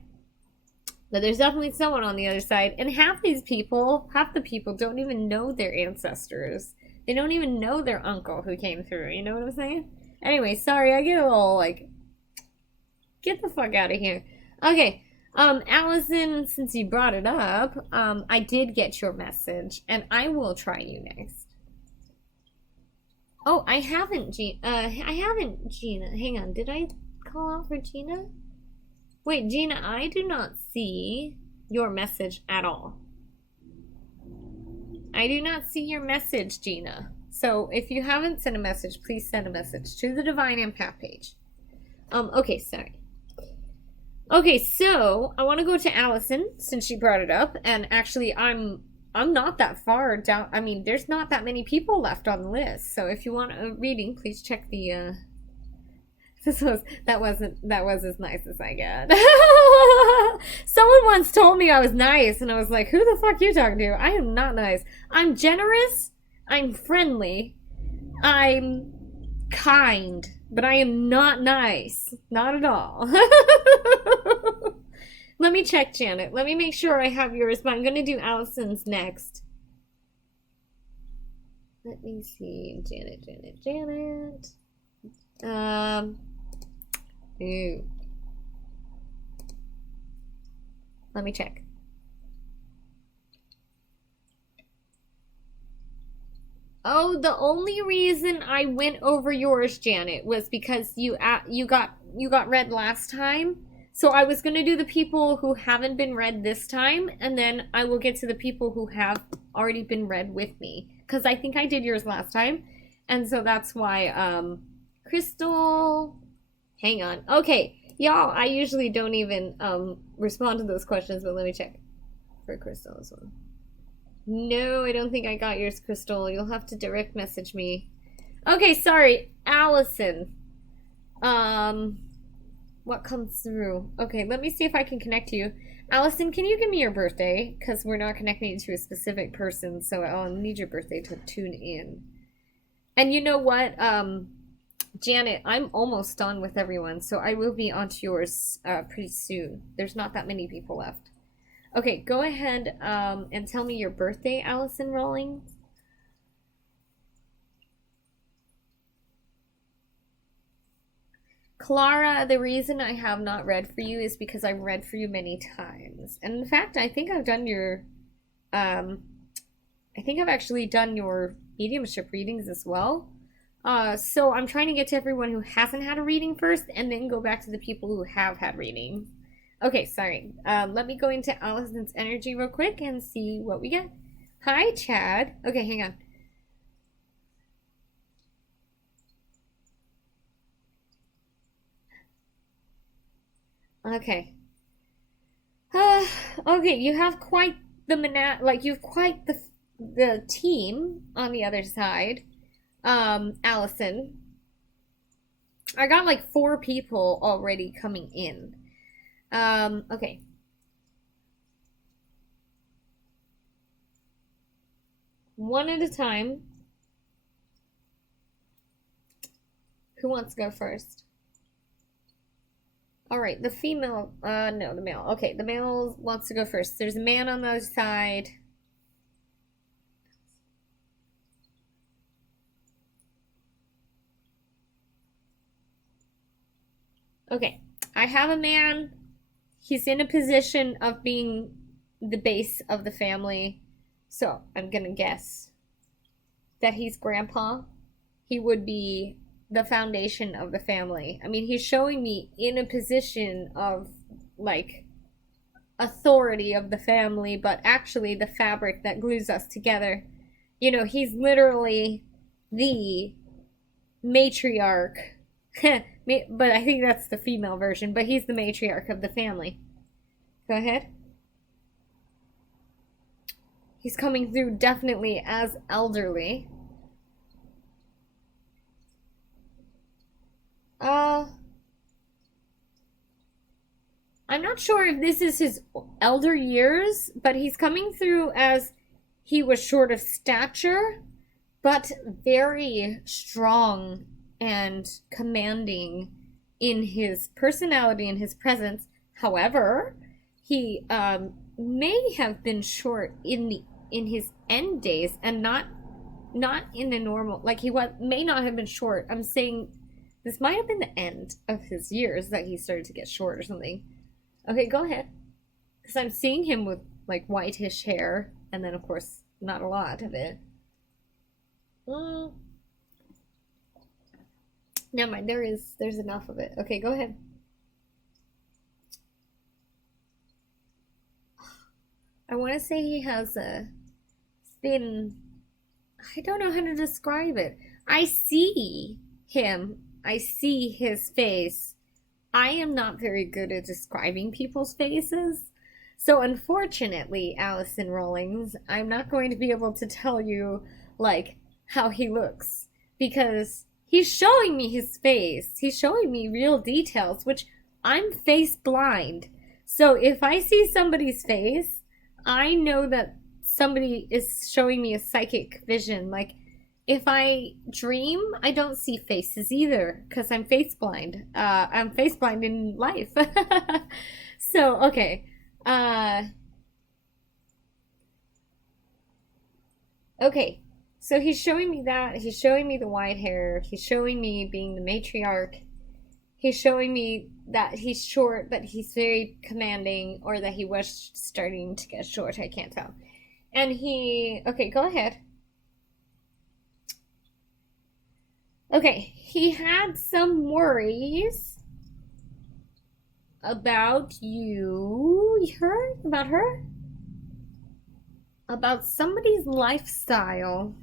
But there's definitely someone on the other side. And half the people don't even know their ancestors. They don't even know their uncle who came through. You know what I'm saying? Anyway, sorry, I get a little, like, get the fuck out of here. Okay. Allison, since you brought it up, I did get your message. And I will try you next. Oh, I haven't, Gina. Hang on, did I call out for Gina? Wait, Gina, I do not see your message at all. I do not see your message, Gina. So if you haven't sent a message, please send a message to the Divine Empath page. Okay, sorry. Okay, so I want to go to Allison since she brought it up, and actually I'm not that far down. I mean, there's not that many people left on the list. So if you want a reading, please check the that was as nice as I get. Someone once told me I was nice, and I was like, who the fuck you talking to? I am not nice. I'm generous, I'm friendly, I'm kind, but I am not nice. Not at all. Let me check, Janet. Let me make sure I have yours, but I'm going to do Allison's next. Let me see. Janet. Ooh. Let me check. Oh, the only reason I went over yours, Janet, was because you got read last time. So I was gonna do the people who haven't been read this time, and then I will get to the people who have already been read with me. Because I think I did yours last time. And so that's why, Crystal, hang on. Okay, y'all, I usually don't even respond to those questions, but let me check for Crystal as well. No, I don't think I got yours, Crystal. You'll have to direct message me. Okay, sorry, Allison. Um, what comes through? Okay, let me see if I can connect you. Allison, can you give me your birthday? Because we're not connecting you to a specific person, so I'll need your birthday to tune in. And you know what? Janet, I'm almost done with everyone, so I will be onto yours pretty soon. There's not that many people left. Okay, go ahead and tell me your birthday, Allison Rawlings. Clara, the reason I have not read for you is because I've read for you many times. And in fact, I think I've done your I think I've actually done your mediumship readings as well. So I'm trying to get to everyone who hasn't had a reading first and then go back to the people who have had readings. Okay, sorry. Let me go into Allison's energy real quick and see what we get. Hi, Chad. Okay, hang on. Okay. Okay, you have quite the you've quite the team on the other side. Allison. I got like 4 people already coming in. Okay. One at a time. Who wants to go first? All right, the female, no, the male. Okay, the male wants to go first. There's a man on the other side. Okay, I have a man. He's in a position of being the base of the family. So I'm gonna guess that he's grandpa. He would be the foundation of the family. I mean, he's showing me in a position of like authority of the family, but actually the fabric that glues us together. You know, he's literally the matriarch. But I think that's the female version, but he's the matriarch of the family. Go ahead. He's coming through definitely as elderly. I'm not sure if this is his elder years, but he's coming through as he was short of stature, but very strong and commanding in his personality and his presence. However, he may have been short in his end days and not in a normal, like may not have been short. I'm saying this might have been the end of his years that he started to get short or something. Okay, go ahead. Because I'm seeing him with like whitish hair, and then of course not a lot of it. Never mind. There's enough of it. Okay, go ahead. I want to say he has a thin. I don't know how to describe it. I see him. I see his face. I am not very good at describing people's faces. So unfortunately, Allison Rawlings, I'm not going to be able to tell you like how he looks because he's showing me his face. He's showing me real details, which I'm face blind. So if I see somebody's face, I know that somebody is showing me a psychic vision. Like if I dream, I don't see faces either because I'm face blind. I'm face blind in life. So, okay. Okay. So he's showing me that. He's showing me the white hair. He's showing me being the matriarch. He's showing me that he's short, but he's very commanding, or that he was starting to get short. I can't tell. And okay, go ahead. Okay, he had some worries about her, about somebody's lifestyle.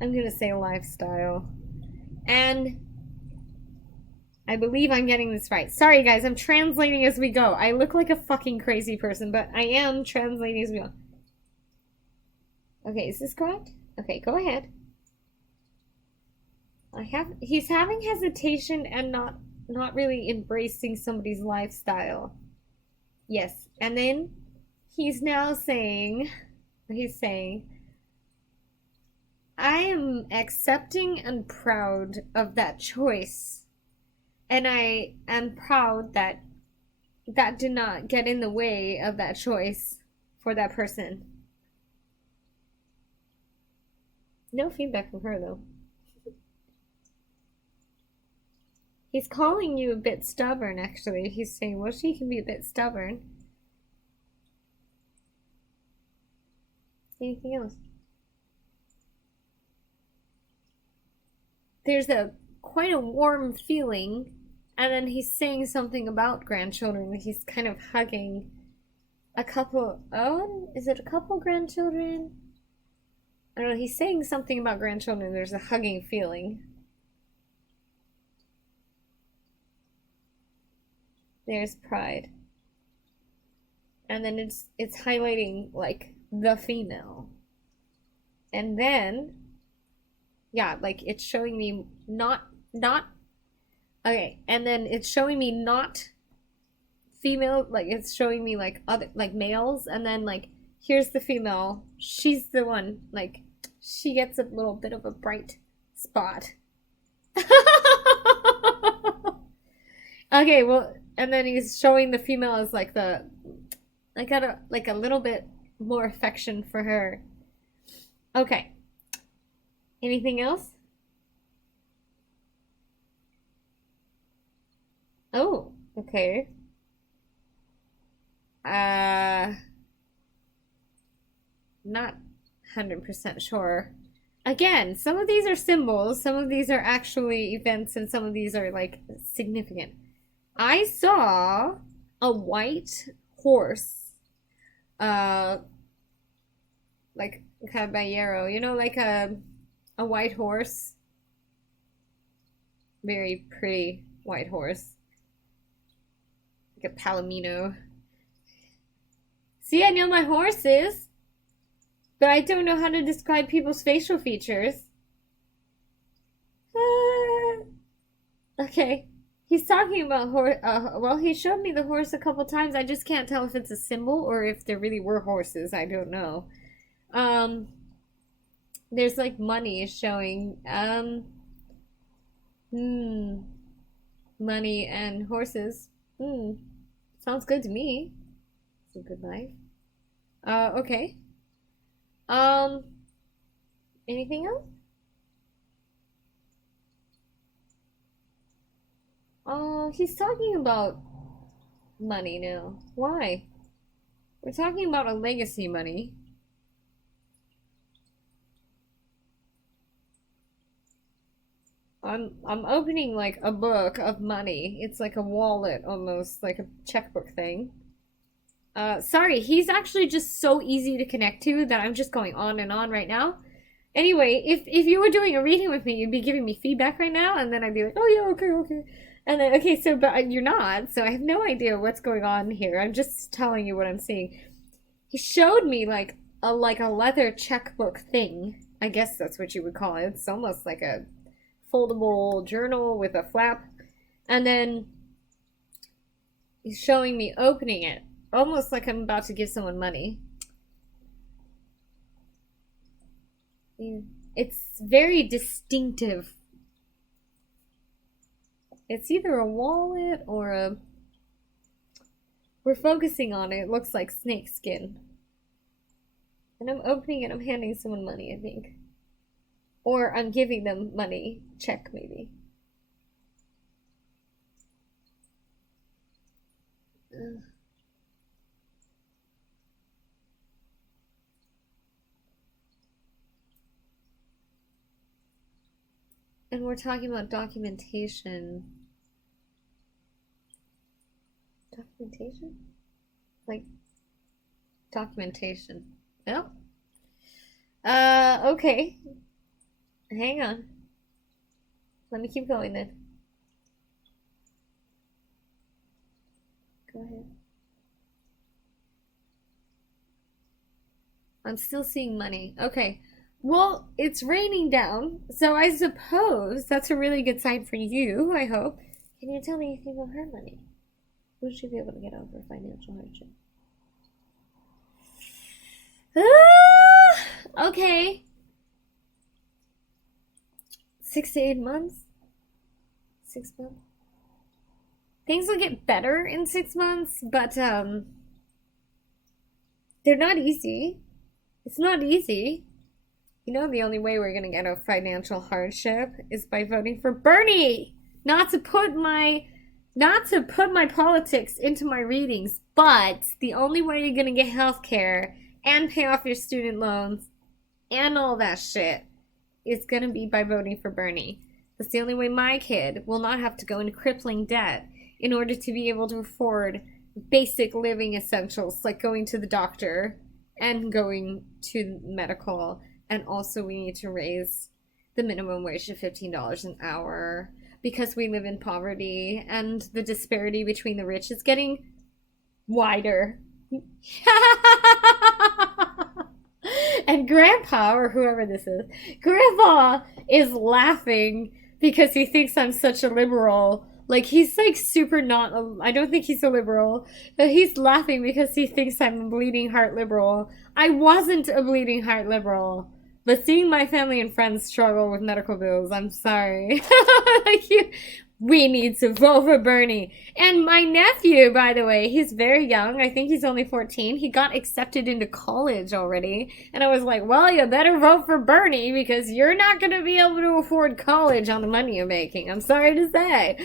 I'm gonna say lifestyle. And I believe I'm getting this right. Sorry, guys, I'm translating as we go. I look like a fucking crazy person, but I am translating as we go. Okay, is this correct? Okay, go ahead. He's having hesitation and not really embracing somebody's lifestyle. Yes. And then he's now saying I am accepting and proud of that choice. And I am proud that that did not get in the way of that choice for that person. No feedback from her though. He's calling you a bit stubborn, actually. He's saying, well, she can be a bit stubborn. Anything else? There's quite a warm feeling, and then he's saying something about grandchildren. He's kind of hugging a couple. Oh, is it a couple grandchildren? I don't know. He's saying something about grandchildren. There's a hugging feeling. There's pride. And then it's highlighting like the female. And then yeah, like it's showing me not okay, and then it's showing me not female, like it's showing me like other like males, and then like here's the female. She's the one, like she gets a little bit of a bright spot. Okay, well, and then he's showing the female as like the like a little bit more affection for her. Okay. Anything else? Oh, okay. Uh, not 100% sure. Again, some of these are symbols, some of these are actually events, and some of these are like significant. I saw a white horse, uh, like caballero, you know, like a white horse, very pretty white horse, like a palomino. See, I know my horses, but I don't know how to describe people's facial features. Okay. He's talking about horse. Well, he showed me the horse a couple times. I just can't tell if it's a symbol or if there really were horses. I don't know. Um, there's like money showing. Hmm, money and horses. Hmm, sounds good to me. It's a good life. Okay. Um, anything else? Oh, he's talking about money now. Why? We're talking about a legacy money. I'm opening like a book of money. It's like a wallet almost, like a checkbook thing. Sorry, he's actually just so easy to connect to that I'm just going on and on right now. Anyway, if you were doing a reading with me, you'd be giving me feedback right now, and then I'd be like, oh yeah, okay, okay. And then okay, so but you're not, so I have no idea what's going on here. I'm just telling you what I'm seeing. He showed me like a leather checkbook thing. I guess that's what you would call it. It's almost like a foldable journal with a flap. And then he's showing me opening it, almost like I'm about to give someone money. It's very distinctive. It's either a wallet or a. We're focusing on it. It looks like snake skin. And I'm opening it. I'm handing someone money, I think. Or I'm giving them money. Check, maybe. And we're talking about documentation. Documentation? Like, documentation. No? Okay. Hang on. Let me keep going then. Go ahead. I'm still seeing money. Okay. Well, it's raining down, so I suppose that's a really good sign for you, I hope. Can you tell me anything about her money? Would she be able to get over financial hardship? Okay. 6 to 8 months? 6 months? Things will get better in 6 months, but, they're not easy. It's not easy. You know, the only way we're gonna get a financial hardship is by voting for Bernie! Not to put my politics into my readings, but the only way you're gonna get health care and pay off your student loans and all that shit is gonna be by voting for Bernie. That's the only way my kid will not have to go into crippling debt in order to be able to afford basic living essentials like going to the doctor and going to medical. And also we need to raise the minimum wage to $15 an hour because we live in poverty and the disparity between the rich is getting wider. And Grandpa, or whoever this is, Grandpa is laughing because he thinks I'm such a liberal. Like, he's like super not, I don't think he's a liberal, but he's laughing because he thinks I'm a bleeding heart liberal. I wasn't a bleeding heart liberal. But seeing my family and friends struggle with medical bills, I'm sorry. We need to vote for Bernie. And my nephew, by the way, he's very young. I think he's only 14. He got accepted into college already. And I was like, well, you better vote for Bernie because you're not going to be able to afford college on the money you're making. I'm sorry to say.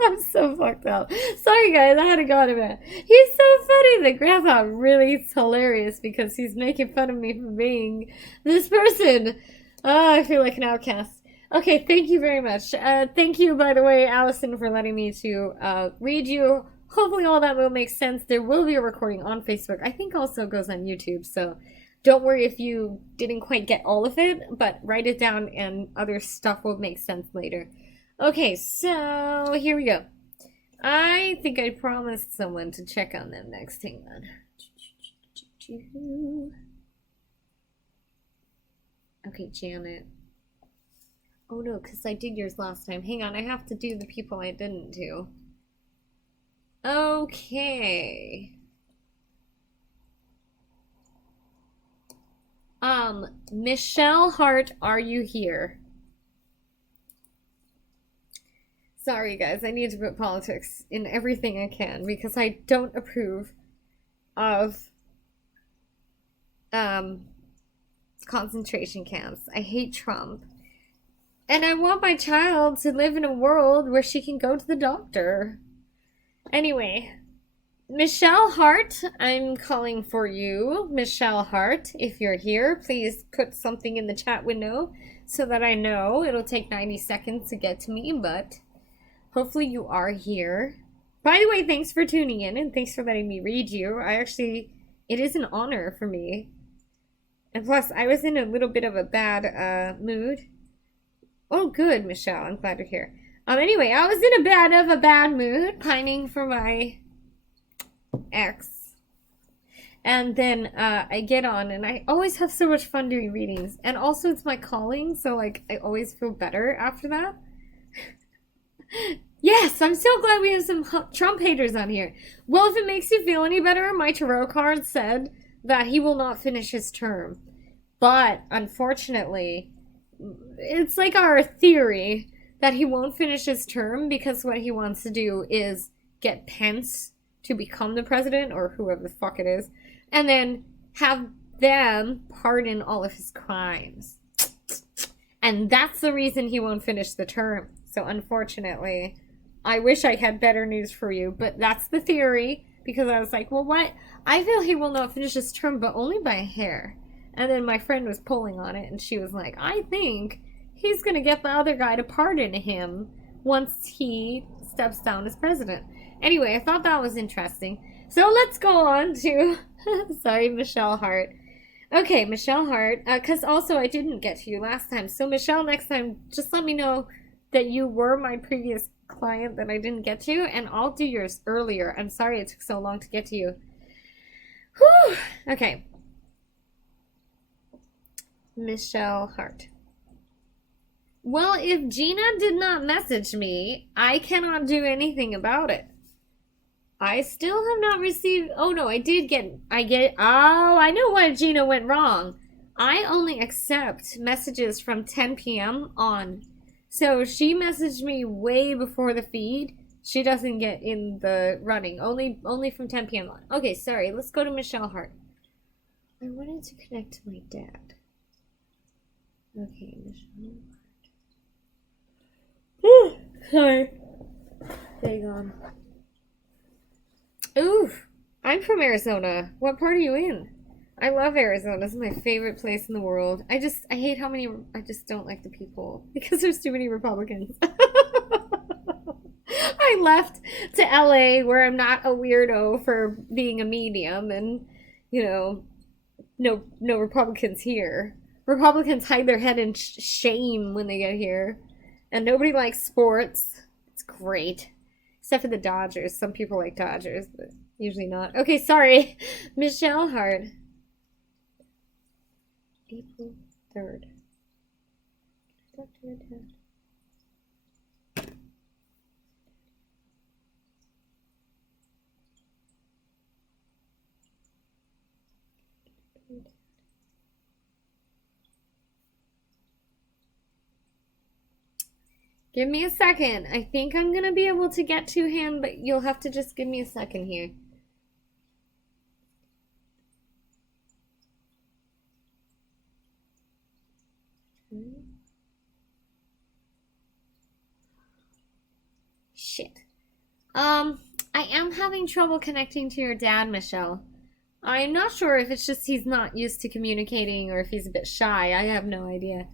I'm so fucked up. Sorry, guys. I had to go on a bit. He's so funny. The grandpa really is hilarious because he's making fun of me for being this person. Oh, I feel like an outcast. Okay, thank you very much. Thank you, by the way, Allison, for letting me to read you. Hopefully all that will make sense. There will be a recording on Facebook. I think also goes on YouTube, so don't worry if you didn't quite get all of it, but write it down and other stuff will make sense later. Okay, so here we go. I think I promised someone to check on them next. Hang on. Okay, Janet. Oh no, because I did yours last time. Hang on, I have to do the people I didn't do. Okay. Michelle Hart, are you here? Sorry guys, I need to put politics in everything I can because I don't approve of concentration camps. I hate Trump. And I want my child to live in a world where she can go to the doctor. Anyway, Michelle Hart, I'm calling for you. Michelle Hart, if you're here, please put something in the chat window so that I know. It'll take 90 seconds to get to me, but hopefully you are here. By the way, thanks for tuning in and thanks for letting me read you. It is an honor for me. And plus, I was in a little bit of a bad mood. Oh, good, Michelle. I'm glad you're here. Anyway, I was in a bad mood, pining for my ex. And then I get on, and I always have so much fun doing readings. And also, it's my calling, so, like, I always feel better after that. Yes, I'm so glad we have some Trump haters on here. Well, if it makes you feel any better, my tarot card said that he will not finish his term. But, unfortunately, it's like our theory that he won't finish his term because what he wants to do is get Pence to become the president, or whoever the fuck it is, and then have them pardon all of his crimes. And that's the reason he won't finish the term. So unfortunately, I wish I had better news for you, but that's the theory, because I was like, well, what? I feel he will not finish his term, but only by a hair. And then my friend was pulling on it, and she was like, I think he's gonna get the other guy to pardon him once he steps down as president. Anyway, I thought that was interesting. So let's go on to sorry, Michelle Hart. Okay, Michelle Hart, because also I didn't get to you last time. So Michelle, next time, just let me know that you were my previous client that I didn't get to, and I'll do yours earlier. I'm sorry it took so long to get to you. Whew. Okay. Michelle Hart. Well, if Gina did not message me, I cannot do anything about it. I still have not received. Oh no, I did get. Oh, I know why Gina went wrong. I only accept messages from 10 p.m. on. So she messaged me way before the feed. She doesn't get in the running. Only from 10 p.m. on. Okay, sorry. Let's go to Michelle Hart. I wanted to connect to my dad. Okay, Michelle Hart. Sorry. Hang on. Ooh, I'm from Arizona. What part are you in? I love Arizona. It's my favorite place in the world. I hate how many, I just don't like the people because there's too many Republicans. I left to LA where I'm not a weirdo for being a medium and, you know, no Republicans here. Republicans hide their head in shame when they get here. And nobody likes sports. It's great. Except for the Dodgers. Some people like Dodgers, but usually not. Okay, sorry. Michelle Hart. April 3rd. Talk to her dad. Give me a second. I think I'm gonna be able to get to him, but you'll have to just give me a second here. Shit. I am having trouble connecting to your dad, Michelle. I'm not sure if it's just he's not used to communicating or if he's a bit shy. I have no idea.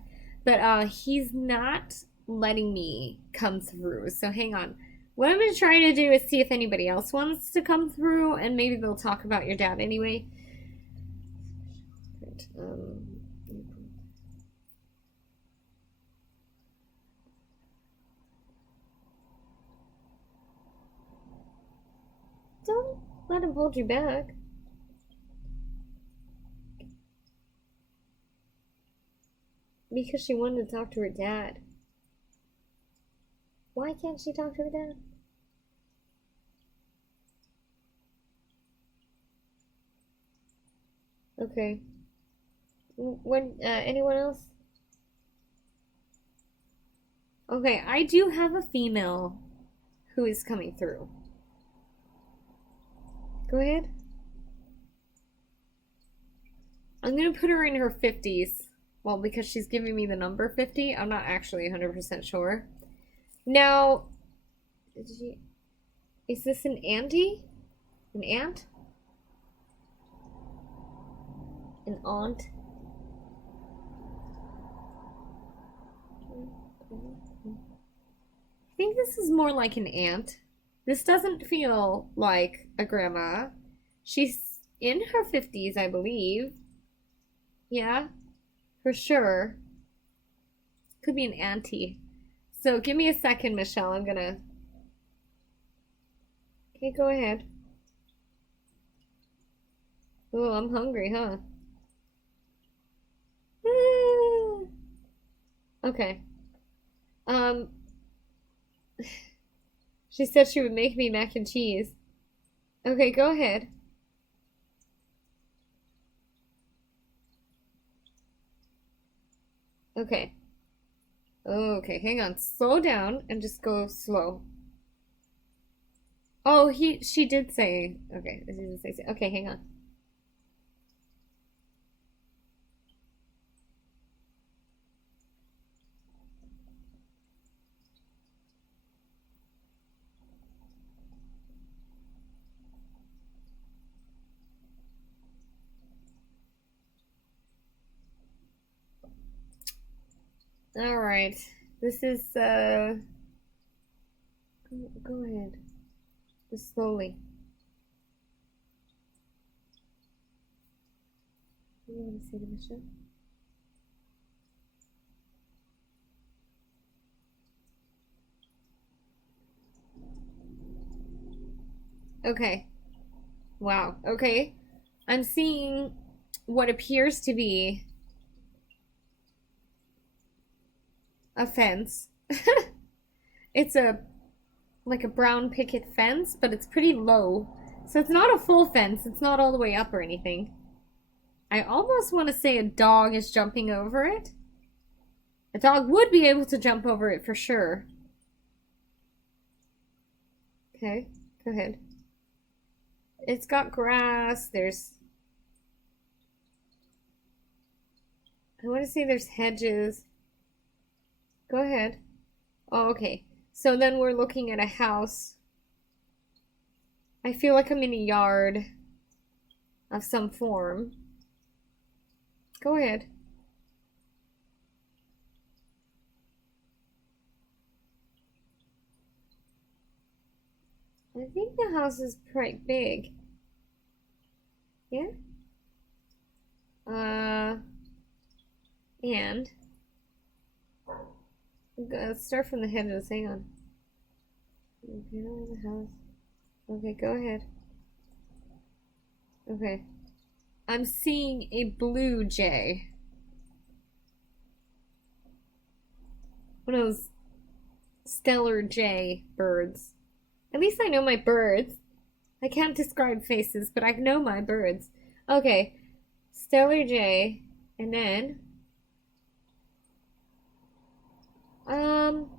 But he's not letting me come through. So hang on. What I'm going to try to do is see if anybody else wants to come through, and maybe they'll talk about your dad anyway. Right, don't let him hold you back. Because she wanted to talk to her dad. Why can't she talk to her dad? Okay. When anyone else? Okay, I do have a female who is coming through. Go ahead. I'm gonna put her in her 50s. Well, because she's giving me the number 50, I'm not actually 100% sure. Now, is this an auntie? An aunt? An aunt? I think this is more like an aunt. This doesn't feel like a grandma. She's in her 50s, I believe. Yeah, for sure. Could be an auntie. So give me a second, Michelle. I'm gonna... Okay, go ahead. Oh, I'm hungry, huh? Okay. Um, she said she would make me mac and cheese. Okay, go ahead. Okay. Okay, hang on. Slow down and just go slow. Oh, she did say. Okay, she didn't say. Okay, hang on. All right. This is go ahead. Just slowly. What do you want to say to Michelle? Okay. Wow. Okay. I'm seeing what appears to be a fence. It's a like a brown picket fence, but it's pretty low. So it's not a full fence. It's not all the way up or anything. I almost want to say a dog is jumping over it. A dog would be able to jump over it for sure. Okay, go ahead. It's got grass. I want to say there's hedges. Go ahead. Oh, okay. So then we're looking at a house. I feel like I'm in a yard of some form. Go ahead. I think the house is quite big. Yeah? And let's start from the hedges. Hang on. The house. Okay, go ahead. Okay. I'm seeing a blue jay. One of those stellar jay birds. At least I know my birds. I can't describe faces, but I know my birds. Okay. Stellar jay. And then um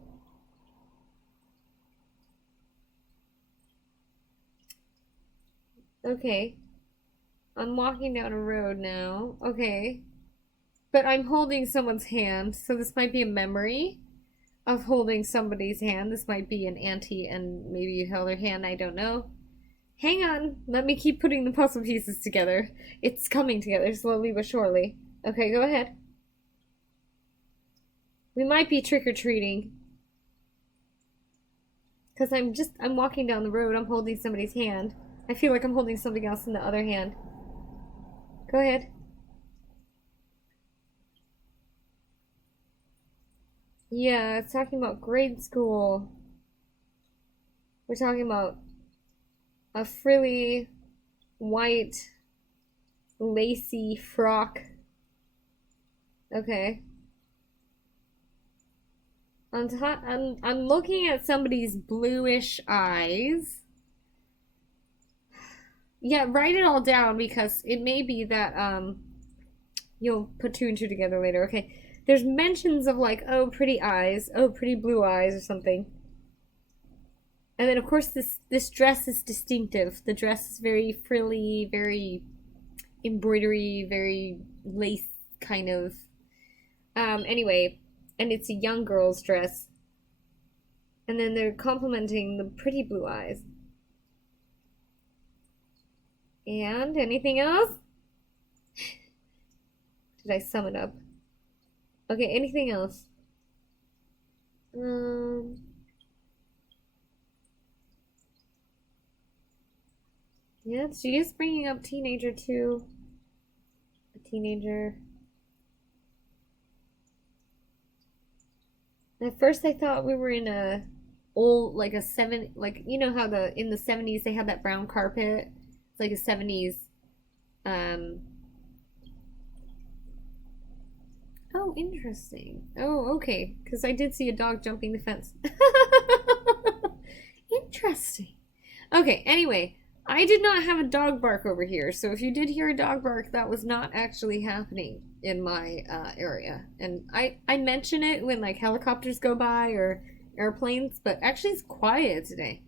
okay. I'm walking down a road now. Okay. But I'm holding someone's hand, so this might be a memory of holding somebody's hand. This might be an auntie and maybe you held her hand, I don't know. Hang on, let me keep putting the puzzle pieces together. It's coming together slowly but surely. Okay, go ahead. We might be trick-or-treating. Because I'm walking down the road, I'm holding somebody's hand. I feel like I'm holding something else in the other hand. Go ahead. Yeah, it's talking about grade school. We're talking about a frilly, white, lacy frock. Okay. I'm looking at somebody's bluish eyes. Yeah, write it all down because it may be that you'll put two and two together later. Okay. There's mentions of like, oh, pretty eyes, oh, pretty blue eyes or something. And then of course this dress is distinctive. The dress is very frilly, very embroidery, very lace kind of. Anyway, and it's a young girl's dress. And then they're complimenting the pretty blue eyes. And anything else? Did I sum it up? Okay, anything else? Yeah, she is bringing up teenager too. A teenager. At first I thought we were in a old like a seven like you know how in the 70s they had that brown carpet. It's like a 70s um oh, interesting. Oh, okay, because I did see a dog jumping the fence. Interesting. Okay, anyway, I did not have a dog bark over here, so if you did hear a dog bark, that was not actually happening in my area. And I mention it when like helicopters go by or airplanes, but actually it's quiet today.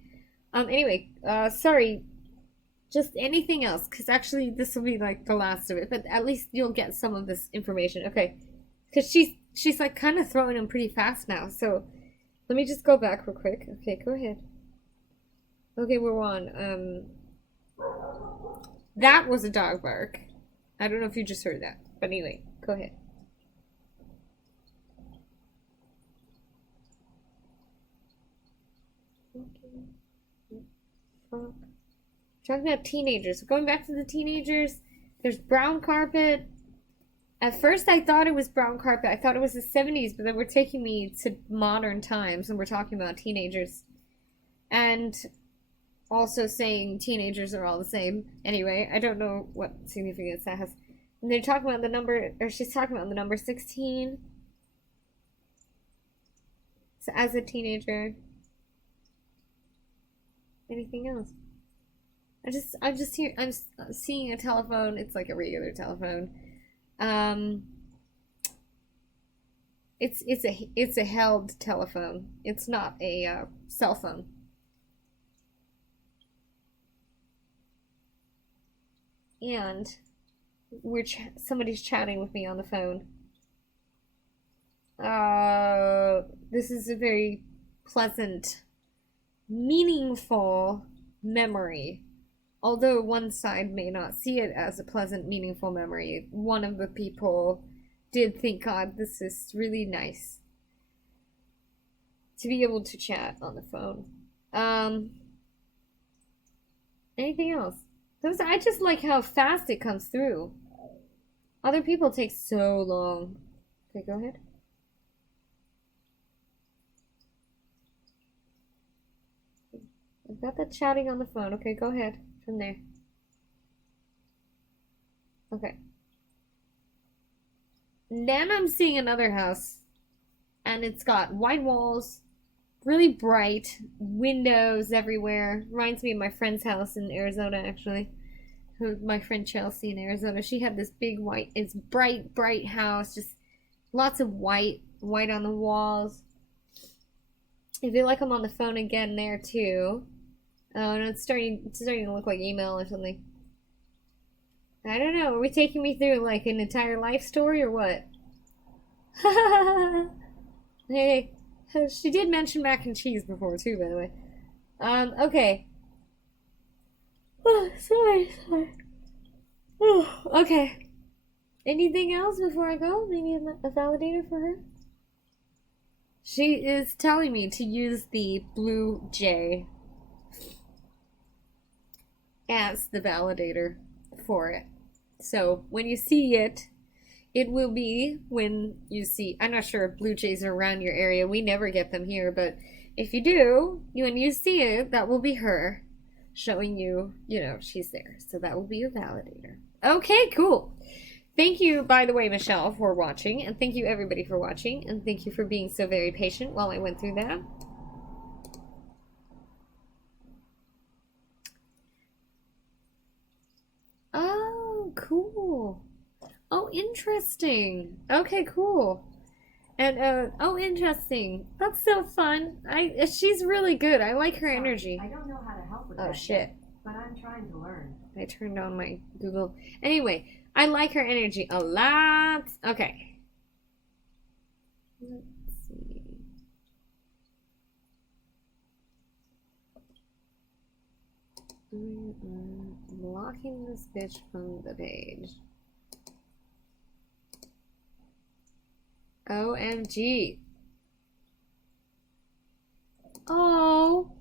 Anyway, sorry. Just anything else, because actually this will be like the last of it, but at least you'll get some of this information. Okay, because she's like kind of throwing them pretty fast now. So let me just go back real quick. Okay, go ahead. Okay, we're on. That was a dog bark. I don't know if you just heard that, but anyway, go ahead. Talking about teenagers. Going back to the teenagers, there's brown carpet. At first, I thought it was brown carpet. I thought it was the 70s, but then we're taking me to modern times and we're talking about teenagers. And also saying teenagers are all the same. Anyway, I don't know what significance that has. And they're talking about the number, or she's talking about the number 16. So as a teenager. Anything else? I'm seeing a telephone. It's like a regular telephone. It's a held telephone. It's not a cell phone. And somebody's chatting with me on the phone. This is a very pleasant, meaningful memory. Although one side may not see it as a pleasant, meaningful memory, one of the people did think, God, this is really nice to be able to chat on the phone. Anything else? I just like how fast it comes through. Other people take so long. Okay, go ahead. I've got the chatting on the phone. Okay, go ahead from there. Okay. Then I'm seeing another house, and it's got white walls, really bright windows everywhere. Reminds me of my friend's house in Arizona, actually. My friend Chelsea in Arizona. She had this big white, it's bright house, just lots of white on the walls. I feel like I'm on the phone again there too. Oh, and it's starting to look like email or something. I don't know. Are we taking me through like an entire life story or what? Hey, she did mention mac and cheese before too, by the way. Okay. Oh, sorry. Oh, okay. Anything else before I go? Maybe a validator for her? She is telling me to use the blue J as the validator for it. So when you see it, it will be when you see, I'm not sure if blue jays are around your area. We never get them here, but if you do, when you see it, that will be her showing you, she's there. So that will be a validator. Okay, cool. Thank you, by the way, Michelle, for watching, and thank you everybody for watching, and thank you for being so very patient while I went through that. Oh, cool. Oh, interesting. Okay, cool. And oh, interesting. That's so fun. She's really good. I like her energy. I don't know how to help with that. Oh shit. But I'm trying to learn. I turned on my Google. Anyway, I like her energy a lot. Okay. Let's see. Blocking this bitch from the page. OMG. Oh,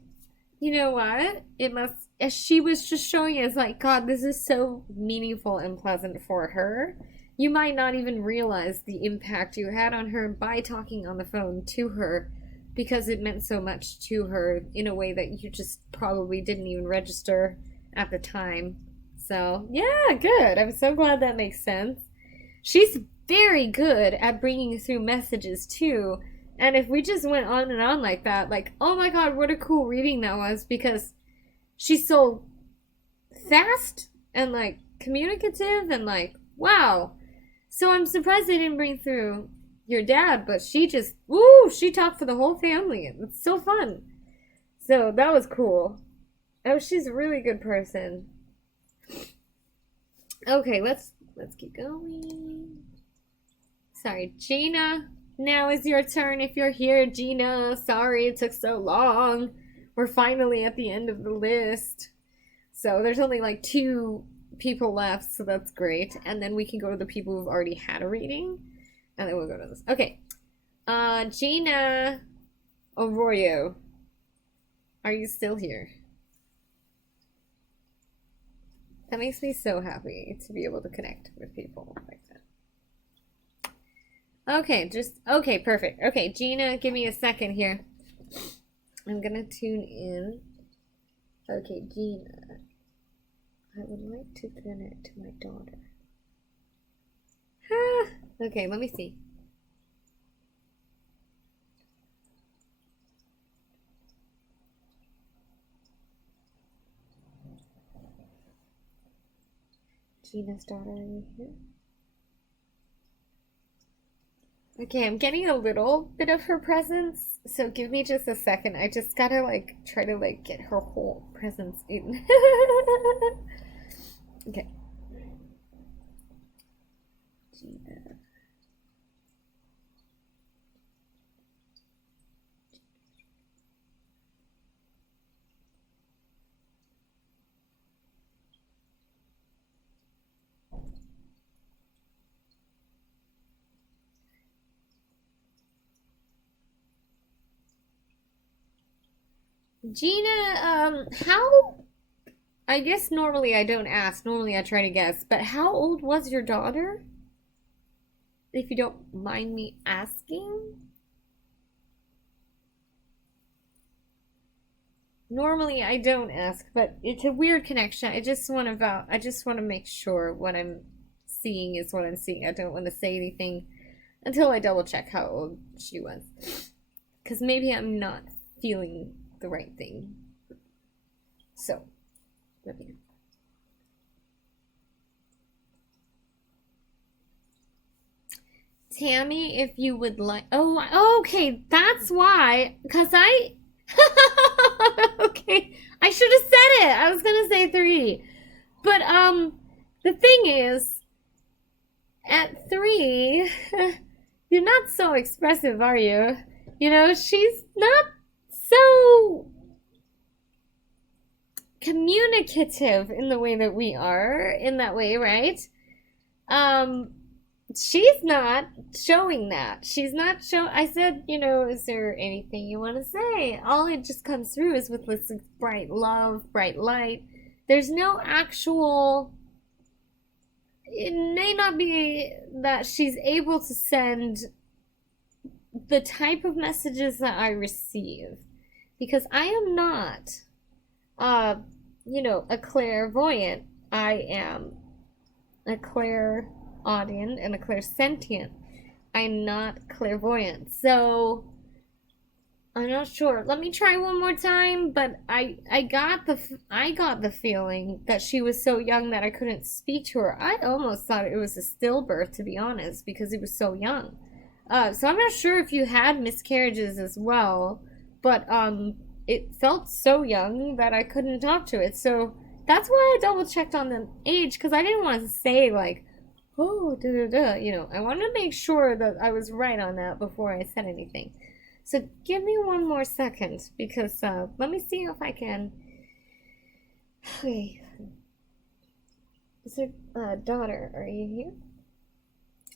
you know what? It must, as she was just showing us, like, God, this is so meaningful and pleasant for her. You might not even realize the impact you had on her by talking on the phone to her because it meant so much to her in a way that you just probably didn't even register at the time. So, yeah, good. I'm so glad that makes sense. She's very good at bringing through messages too. And if we just went on and on like that, like, oh my God, what a cool reading that was, because she's so fast and like communicative and like, wow. So I'm surprised they didn't bring through your dad, but she just, woo, she talked for the whole family. It's so fun. So that was cool. Oh, she's a really good person. Okay, let's keep going. Sorry, Gina. Now is your turn if you're here, Gina. Sorry it took so long. We're finally at the end of the list. So there's only like 2 people left, so that's great. And then we can go to the people who've already had a reading. And then we'll go to this. Okay. Gina Arroyo. Are you still here? That makes me so happy to be able to connect with people like that. Okay, okay, perfect. Okay, Gina, give me a second here. I'm gonna tune in. Okay, Gina. I would like to connect to my daughter. Okay, let me see. Gina's daughter, are you here? Okay, I'm getting a little bit of her presence, so give me just a second. I just gotta like try to like get her whole presence in. Okay. Gina. Gina, how I guess normally I don't ask, normally I try to guess, but how old was your daughter? If you don't mind me asking? Normally I don't ask, but it's a weird connection. I just want to make sure what I'm seeing is what I'm seeing. I don't want to say anything until I double check how old she was. Because maybe I'm not feeling the right thing. So, let me know. Tammy, if you would like. Oh, okay, that's why. Because I. Okay, I should have said it. I was gonna say 3. But, the thing is, at 3, you're not so expressive, are you? You know, she's not so communicative in the way that we are, in that way, right? Um, she's not showing that. She's not show. I said, you know, is there anything you want to say? All it just comes through is with this bright love, bright light. There's no actual. It may not be that she's able to send the type of messages that I receive because I am not, uh, you know, a clairvoyant. I am a clairaudient and a clairsentient. I'm not clairvoyant. So I'm not sure. Let me try one more time, but I got the feeling that she was so young that I couldn't speak to her. I almost thought it was a stillbirth, to be honest, because it was so young. So I'm not sure if you had miscarriages as well, but it felt so young that I couldn't talk to it. So that's why I double checked on the age because I didn't want to say like, oh, da da da. You know, I wanted to make sure that I was right on that before I said anything. So give me one more second because let me see if I can. Okay. So, daughter, are you here?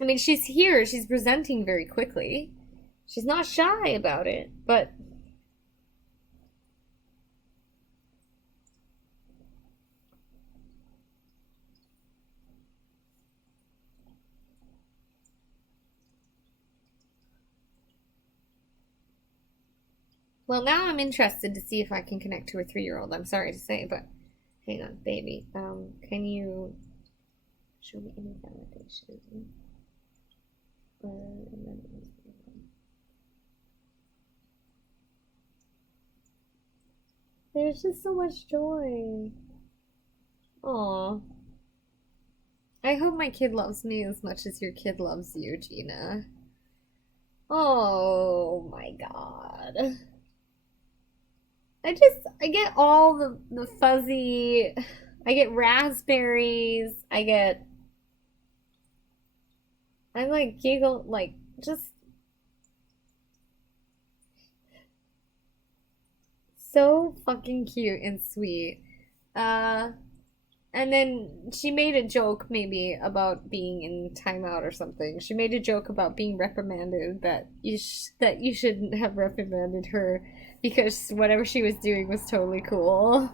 I mean, she's here. She's presenting very quickly. She's not shy about it, but. Well, now I'm interested to see if I can connect to a 3-year-old. I'm sorry to say, but hang on, baby. Can you show me any validation? There's just so much joy. Aw. I hope my kid loves me as much as your kid loves you, Gina. Oh my god. I get all the fuzzy, I get raspberries, I like giggle, like, just so fucking cute and sweet. Uh, And then she made a joke maybe about being in timeout or something. She made a joke about being reprimanded that that you shouldn't have reprimanded her because whatever she was doing was totally cool.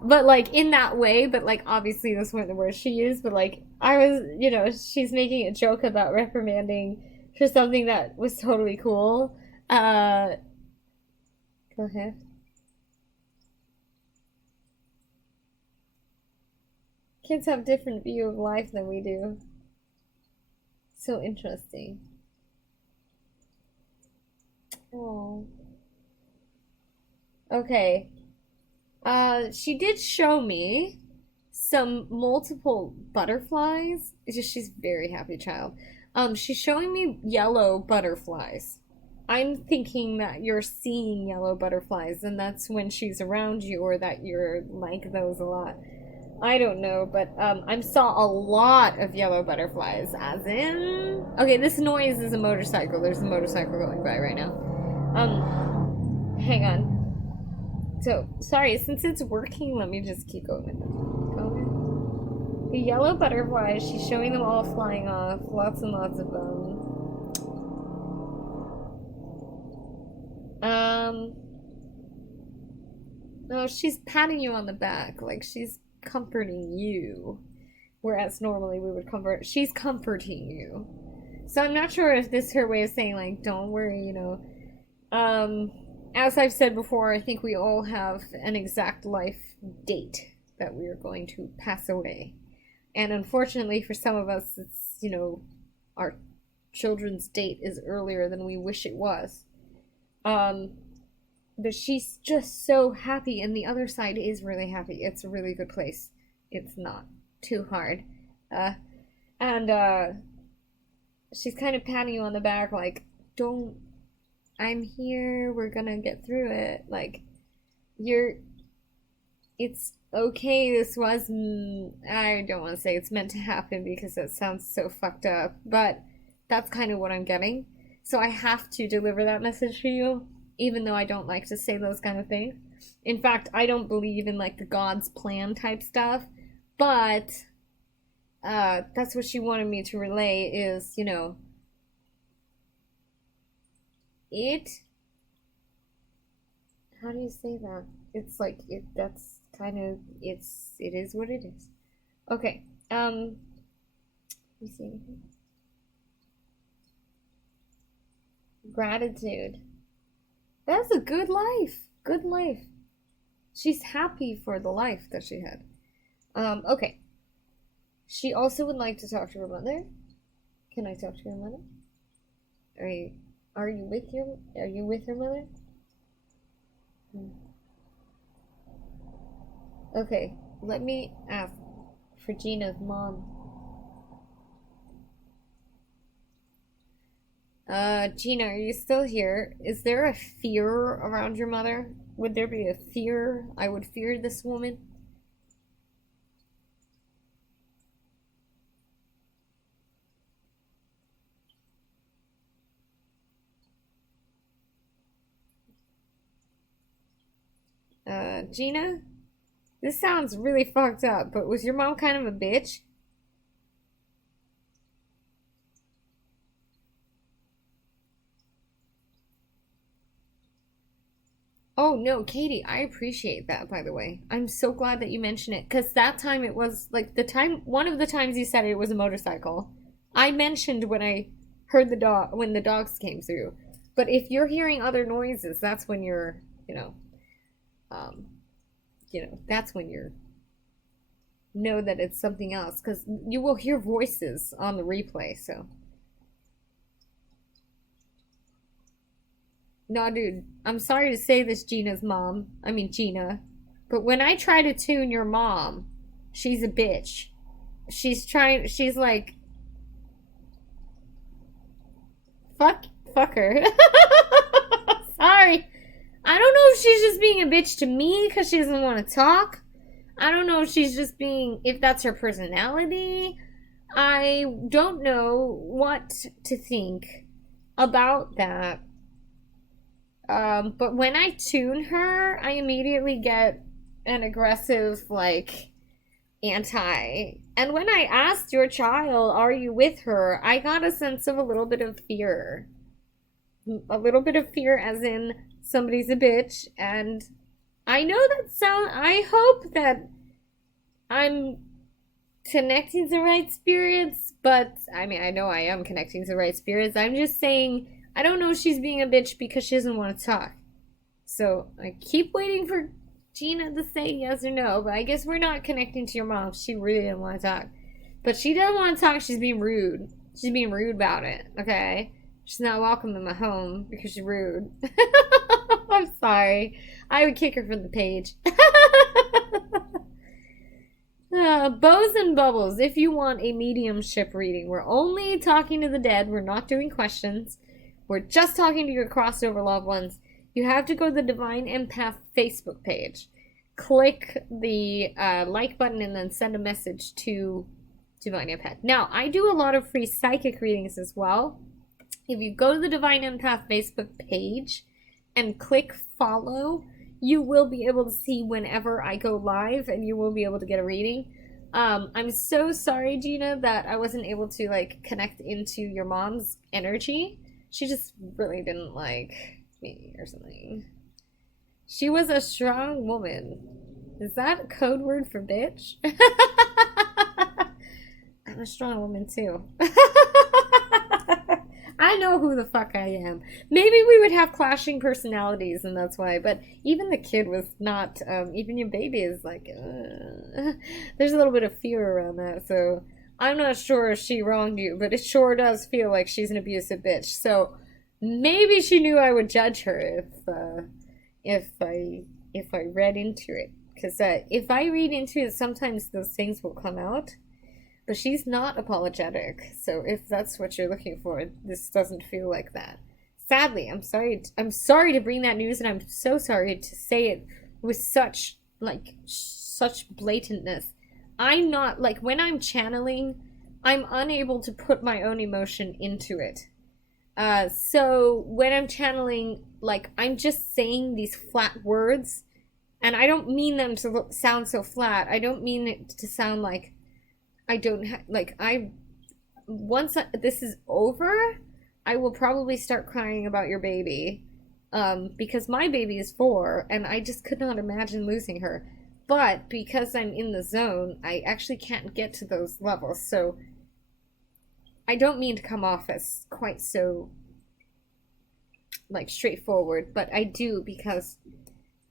But like in that way, but like obviously those weren't the words she used, but like I was, she's making a joke about reprimanding for something that was totally cool. Uh Go ahead. Kids have different view of life than we do. So interesting. Oh. Okay. She did show me some multiple butterflies. It's just she's a very happy child. She's showing me yellow butterflies. I'm thinking that you're seeing yellow butterflies, and that's when she's around you, or that you're like those a lot. I don't know, but I saw a lot of yellow butterflies. As in, okay, this noise is a motorcycle. There's a motorcycle going by right now. Hang on. So, sorry, since it's working, let me just keep going with it. Okay. The yellow butterflies, she's showing them all flying off. Lots and lots of them. No, she's patting you on the back, like she's comforting you. Whereas normally we would comfort, she's comforting you. So I'm not sure if this is her way of saying, like, don't worry. As I've said before, I think we all have an exact life date that we are going to pass away. And unfortunately for some of us, it's, our children's date is earlier than we wish it was. But she's just so happy, and the other side is really happy. It's a really good place. It's not too hard. And she's kind of patting you on the back, like, don't, I'm here, we're gonna get through it. Like, it's okay, this was, I don't want to say it's meant to happen because that sounds so fucked up, but that's kind of what I'm getting. So I have to deliver that message to you, even though I don't like to say those kind of things. In fact, I don't believe in like the God's plan type stuff, but that's what she wanted me to relay is, it, how do you say that? It's like that's kind of, it is what it is. Okay. Let me see anything. Gratitude. That's a good life. Good life. She's happy for the life that she had. Okay. She also would like to talk to her mother. Can I talk to your mother? Are you with your mother? Okay, let me ask for Gina's mom. Gina, are you still here? Is there a fear around your mother? Would there be a fear? I would fear this woman. Gina? This sounds really fucked up, but was your mom kind of a bitch? Oh no, Katie, I appreciate that, by the way. I'm so glad that you mentioned it, because that time it was like one of the times you said it was a motorcycle. I mentioned when I heard when the dogs came through. But if you're hearing other noises, that's when um, that's when you're know that it's something else, because you will hear voices on the replay, so. No, dude, I'm sorry to say this, Gina's mom. I mean, Gina. But when I try to tune your mom, she's a bitch. She's like, fuck her. Sorry. I don't know if she's just being a bitch to me because she doesn't want to talk. I don't know if she's just if that's her personality. I don't know what to think about that. But when I tune her, I immediately get an aggressive, like, anti. And when I asked your child, are you with her? I got a sense of a little bit of fear. A little bit of fear, as in somebody's a bitch. And I know I hope that I'm connecting to the right spirits, but I mean, I know I am connecting to the right spirits. I'm just saying, I don't know if she's being a bitch because she doesn't want to talk. So I keep waiting for Gina to say yes or no, but I guess we're not connecting to your mom. She really didn't want to talk. But she doesn't want to talk. She's being rude. She's being rude about it, okay? She's not welcome in my home because she's rude. I'm sorry. I would kick her from the page. Bows and bubbles. If you want a mediumship reading, we're only talking to the dead. We're not doing questions. We're just talking to your crossover loved ones. You have to go to the Divine Empath Facebook page. Click the like button and then send a message to Divine Empath. Now, I do a lot of free psychic readings as well. If you go to the Divine Empath Facebook page and click follow, you will be able to see whenever I go live and you will be able to get a reading. I'm so sorry, Gina, that I wasn't able to like connect into your mom's energy. She just really didn't like me or something. She was a strong woman. Is that a code word for bitch? I'm a strong woman too. I know who the fuck I am. Maybe we would have clashing personalities and that's why, but even the kid was not, even your baby is like, there's a little bit of fear around that, so I'm not sure if she wronged you, but it sure does feel like she's an abusive bitch, so maybe she knew I would judge her if I read into it, because if I read into it, sometimes those things will come out. But she's not apologetic, so if that's what you're looking for, this doesn't feel like that. Sadly, I'm sorry to bring that news, and I'm so sorry to say it with such blatantness. I'm not, like, when I'm channeling, I'm unable to put my own emotion into it. So when I'm channeling, like, I'm just saying these flat words, and I don't mean them to sound so flat. I don't mean it to sound like I don't once this is over, I will probably start crying about your baby, because my baby is 4, and I just could not imagine losing her. But because I'm in the zone, I actually can't get to those levels, so I don't mean to come off as quite so, like, straightforward, but I do because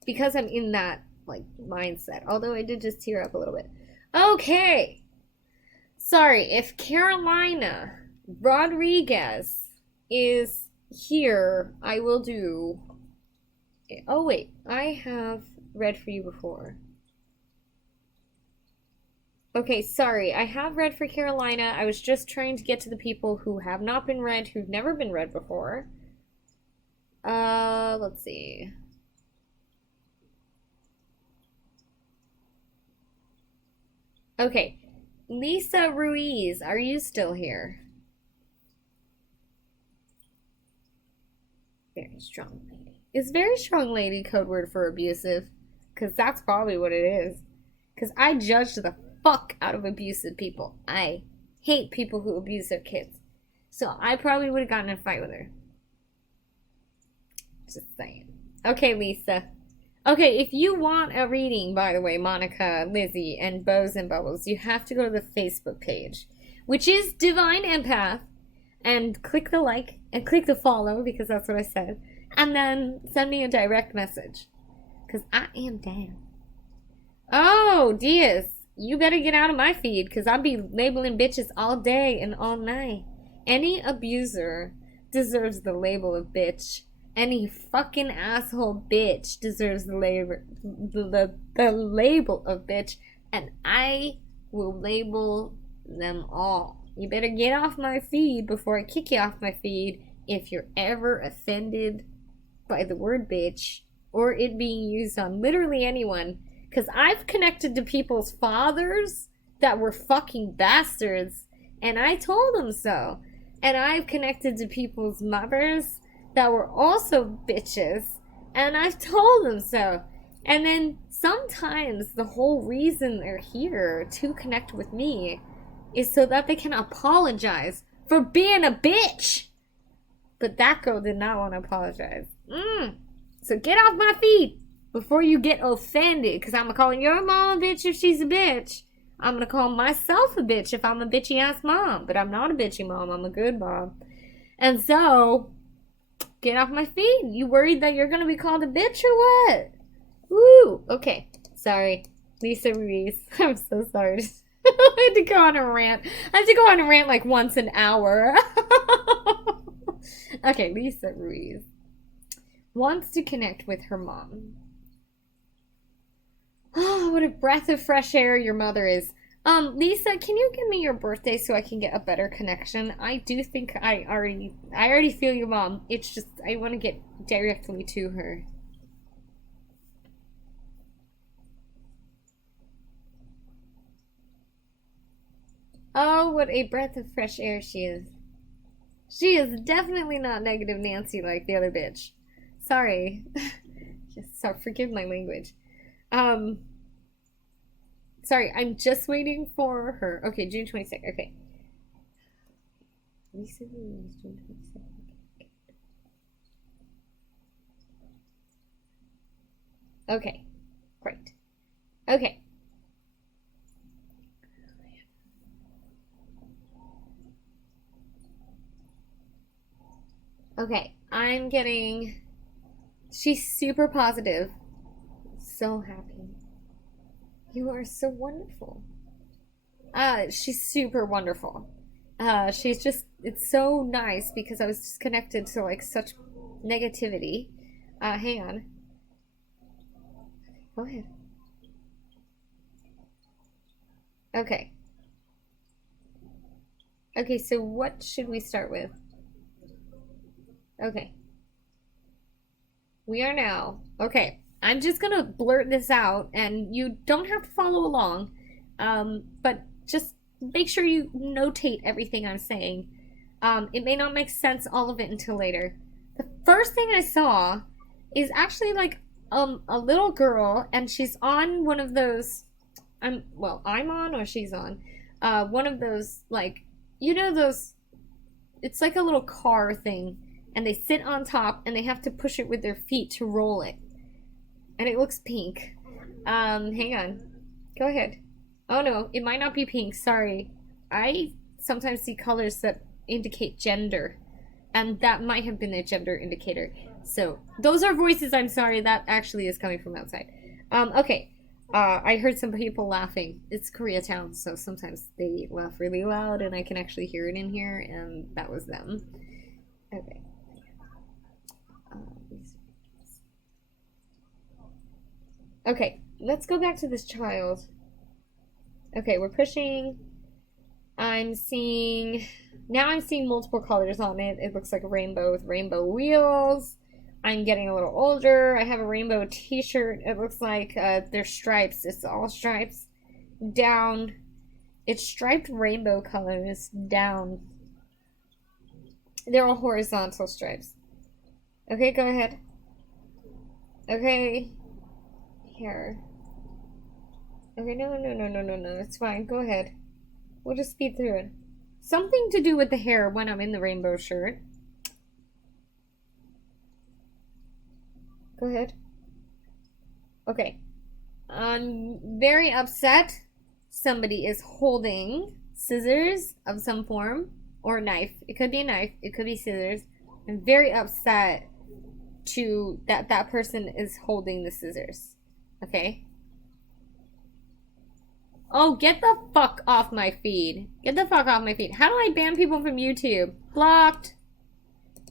I'm in that, like, mindset. Although I did just tear up a little bit. Okay. Sorry, if Carolina Rodriguez is here, I will do... Oh, wait. I have read for you before. Okay, sorry. I have read for Carolina. I was just trying to get to the people who have not been read, who've never been read before. Let's see. Okay. Lisa Ruiz, are you still here? Very strong lady. Is very strong lady code word for abusive? Because that's probably what it is. Because I judge the fuck out of abusive people. I hate people who abuse their kids. So I probably would have gotten in a fight with her. Just saying. Okay, Lisa. Okay, if you want a reading, by the way, Monica, Lizzie, and Bows and Bubbles, you have to go to the Facebook page, which is Divine Empath, and click the like, and click the follow, because that's what I said, and then send me a direct message, because I am down. Oh, Diaz, you better get out of my feed, because I'll be labeling bitches all day and all night. Any abuser deserves the label of bitch. Any fucking asshole bitch deserves the label of bitch, and I will label them all. You better get off my feed before I kick you off my feed if you're ever offended by the word bitch or it being used on literally anyone, because I've connected to people's fathers that were fucking bastards, and I told them so. And I've connected to people's mothers that were also bitches, and I've told them so. And then sometimes the whole reason they're here to connect with me is so that they can apologize for being a bitch. But that girl did not want to apologize. So get off my feet before you get offended, because I'm going to call your mom a bitch if she's a bitch. I'm going to call myself a bitch if I'm a bitchy ass mom. But I'm not a bitchy mom. I'm a good mom. And so, get off my feet. You worried that you're going to be called a bitch or what? Woo! Okay. Sorry. Lisa Ruiz. I'm so sorry. I had to go on a rant. I have to go on a rant like once an hour. Okay, Lisa Ruiz wants to connect with her mom. Oh, what a breath of fresh air your mother is. Lisa, can you give me your birthday so I can get a better connection? I do think I already feel your mom. It's just I want to get directly to her. Oh, what a breath of fresh air she is. She is definitely not negative Nancy like the other bitch. Sorry. Sorry, forgive my language. Sorry, I'm just waiting for her. Okay, June 22nd. Okay. Lisa Williams, June 22nd. Okay. Great. Okay. Okay, I'm getting... She's super positive. So happy. You are so wonderful. She's super wonderful. She's just... It's so nice because I was just connected to, like, such negativity. Hang on. Go ahead. Okay. Okay, so what should we start with? Okay. We are now. Okay. I'm just gonna blurt this out, and you don't have to follow along. But just make sure you notate everything I'm saying. It may not make sense, all of it, until later. The first thing I saw is actually like a little girl, and she's on one of those. I'm on or she's on. One of those, like, you know those. It's like a little car thing. And they sit on top and they have to push it with their feet to roll it. And it looks pink. Hang on. Go ahead. Oh no, it might not be pink. Sorry. I sometimes see colors that indicate gender. And that might have been a gender indicator. So, those are voices, I'm sorry. That actually is coming from outside. Okay. I heard some people laughing. It's Koreatown, so sometimes they laugh really loud and I can actually hear it in here. And that was them. Okay. Okay, let's go back to this child. Okay, we're pushing. I'm seeing multiple colors on it. It looks like a rainbow with rainbow wheels. I'm getting a little older. I have a rainbow t-shirt. It looks like there's stripes. It's all stripes. Down. It's striped rainbow colors. Down. They're all horizontal stripes. Okay, go ahead. Okay. Here. Okay, no. It's fine. Go ahead. We'll just speed through it. Something to do with the hair when I'm in the rainbow shirt. Go ahead. Okay. I'm very upset. Somebody is holding scissors of some form or a knife. It could be a knife. It could be scissors. I'm very upset that person is holding the scissors. Okay. Oh, get the fuck off my feed. Get the fuck off my feed. How do I ban people from YouTube? Blocked.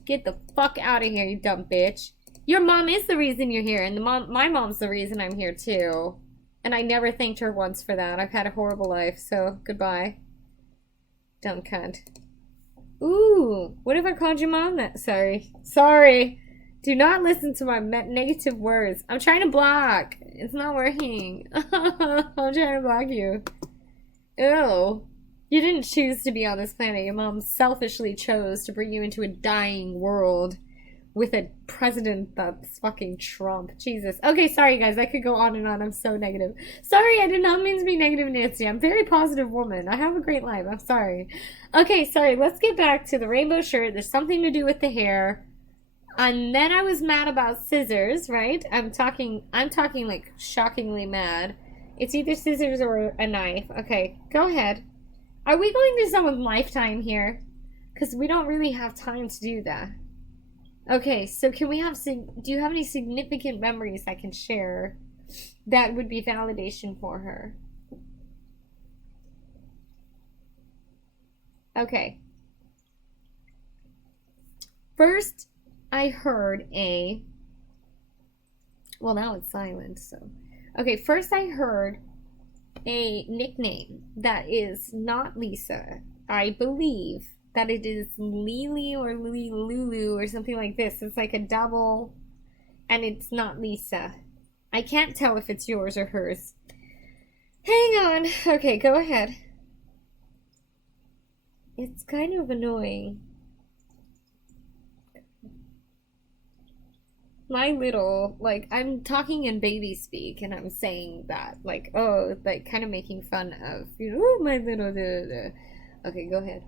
Get the fuck out of here, you dumb bitch. Your mom is the reason you're here, and my mom's the reason I'm here too. And I never thanked her once for that. I've had a horrible life, so goodbye. Dumb cunt. Ooh, what if I called your mom that? Sorry. Do not listen to my negative words. I'm trying to block. It's not working. I'm trying to block you. Ew. You didn't choose to be on this planet. Your mom selfishly chose to bring you into a dying world with a president that's fucking Trump. Jesus. Okay, sorry guys, I could go on and on. I'm so negative. Sorry, I did not mean to be negative, Nancy. I'm a very positive woman. I have a great life. I'm sorry. Okay, sorry. Let's get back to the rainbow shirt. There's something to do with the hair. And then I was mad about scissors, right? I'm talking like shockingly mad. It's either scissors or a knife. Okay, go ahead. Are we going to someone's lifetime here? Because we don't really have time to do that. Okay, so can we have, do you have any significant memories I can share that would be validation for her? Okay. First, I heard a, well, now it's silent, so. Okay, first I heard a nickname that is not Lisa. I believe that it is Lily or Lulu or something like this. It's like a double, and it's not Lisa. I can't tell if it's yours or hers. Hang on. Okay, go ahead. It's kind of annoying. My little, like, I'm talking in baby speak and I'm saying that, like, oh, like, kind of making fun of, you know, oh, my little, Okay, go ahead.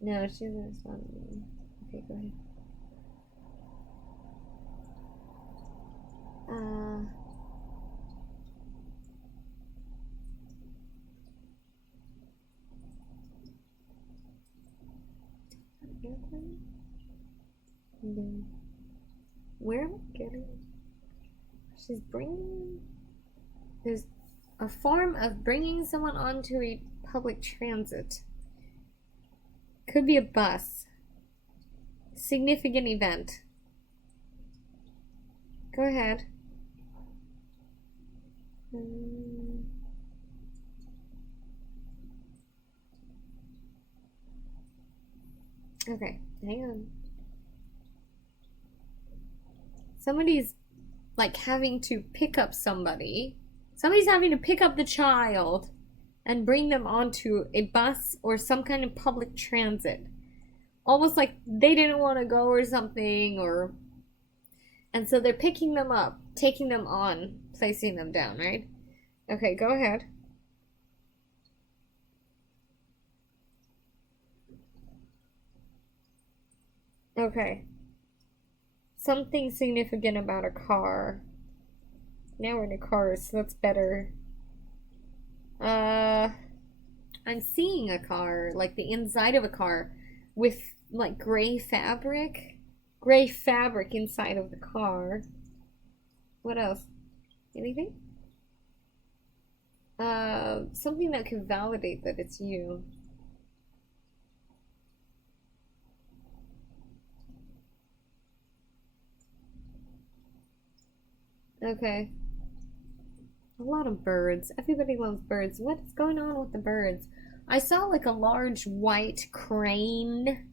No, she doesn't respond to me. Okay, go ahead. Airplane? Where am I getting? She's bringing. There's a form of bringing someone onto a public transit. Could be a bus. Significant event. Go ahead. Okay, hang on. Somebody's like having to pick up somebody. Somebody's having to pick up the child and bring them onto a bus or some kind of public transit. Almost like they didn't want to go or something, or. And so they're picking them up, taking them on, placing them down, right? Okay, go ahead. Okay. Something significant about a car. Now we're in a car, so that's better. I'm seeing a car, like the inside of a car, with like gray fabric. Gray fabric inside of the car. What else? Anything? Something that can validate that it's you. Okay. A lot of birds. Everybody loves birds. What's going on with the birds? I saw like a large white crane.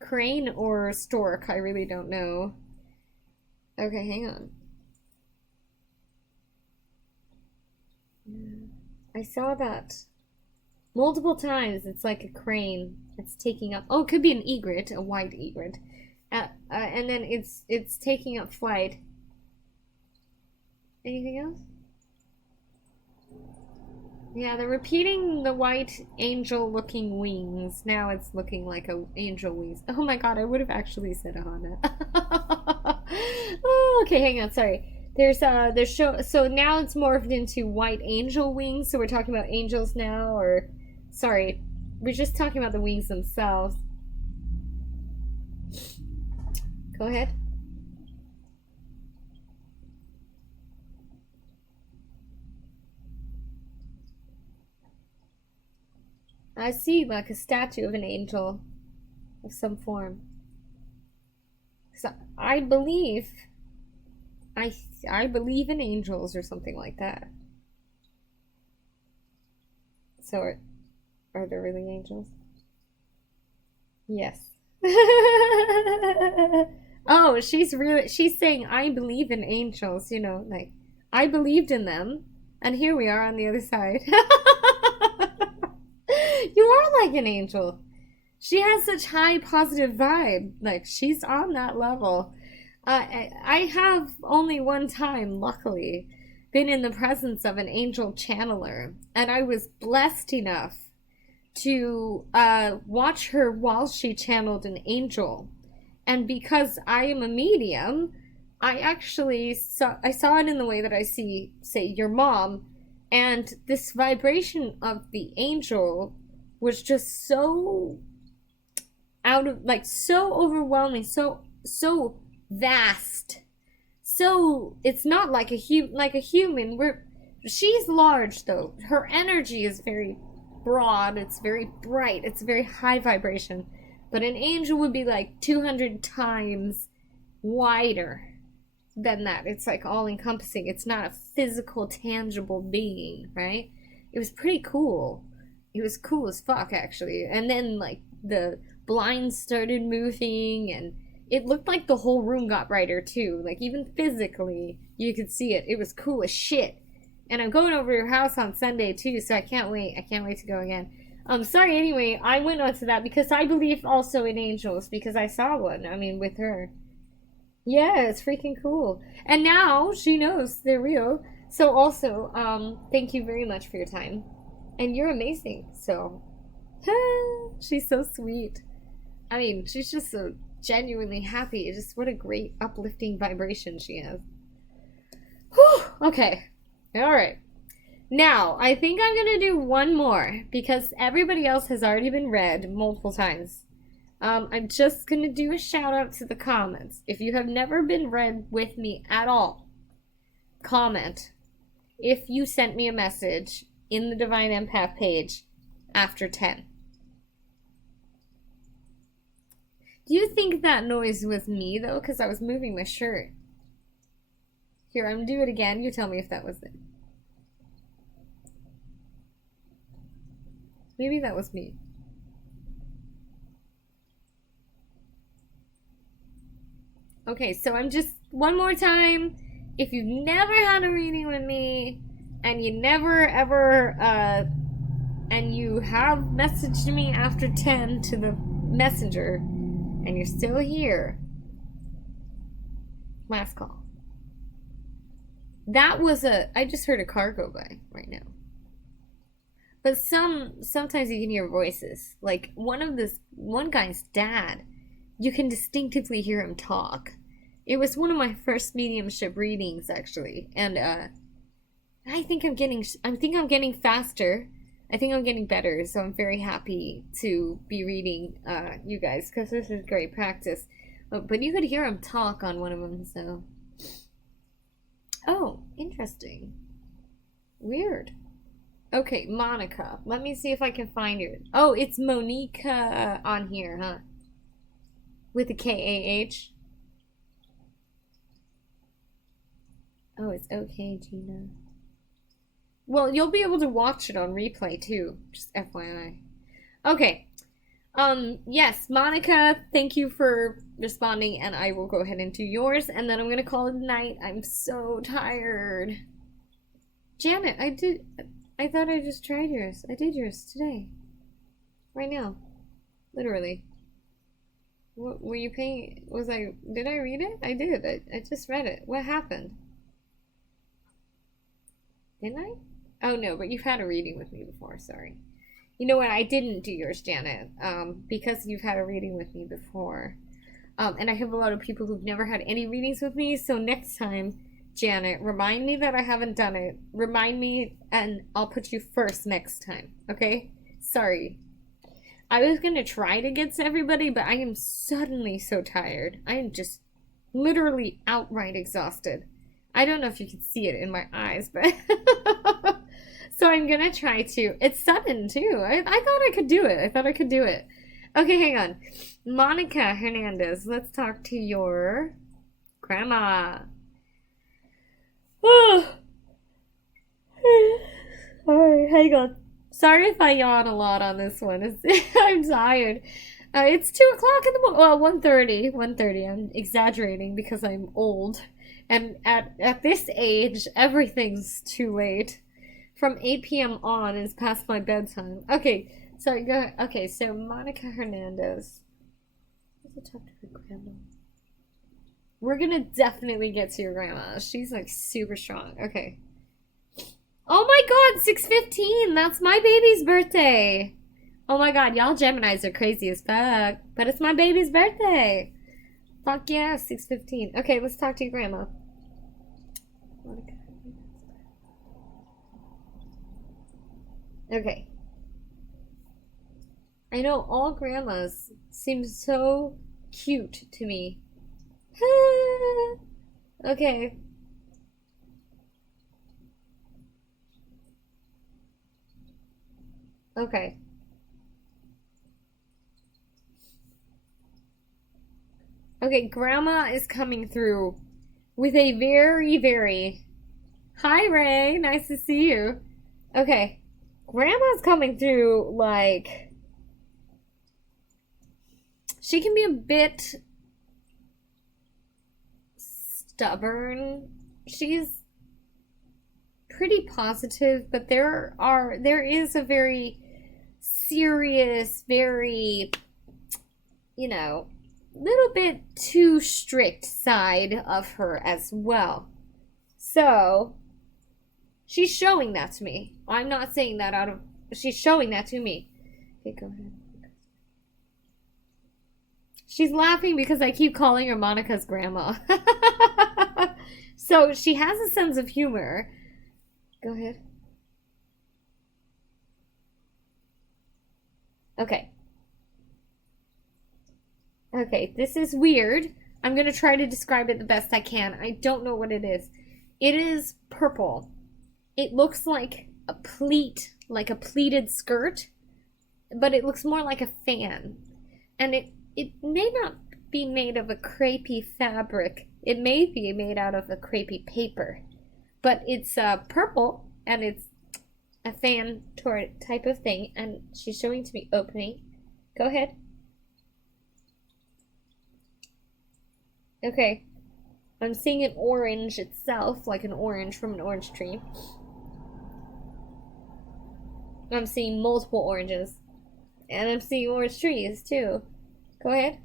Crane or stork, I really don't know. Okay, hang on. I saw that multiple times. It's like a crane. It's taking up. Oh, it could be an egret, a white egret, and then it's taking up flight. Anything else? Yeah, they're repeating the white angel-looking wings. Now it's looking like a angel wings. Oh my god, I would have actually said a Honda. Oh, okay, hang on. Sorry. There's so now it's morphed into white angel wings. So we're talking about angels now, or sorry, we're just talking about the wings themselves. Go ahead. I see like a statue of an angel of some form. So I believe I believe in angels or something like that. So are there really angels? Yes. Oh, she's saying I believe in angels, you know, like I believed in them and here we are on the other side. You are like an angel. She has such high positive vibe. Like, she's on that level. I have only one time, luckily, been in the presence of an angel channeler, and I was blessed enough to watch her while she channeled an angel. And because I am a medium, I saw it in the way that I see, say, your mom, and this vibration of the angel was just so out of, like, so overwhelming, so vast. So it's not like like a human. She's large though. Her energy is very broad, it's very bright, it's very high vibration. But an angel would be like 200 times wider than that. It's like all encompassing. It's not a physical, tangible being, right? It was pretty cool. It was cool as fuck, actually. And then, like, the blinds started moving, and it looked like the whole room got brighter, too. Like, even physically, you could see it. It was cool as shit. And I'm going over to your house on Sunday, too, so I can't wait. I can't wait to go again. Sorry, anyway, I went on to that because I believe also in angels, because I saw one, I mean, with her. Yeah, it's freaking cool. And now she knows they're real. So also, thank you very much for your time. And you're amazing, so. She's so sweet. I mean, she's just so genuinely happy. Just what a great uplifting vibration she has. Whew, okay. Alright. Now, I think I'm gonna do one more because everybody else has already been read multiple times. I'm just gonna do a shout out to the comments. If you have never been read with me at all, comment if you sent me a message in the Divine Empath page after 10. Do you think that noise was me though? Because I was moving my shirt. Here, I'm gonna do it again. You tell me if that was it. Maybe that was me. Okay, so I'm just, one more time, if you've never had a reading with me, and you never ever, and you have messaged me after 10 to the messenger, and you're still here, last call. That was I just heard a car go by right now. But sometimes you can hear voices. Like one guy's dad, you can distinctively hear him talk. It was one of my first mediumship readings, actually, and I think I'm getting faster. I think I'm getting better, so I'm very happy to be reading you guys because this is great practice. But you could hear him talk on one of them, so. Oh, interesting. Weird. Okay, Monica. Let me see if I can find her. Oh, it's Monica on here, huh? With a K-A-H. Oh, it's okay, Gina. Well, you'll be able to watch it on replay, too. Just FYI. Okay. Yes, Monica, thank you for responding, and I will go ahead and do yours, and then I'm gonna call it a night. I'm so tired. Janet, I thought I just tried yours. I did yours today. Right now. Literally. What, were you paying, did I read it? I did. I just read it. What happened? Didn't I? Oh no, but you've had a reading with me before, sorry. You know what, I didn't do yours, Janet, because you've had a reading with me before. And I have a lot of people who've never had any readings with me, so next time, Janet, remind me that I haven't done it. Remind me, and I'll put you first next time, okay? Sorry. I was gonna try to get to everybody, but I am suddenly so tired. I am just literally outright exhausted. I don't know if you can see it in my eyes, but... So I'm gonna try to. It's sudden, too. I thought I could do it. Okay, hang on. Monica Hernandez, let's talk to your grandma. Oh. Sorry, hang on. Sorry if I yawn a lot on this one. I'm tired. It's 2 o'clock in the morning. Well, 1:30. 1:30. I'm exaggerating because I'm old. And at this age, everything's too late. From 8 p.m. on is past my bedtime. Okay, Sorry, go. Okay, so Monica Hernandez. Let's talk to her grandma. We're gonna definitely get to your grandma. She's like super strong. Okay. Oh my god, 6:15. That's my baby's birthday. Oh my god, y'all Geminis are crazy as fuck. But it's my baby's birthday. Fuck yeah, 6:15. Okay, let's talk to your grandma. Okay. I know all grandmas seem so cute to me. Okay. Okay. Okay, grandma is coming through with a very, very. Hi, Ray. Nice to see you. Okay. Grandma's coming through like. She can be a bit stubborn. She's pretty positive, but there is a very serious, very, you know, little bit too strict side of her as well. So, she's showing that to me. I'm not saying that out of. She's showing that to me. Okay, go ahead. She's laughing because I keep calling her Monica's grandma. So, she has a sense of humor. Go ahead. Okay. Okay, this is weird. I'm gonna try to describe it the best I can. I don't know what it is. It is purple. It looks like a pleat, like a pleated skirt, but it looks more like a fan. And it may not be made of a crepey fabric. It may be made out of a crepey paper. But it's purple and it's a fan type of thing, and she's showing to me opening. Go ahead. Okay. I'm seeing an orange itself, like an orange from an orange tree. I'm seeing multiple oranges. And I'm seeing orange trees too. Go ahead.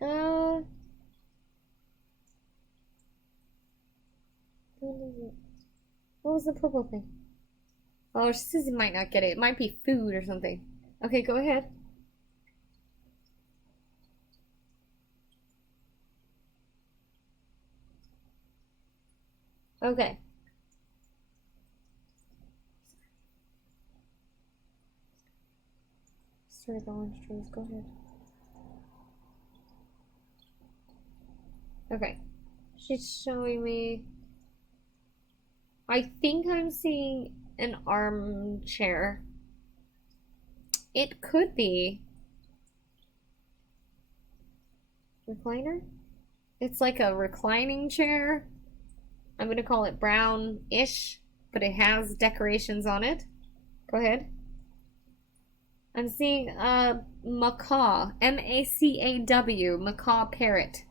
Uh, what was the purple thing? Oh, she says you might not get it. It might be food or something. Okay, go ahead. Okay. Start orange trees. Go ahead. Okay. She's showing me. I think I'm seeing an armchair. It could be recliner. It's like a reclining chair. I'm gonna call it brown-ish, but it has decorations on it. Go ahead. I'm seeing a macaw, M-A-C-A-W, macaw parrot.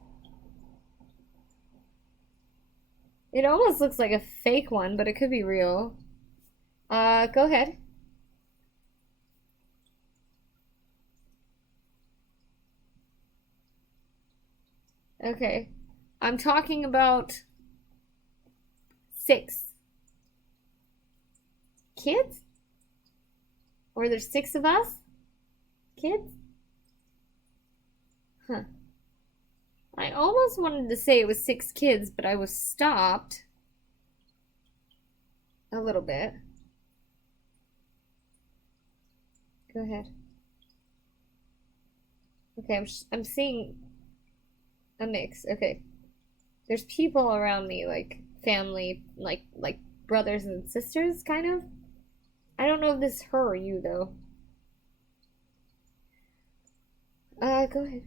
It almost looks like a fake one, but it could be real. Go ahead. Okay. I'm talking about 6 kids? Or there's 6 of us? Kids? Huh. I almost wanted to say it was 6 kids, but I was stopped. A little bit. Go ahead. Okay, I'm seeing a mix. Okay. There's people around me, like family, like brothers and sisters, kind of. I don't know if this is her or you, though. Go ahead.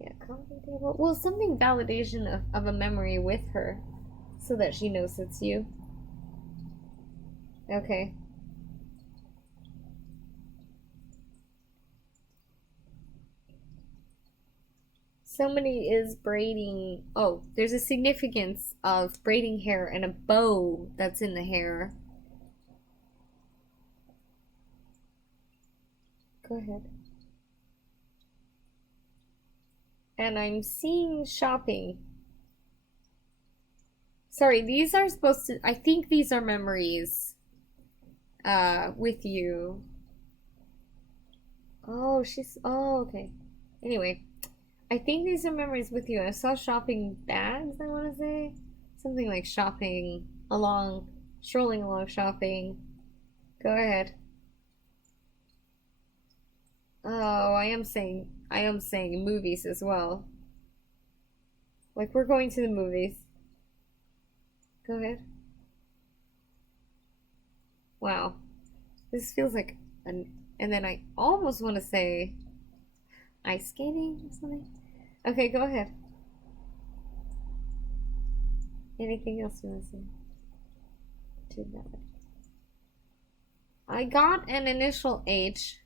Yeah, coffee table. Well, something validation of a memory with her so that she knows it's you. Okay. Somebody is braiding. Oh, there's a significance of braiding hair and a bow that's in the hair. Go ahead. And I'm seeing shopping. Sorry, these are supposed to. I think these are memories. With you. Oh, she's. Oh, okay. Anyway. I think these are memories with you. I saw shopping bags, I want to say. Something like shopping along, strolling along shopping. Go ahead. Oh, I am saying movies as well. Like we're going to the movies. Go ahead. Wow. This feels like an, and then I almost want to say ice skating or something. Okay, go ahead. Anything else you want to say? Too bad. I got an initial H.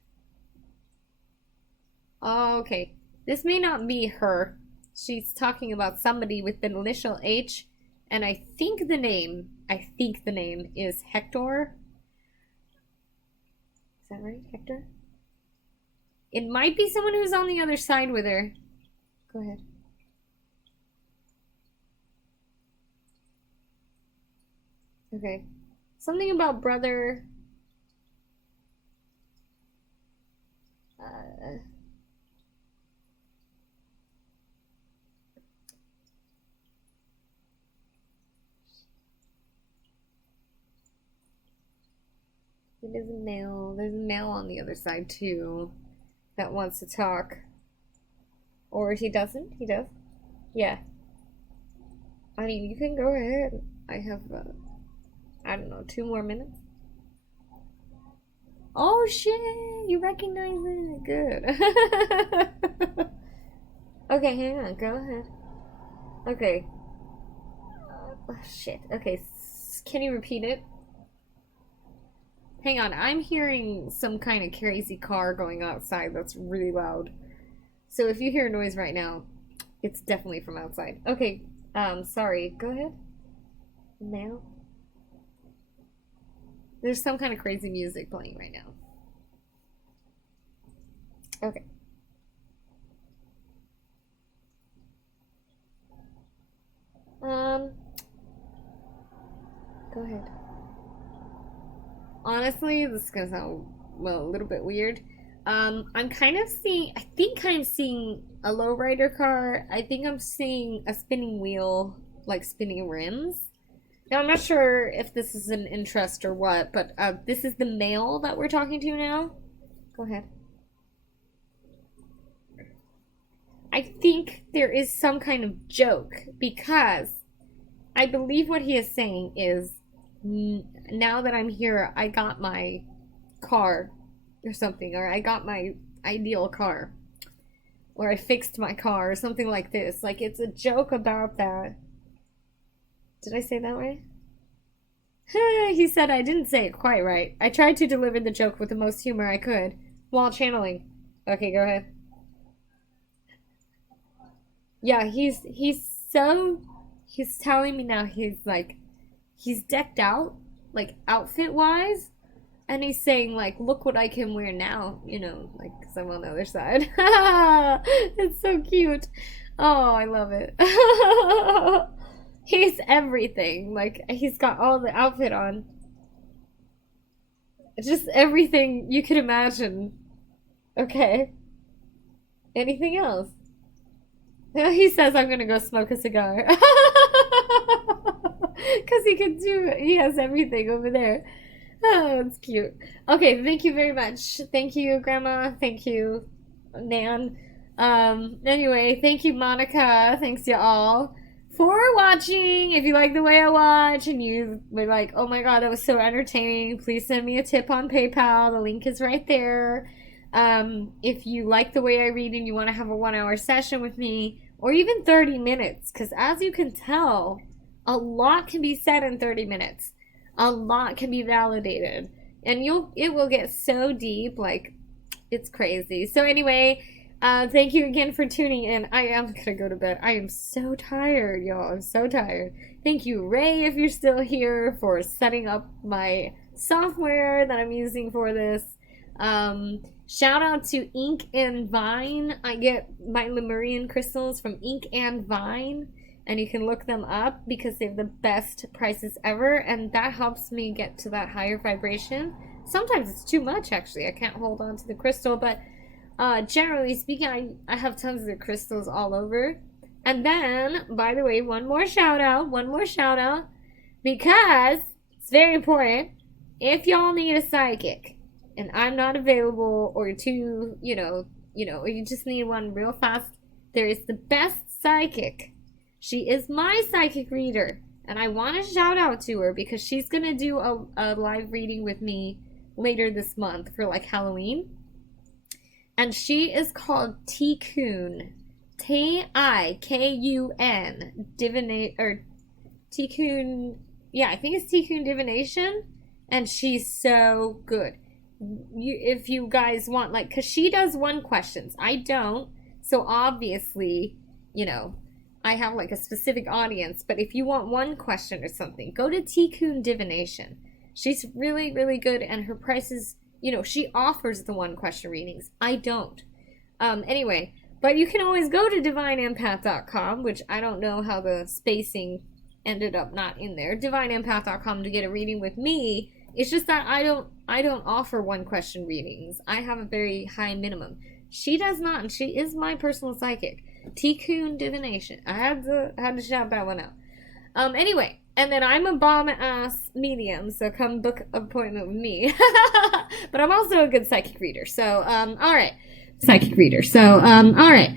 Oh, okay. This may not be her. She's talking about somebody with the initial H, and I think the name is Hector. Is that right, Hector? It might be someone who's on the other side with her. Go ahead. Okay. Something about brother. Uh, it is a male. There's a male on the other side too that wants to talk. Or he doesn't? He does? Yeah. I mean, you can go ahead. I have, I don't know, 2 more minutes. Oh shit! You recognize it. Good. Okay, hang on. Go ahead. Okay. Oh, shit. Okay, can you repeat it? Hang on. I'm hearing some kind of crazy car going outside that's really loud. So if you hear a noise right now, it's definitely from outside. Okay, sorry. Go ahead. Now? There's some kind of crazy music playing right now. Okay. Go ahead. Honestly, this is gonna sound, well, a little bit weird. I'm kind of seeing, I think I'm seeing a lowrider car. I think I'm seeing a spinning wheel, like spinning rims. Now, I'm not sure if this is an interest or what, but this is the male that we're talking to now. Go ahead. I think there is some kind of joke because I believe what he is saying is now that I'm here, I got my car or something, or I got my ideal car, or I fixed my car, or something like this. Like, it's a joke about that. Did I say that right? He said I didn't say it quite right. I tried to deliver the joke with the most humor I could while channeling. Okay, go ahead. Yeah, he's telling me now he's decked out, like outfit wise, and he's saying like, look what I can wear now, like, 'cause I'm on the other side. It's so cute. Oh, I love it. He's everything. Like, he's got all the outfit on. Just everything you could imagine. Okay. Anything else? He says I'm gonna go smoke a cigar. Because he has everything over there. Oh, it's cute. Okay, thank you very much. Thank you, Grandma. Thank you, Nan. Anyway, thank you, Monica. Thanks you all for watching. If you like the way I watch and you were like, oh my god, that was so entertaining, please send me a tip on PayPal. The link is right there. If you like the way I read and you want to have a 1 hour session with me, or even 30 minutes, because as you can tell, a lot can be said in 30 minutes. A lot can be validated. And it will get so deep, like, it's crazy. So anyway, Thank you again for tuning in. I am gonna go to bed. I am so tired, y'all. I'm so tired. Thank you, Ray, if you're still here, for setting up my software that I'm using for this. Shout out to Ink and Vine. I get my Lemurian crystals from Ink and Vine, and you can look them up because they have the best prices ever, and that helps me get to that higher vibration. Sometimes it's too much, actually. I can't hold on to the crystal, but generally speaking, I have tons of the crystals all over. And then, by the way, one more shout out, because it's very important. If y'all need a psychic and I'm not available, or two, or you just need one real fast, there is the best psychic. She is my psychic reader, and I want to shout out to her because she's gonna do a live reading with me later this month for like Halloween. And she is called Tikun. Tikun. Tikun. Yeah, I think it's Tikun Divination. And she's so good. If you guys want, like, because she does one questions. I don't. So obviously, I have like a specific audience. But if you want one question or something, go to Tikun Divination. She's really, really good. And her prices, she offers the one question readings. I don't. Anyway, but you can always go to divineempath.com, which I don't know how the spacing ended up not in there. Divineempath.com to get a reading with me. It's just that I don't offer one question readings. I have a very high minimum. She does not, and she is my personal psychic. Tikun Divination. I had to shout that one out. Anyway, and then I'm a bomb-ass medium, so come book an appointment with me. But I'm also a good psychic reader, so, alright. Psychic reader, so, alright.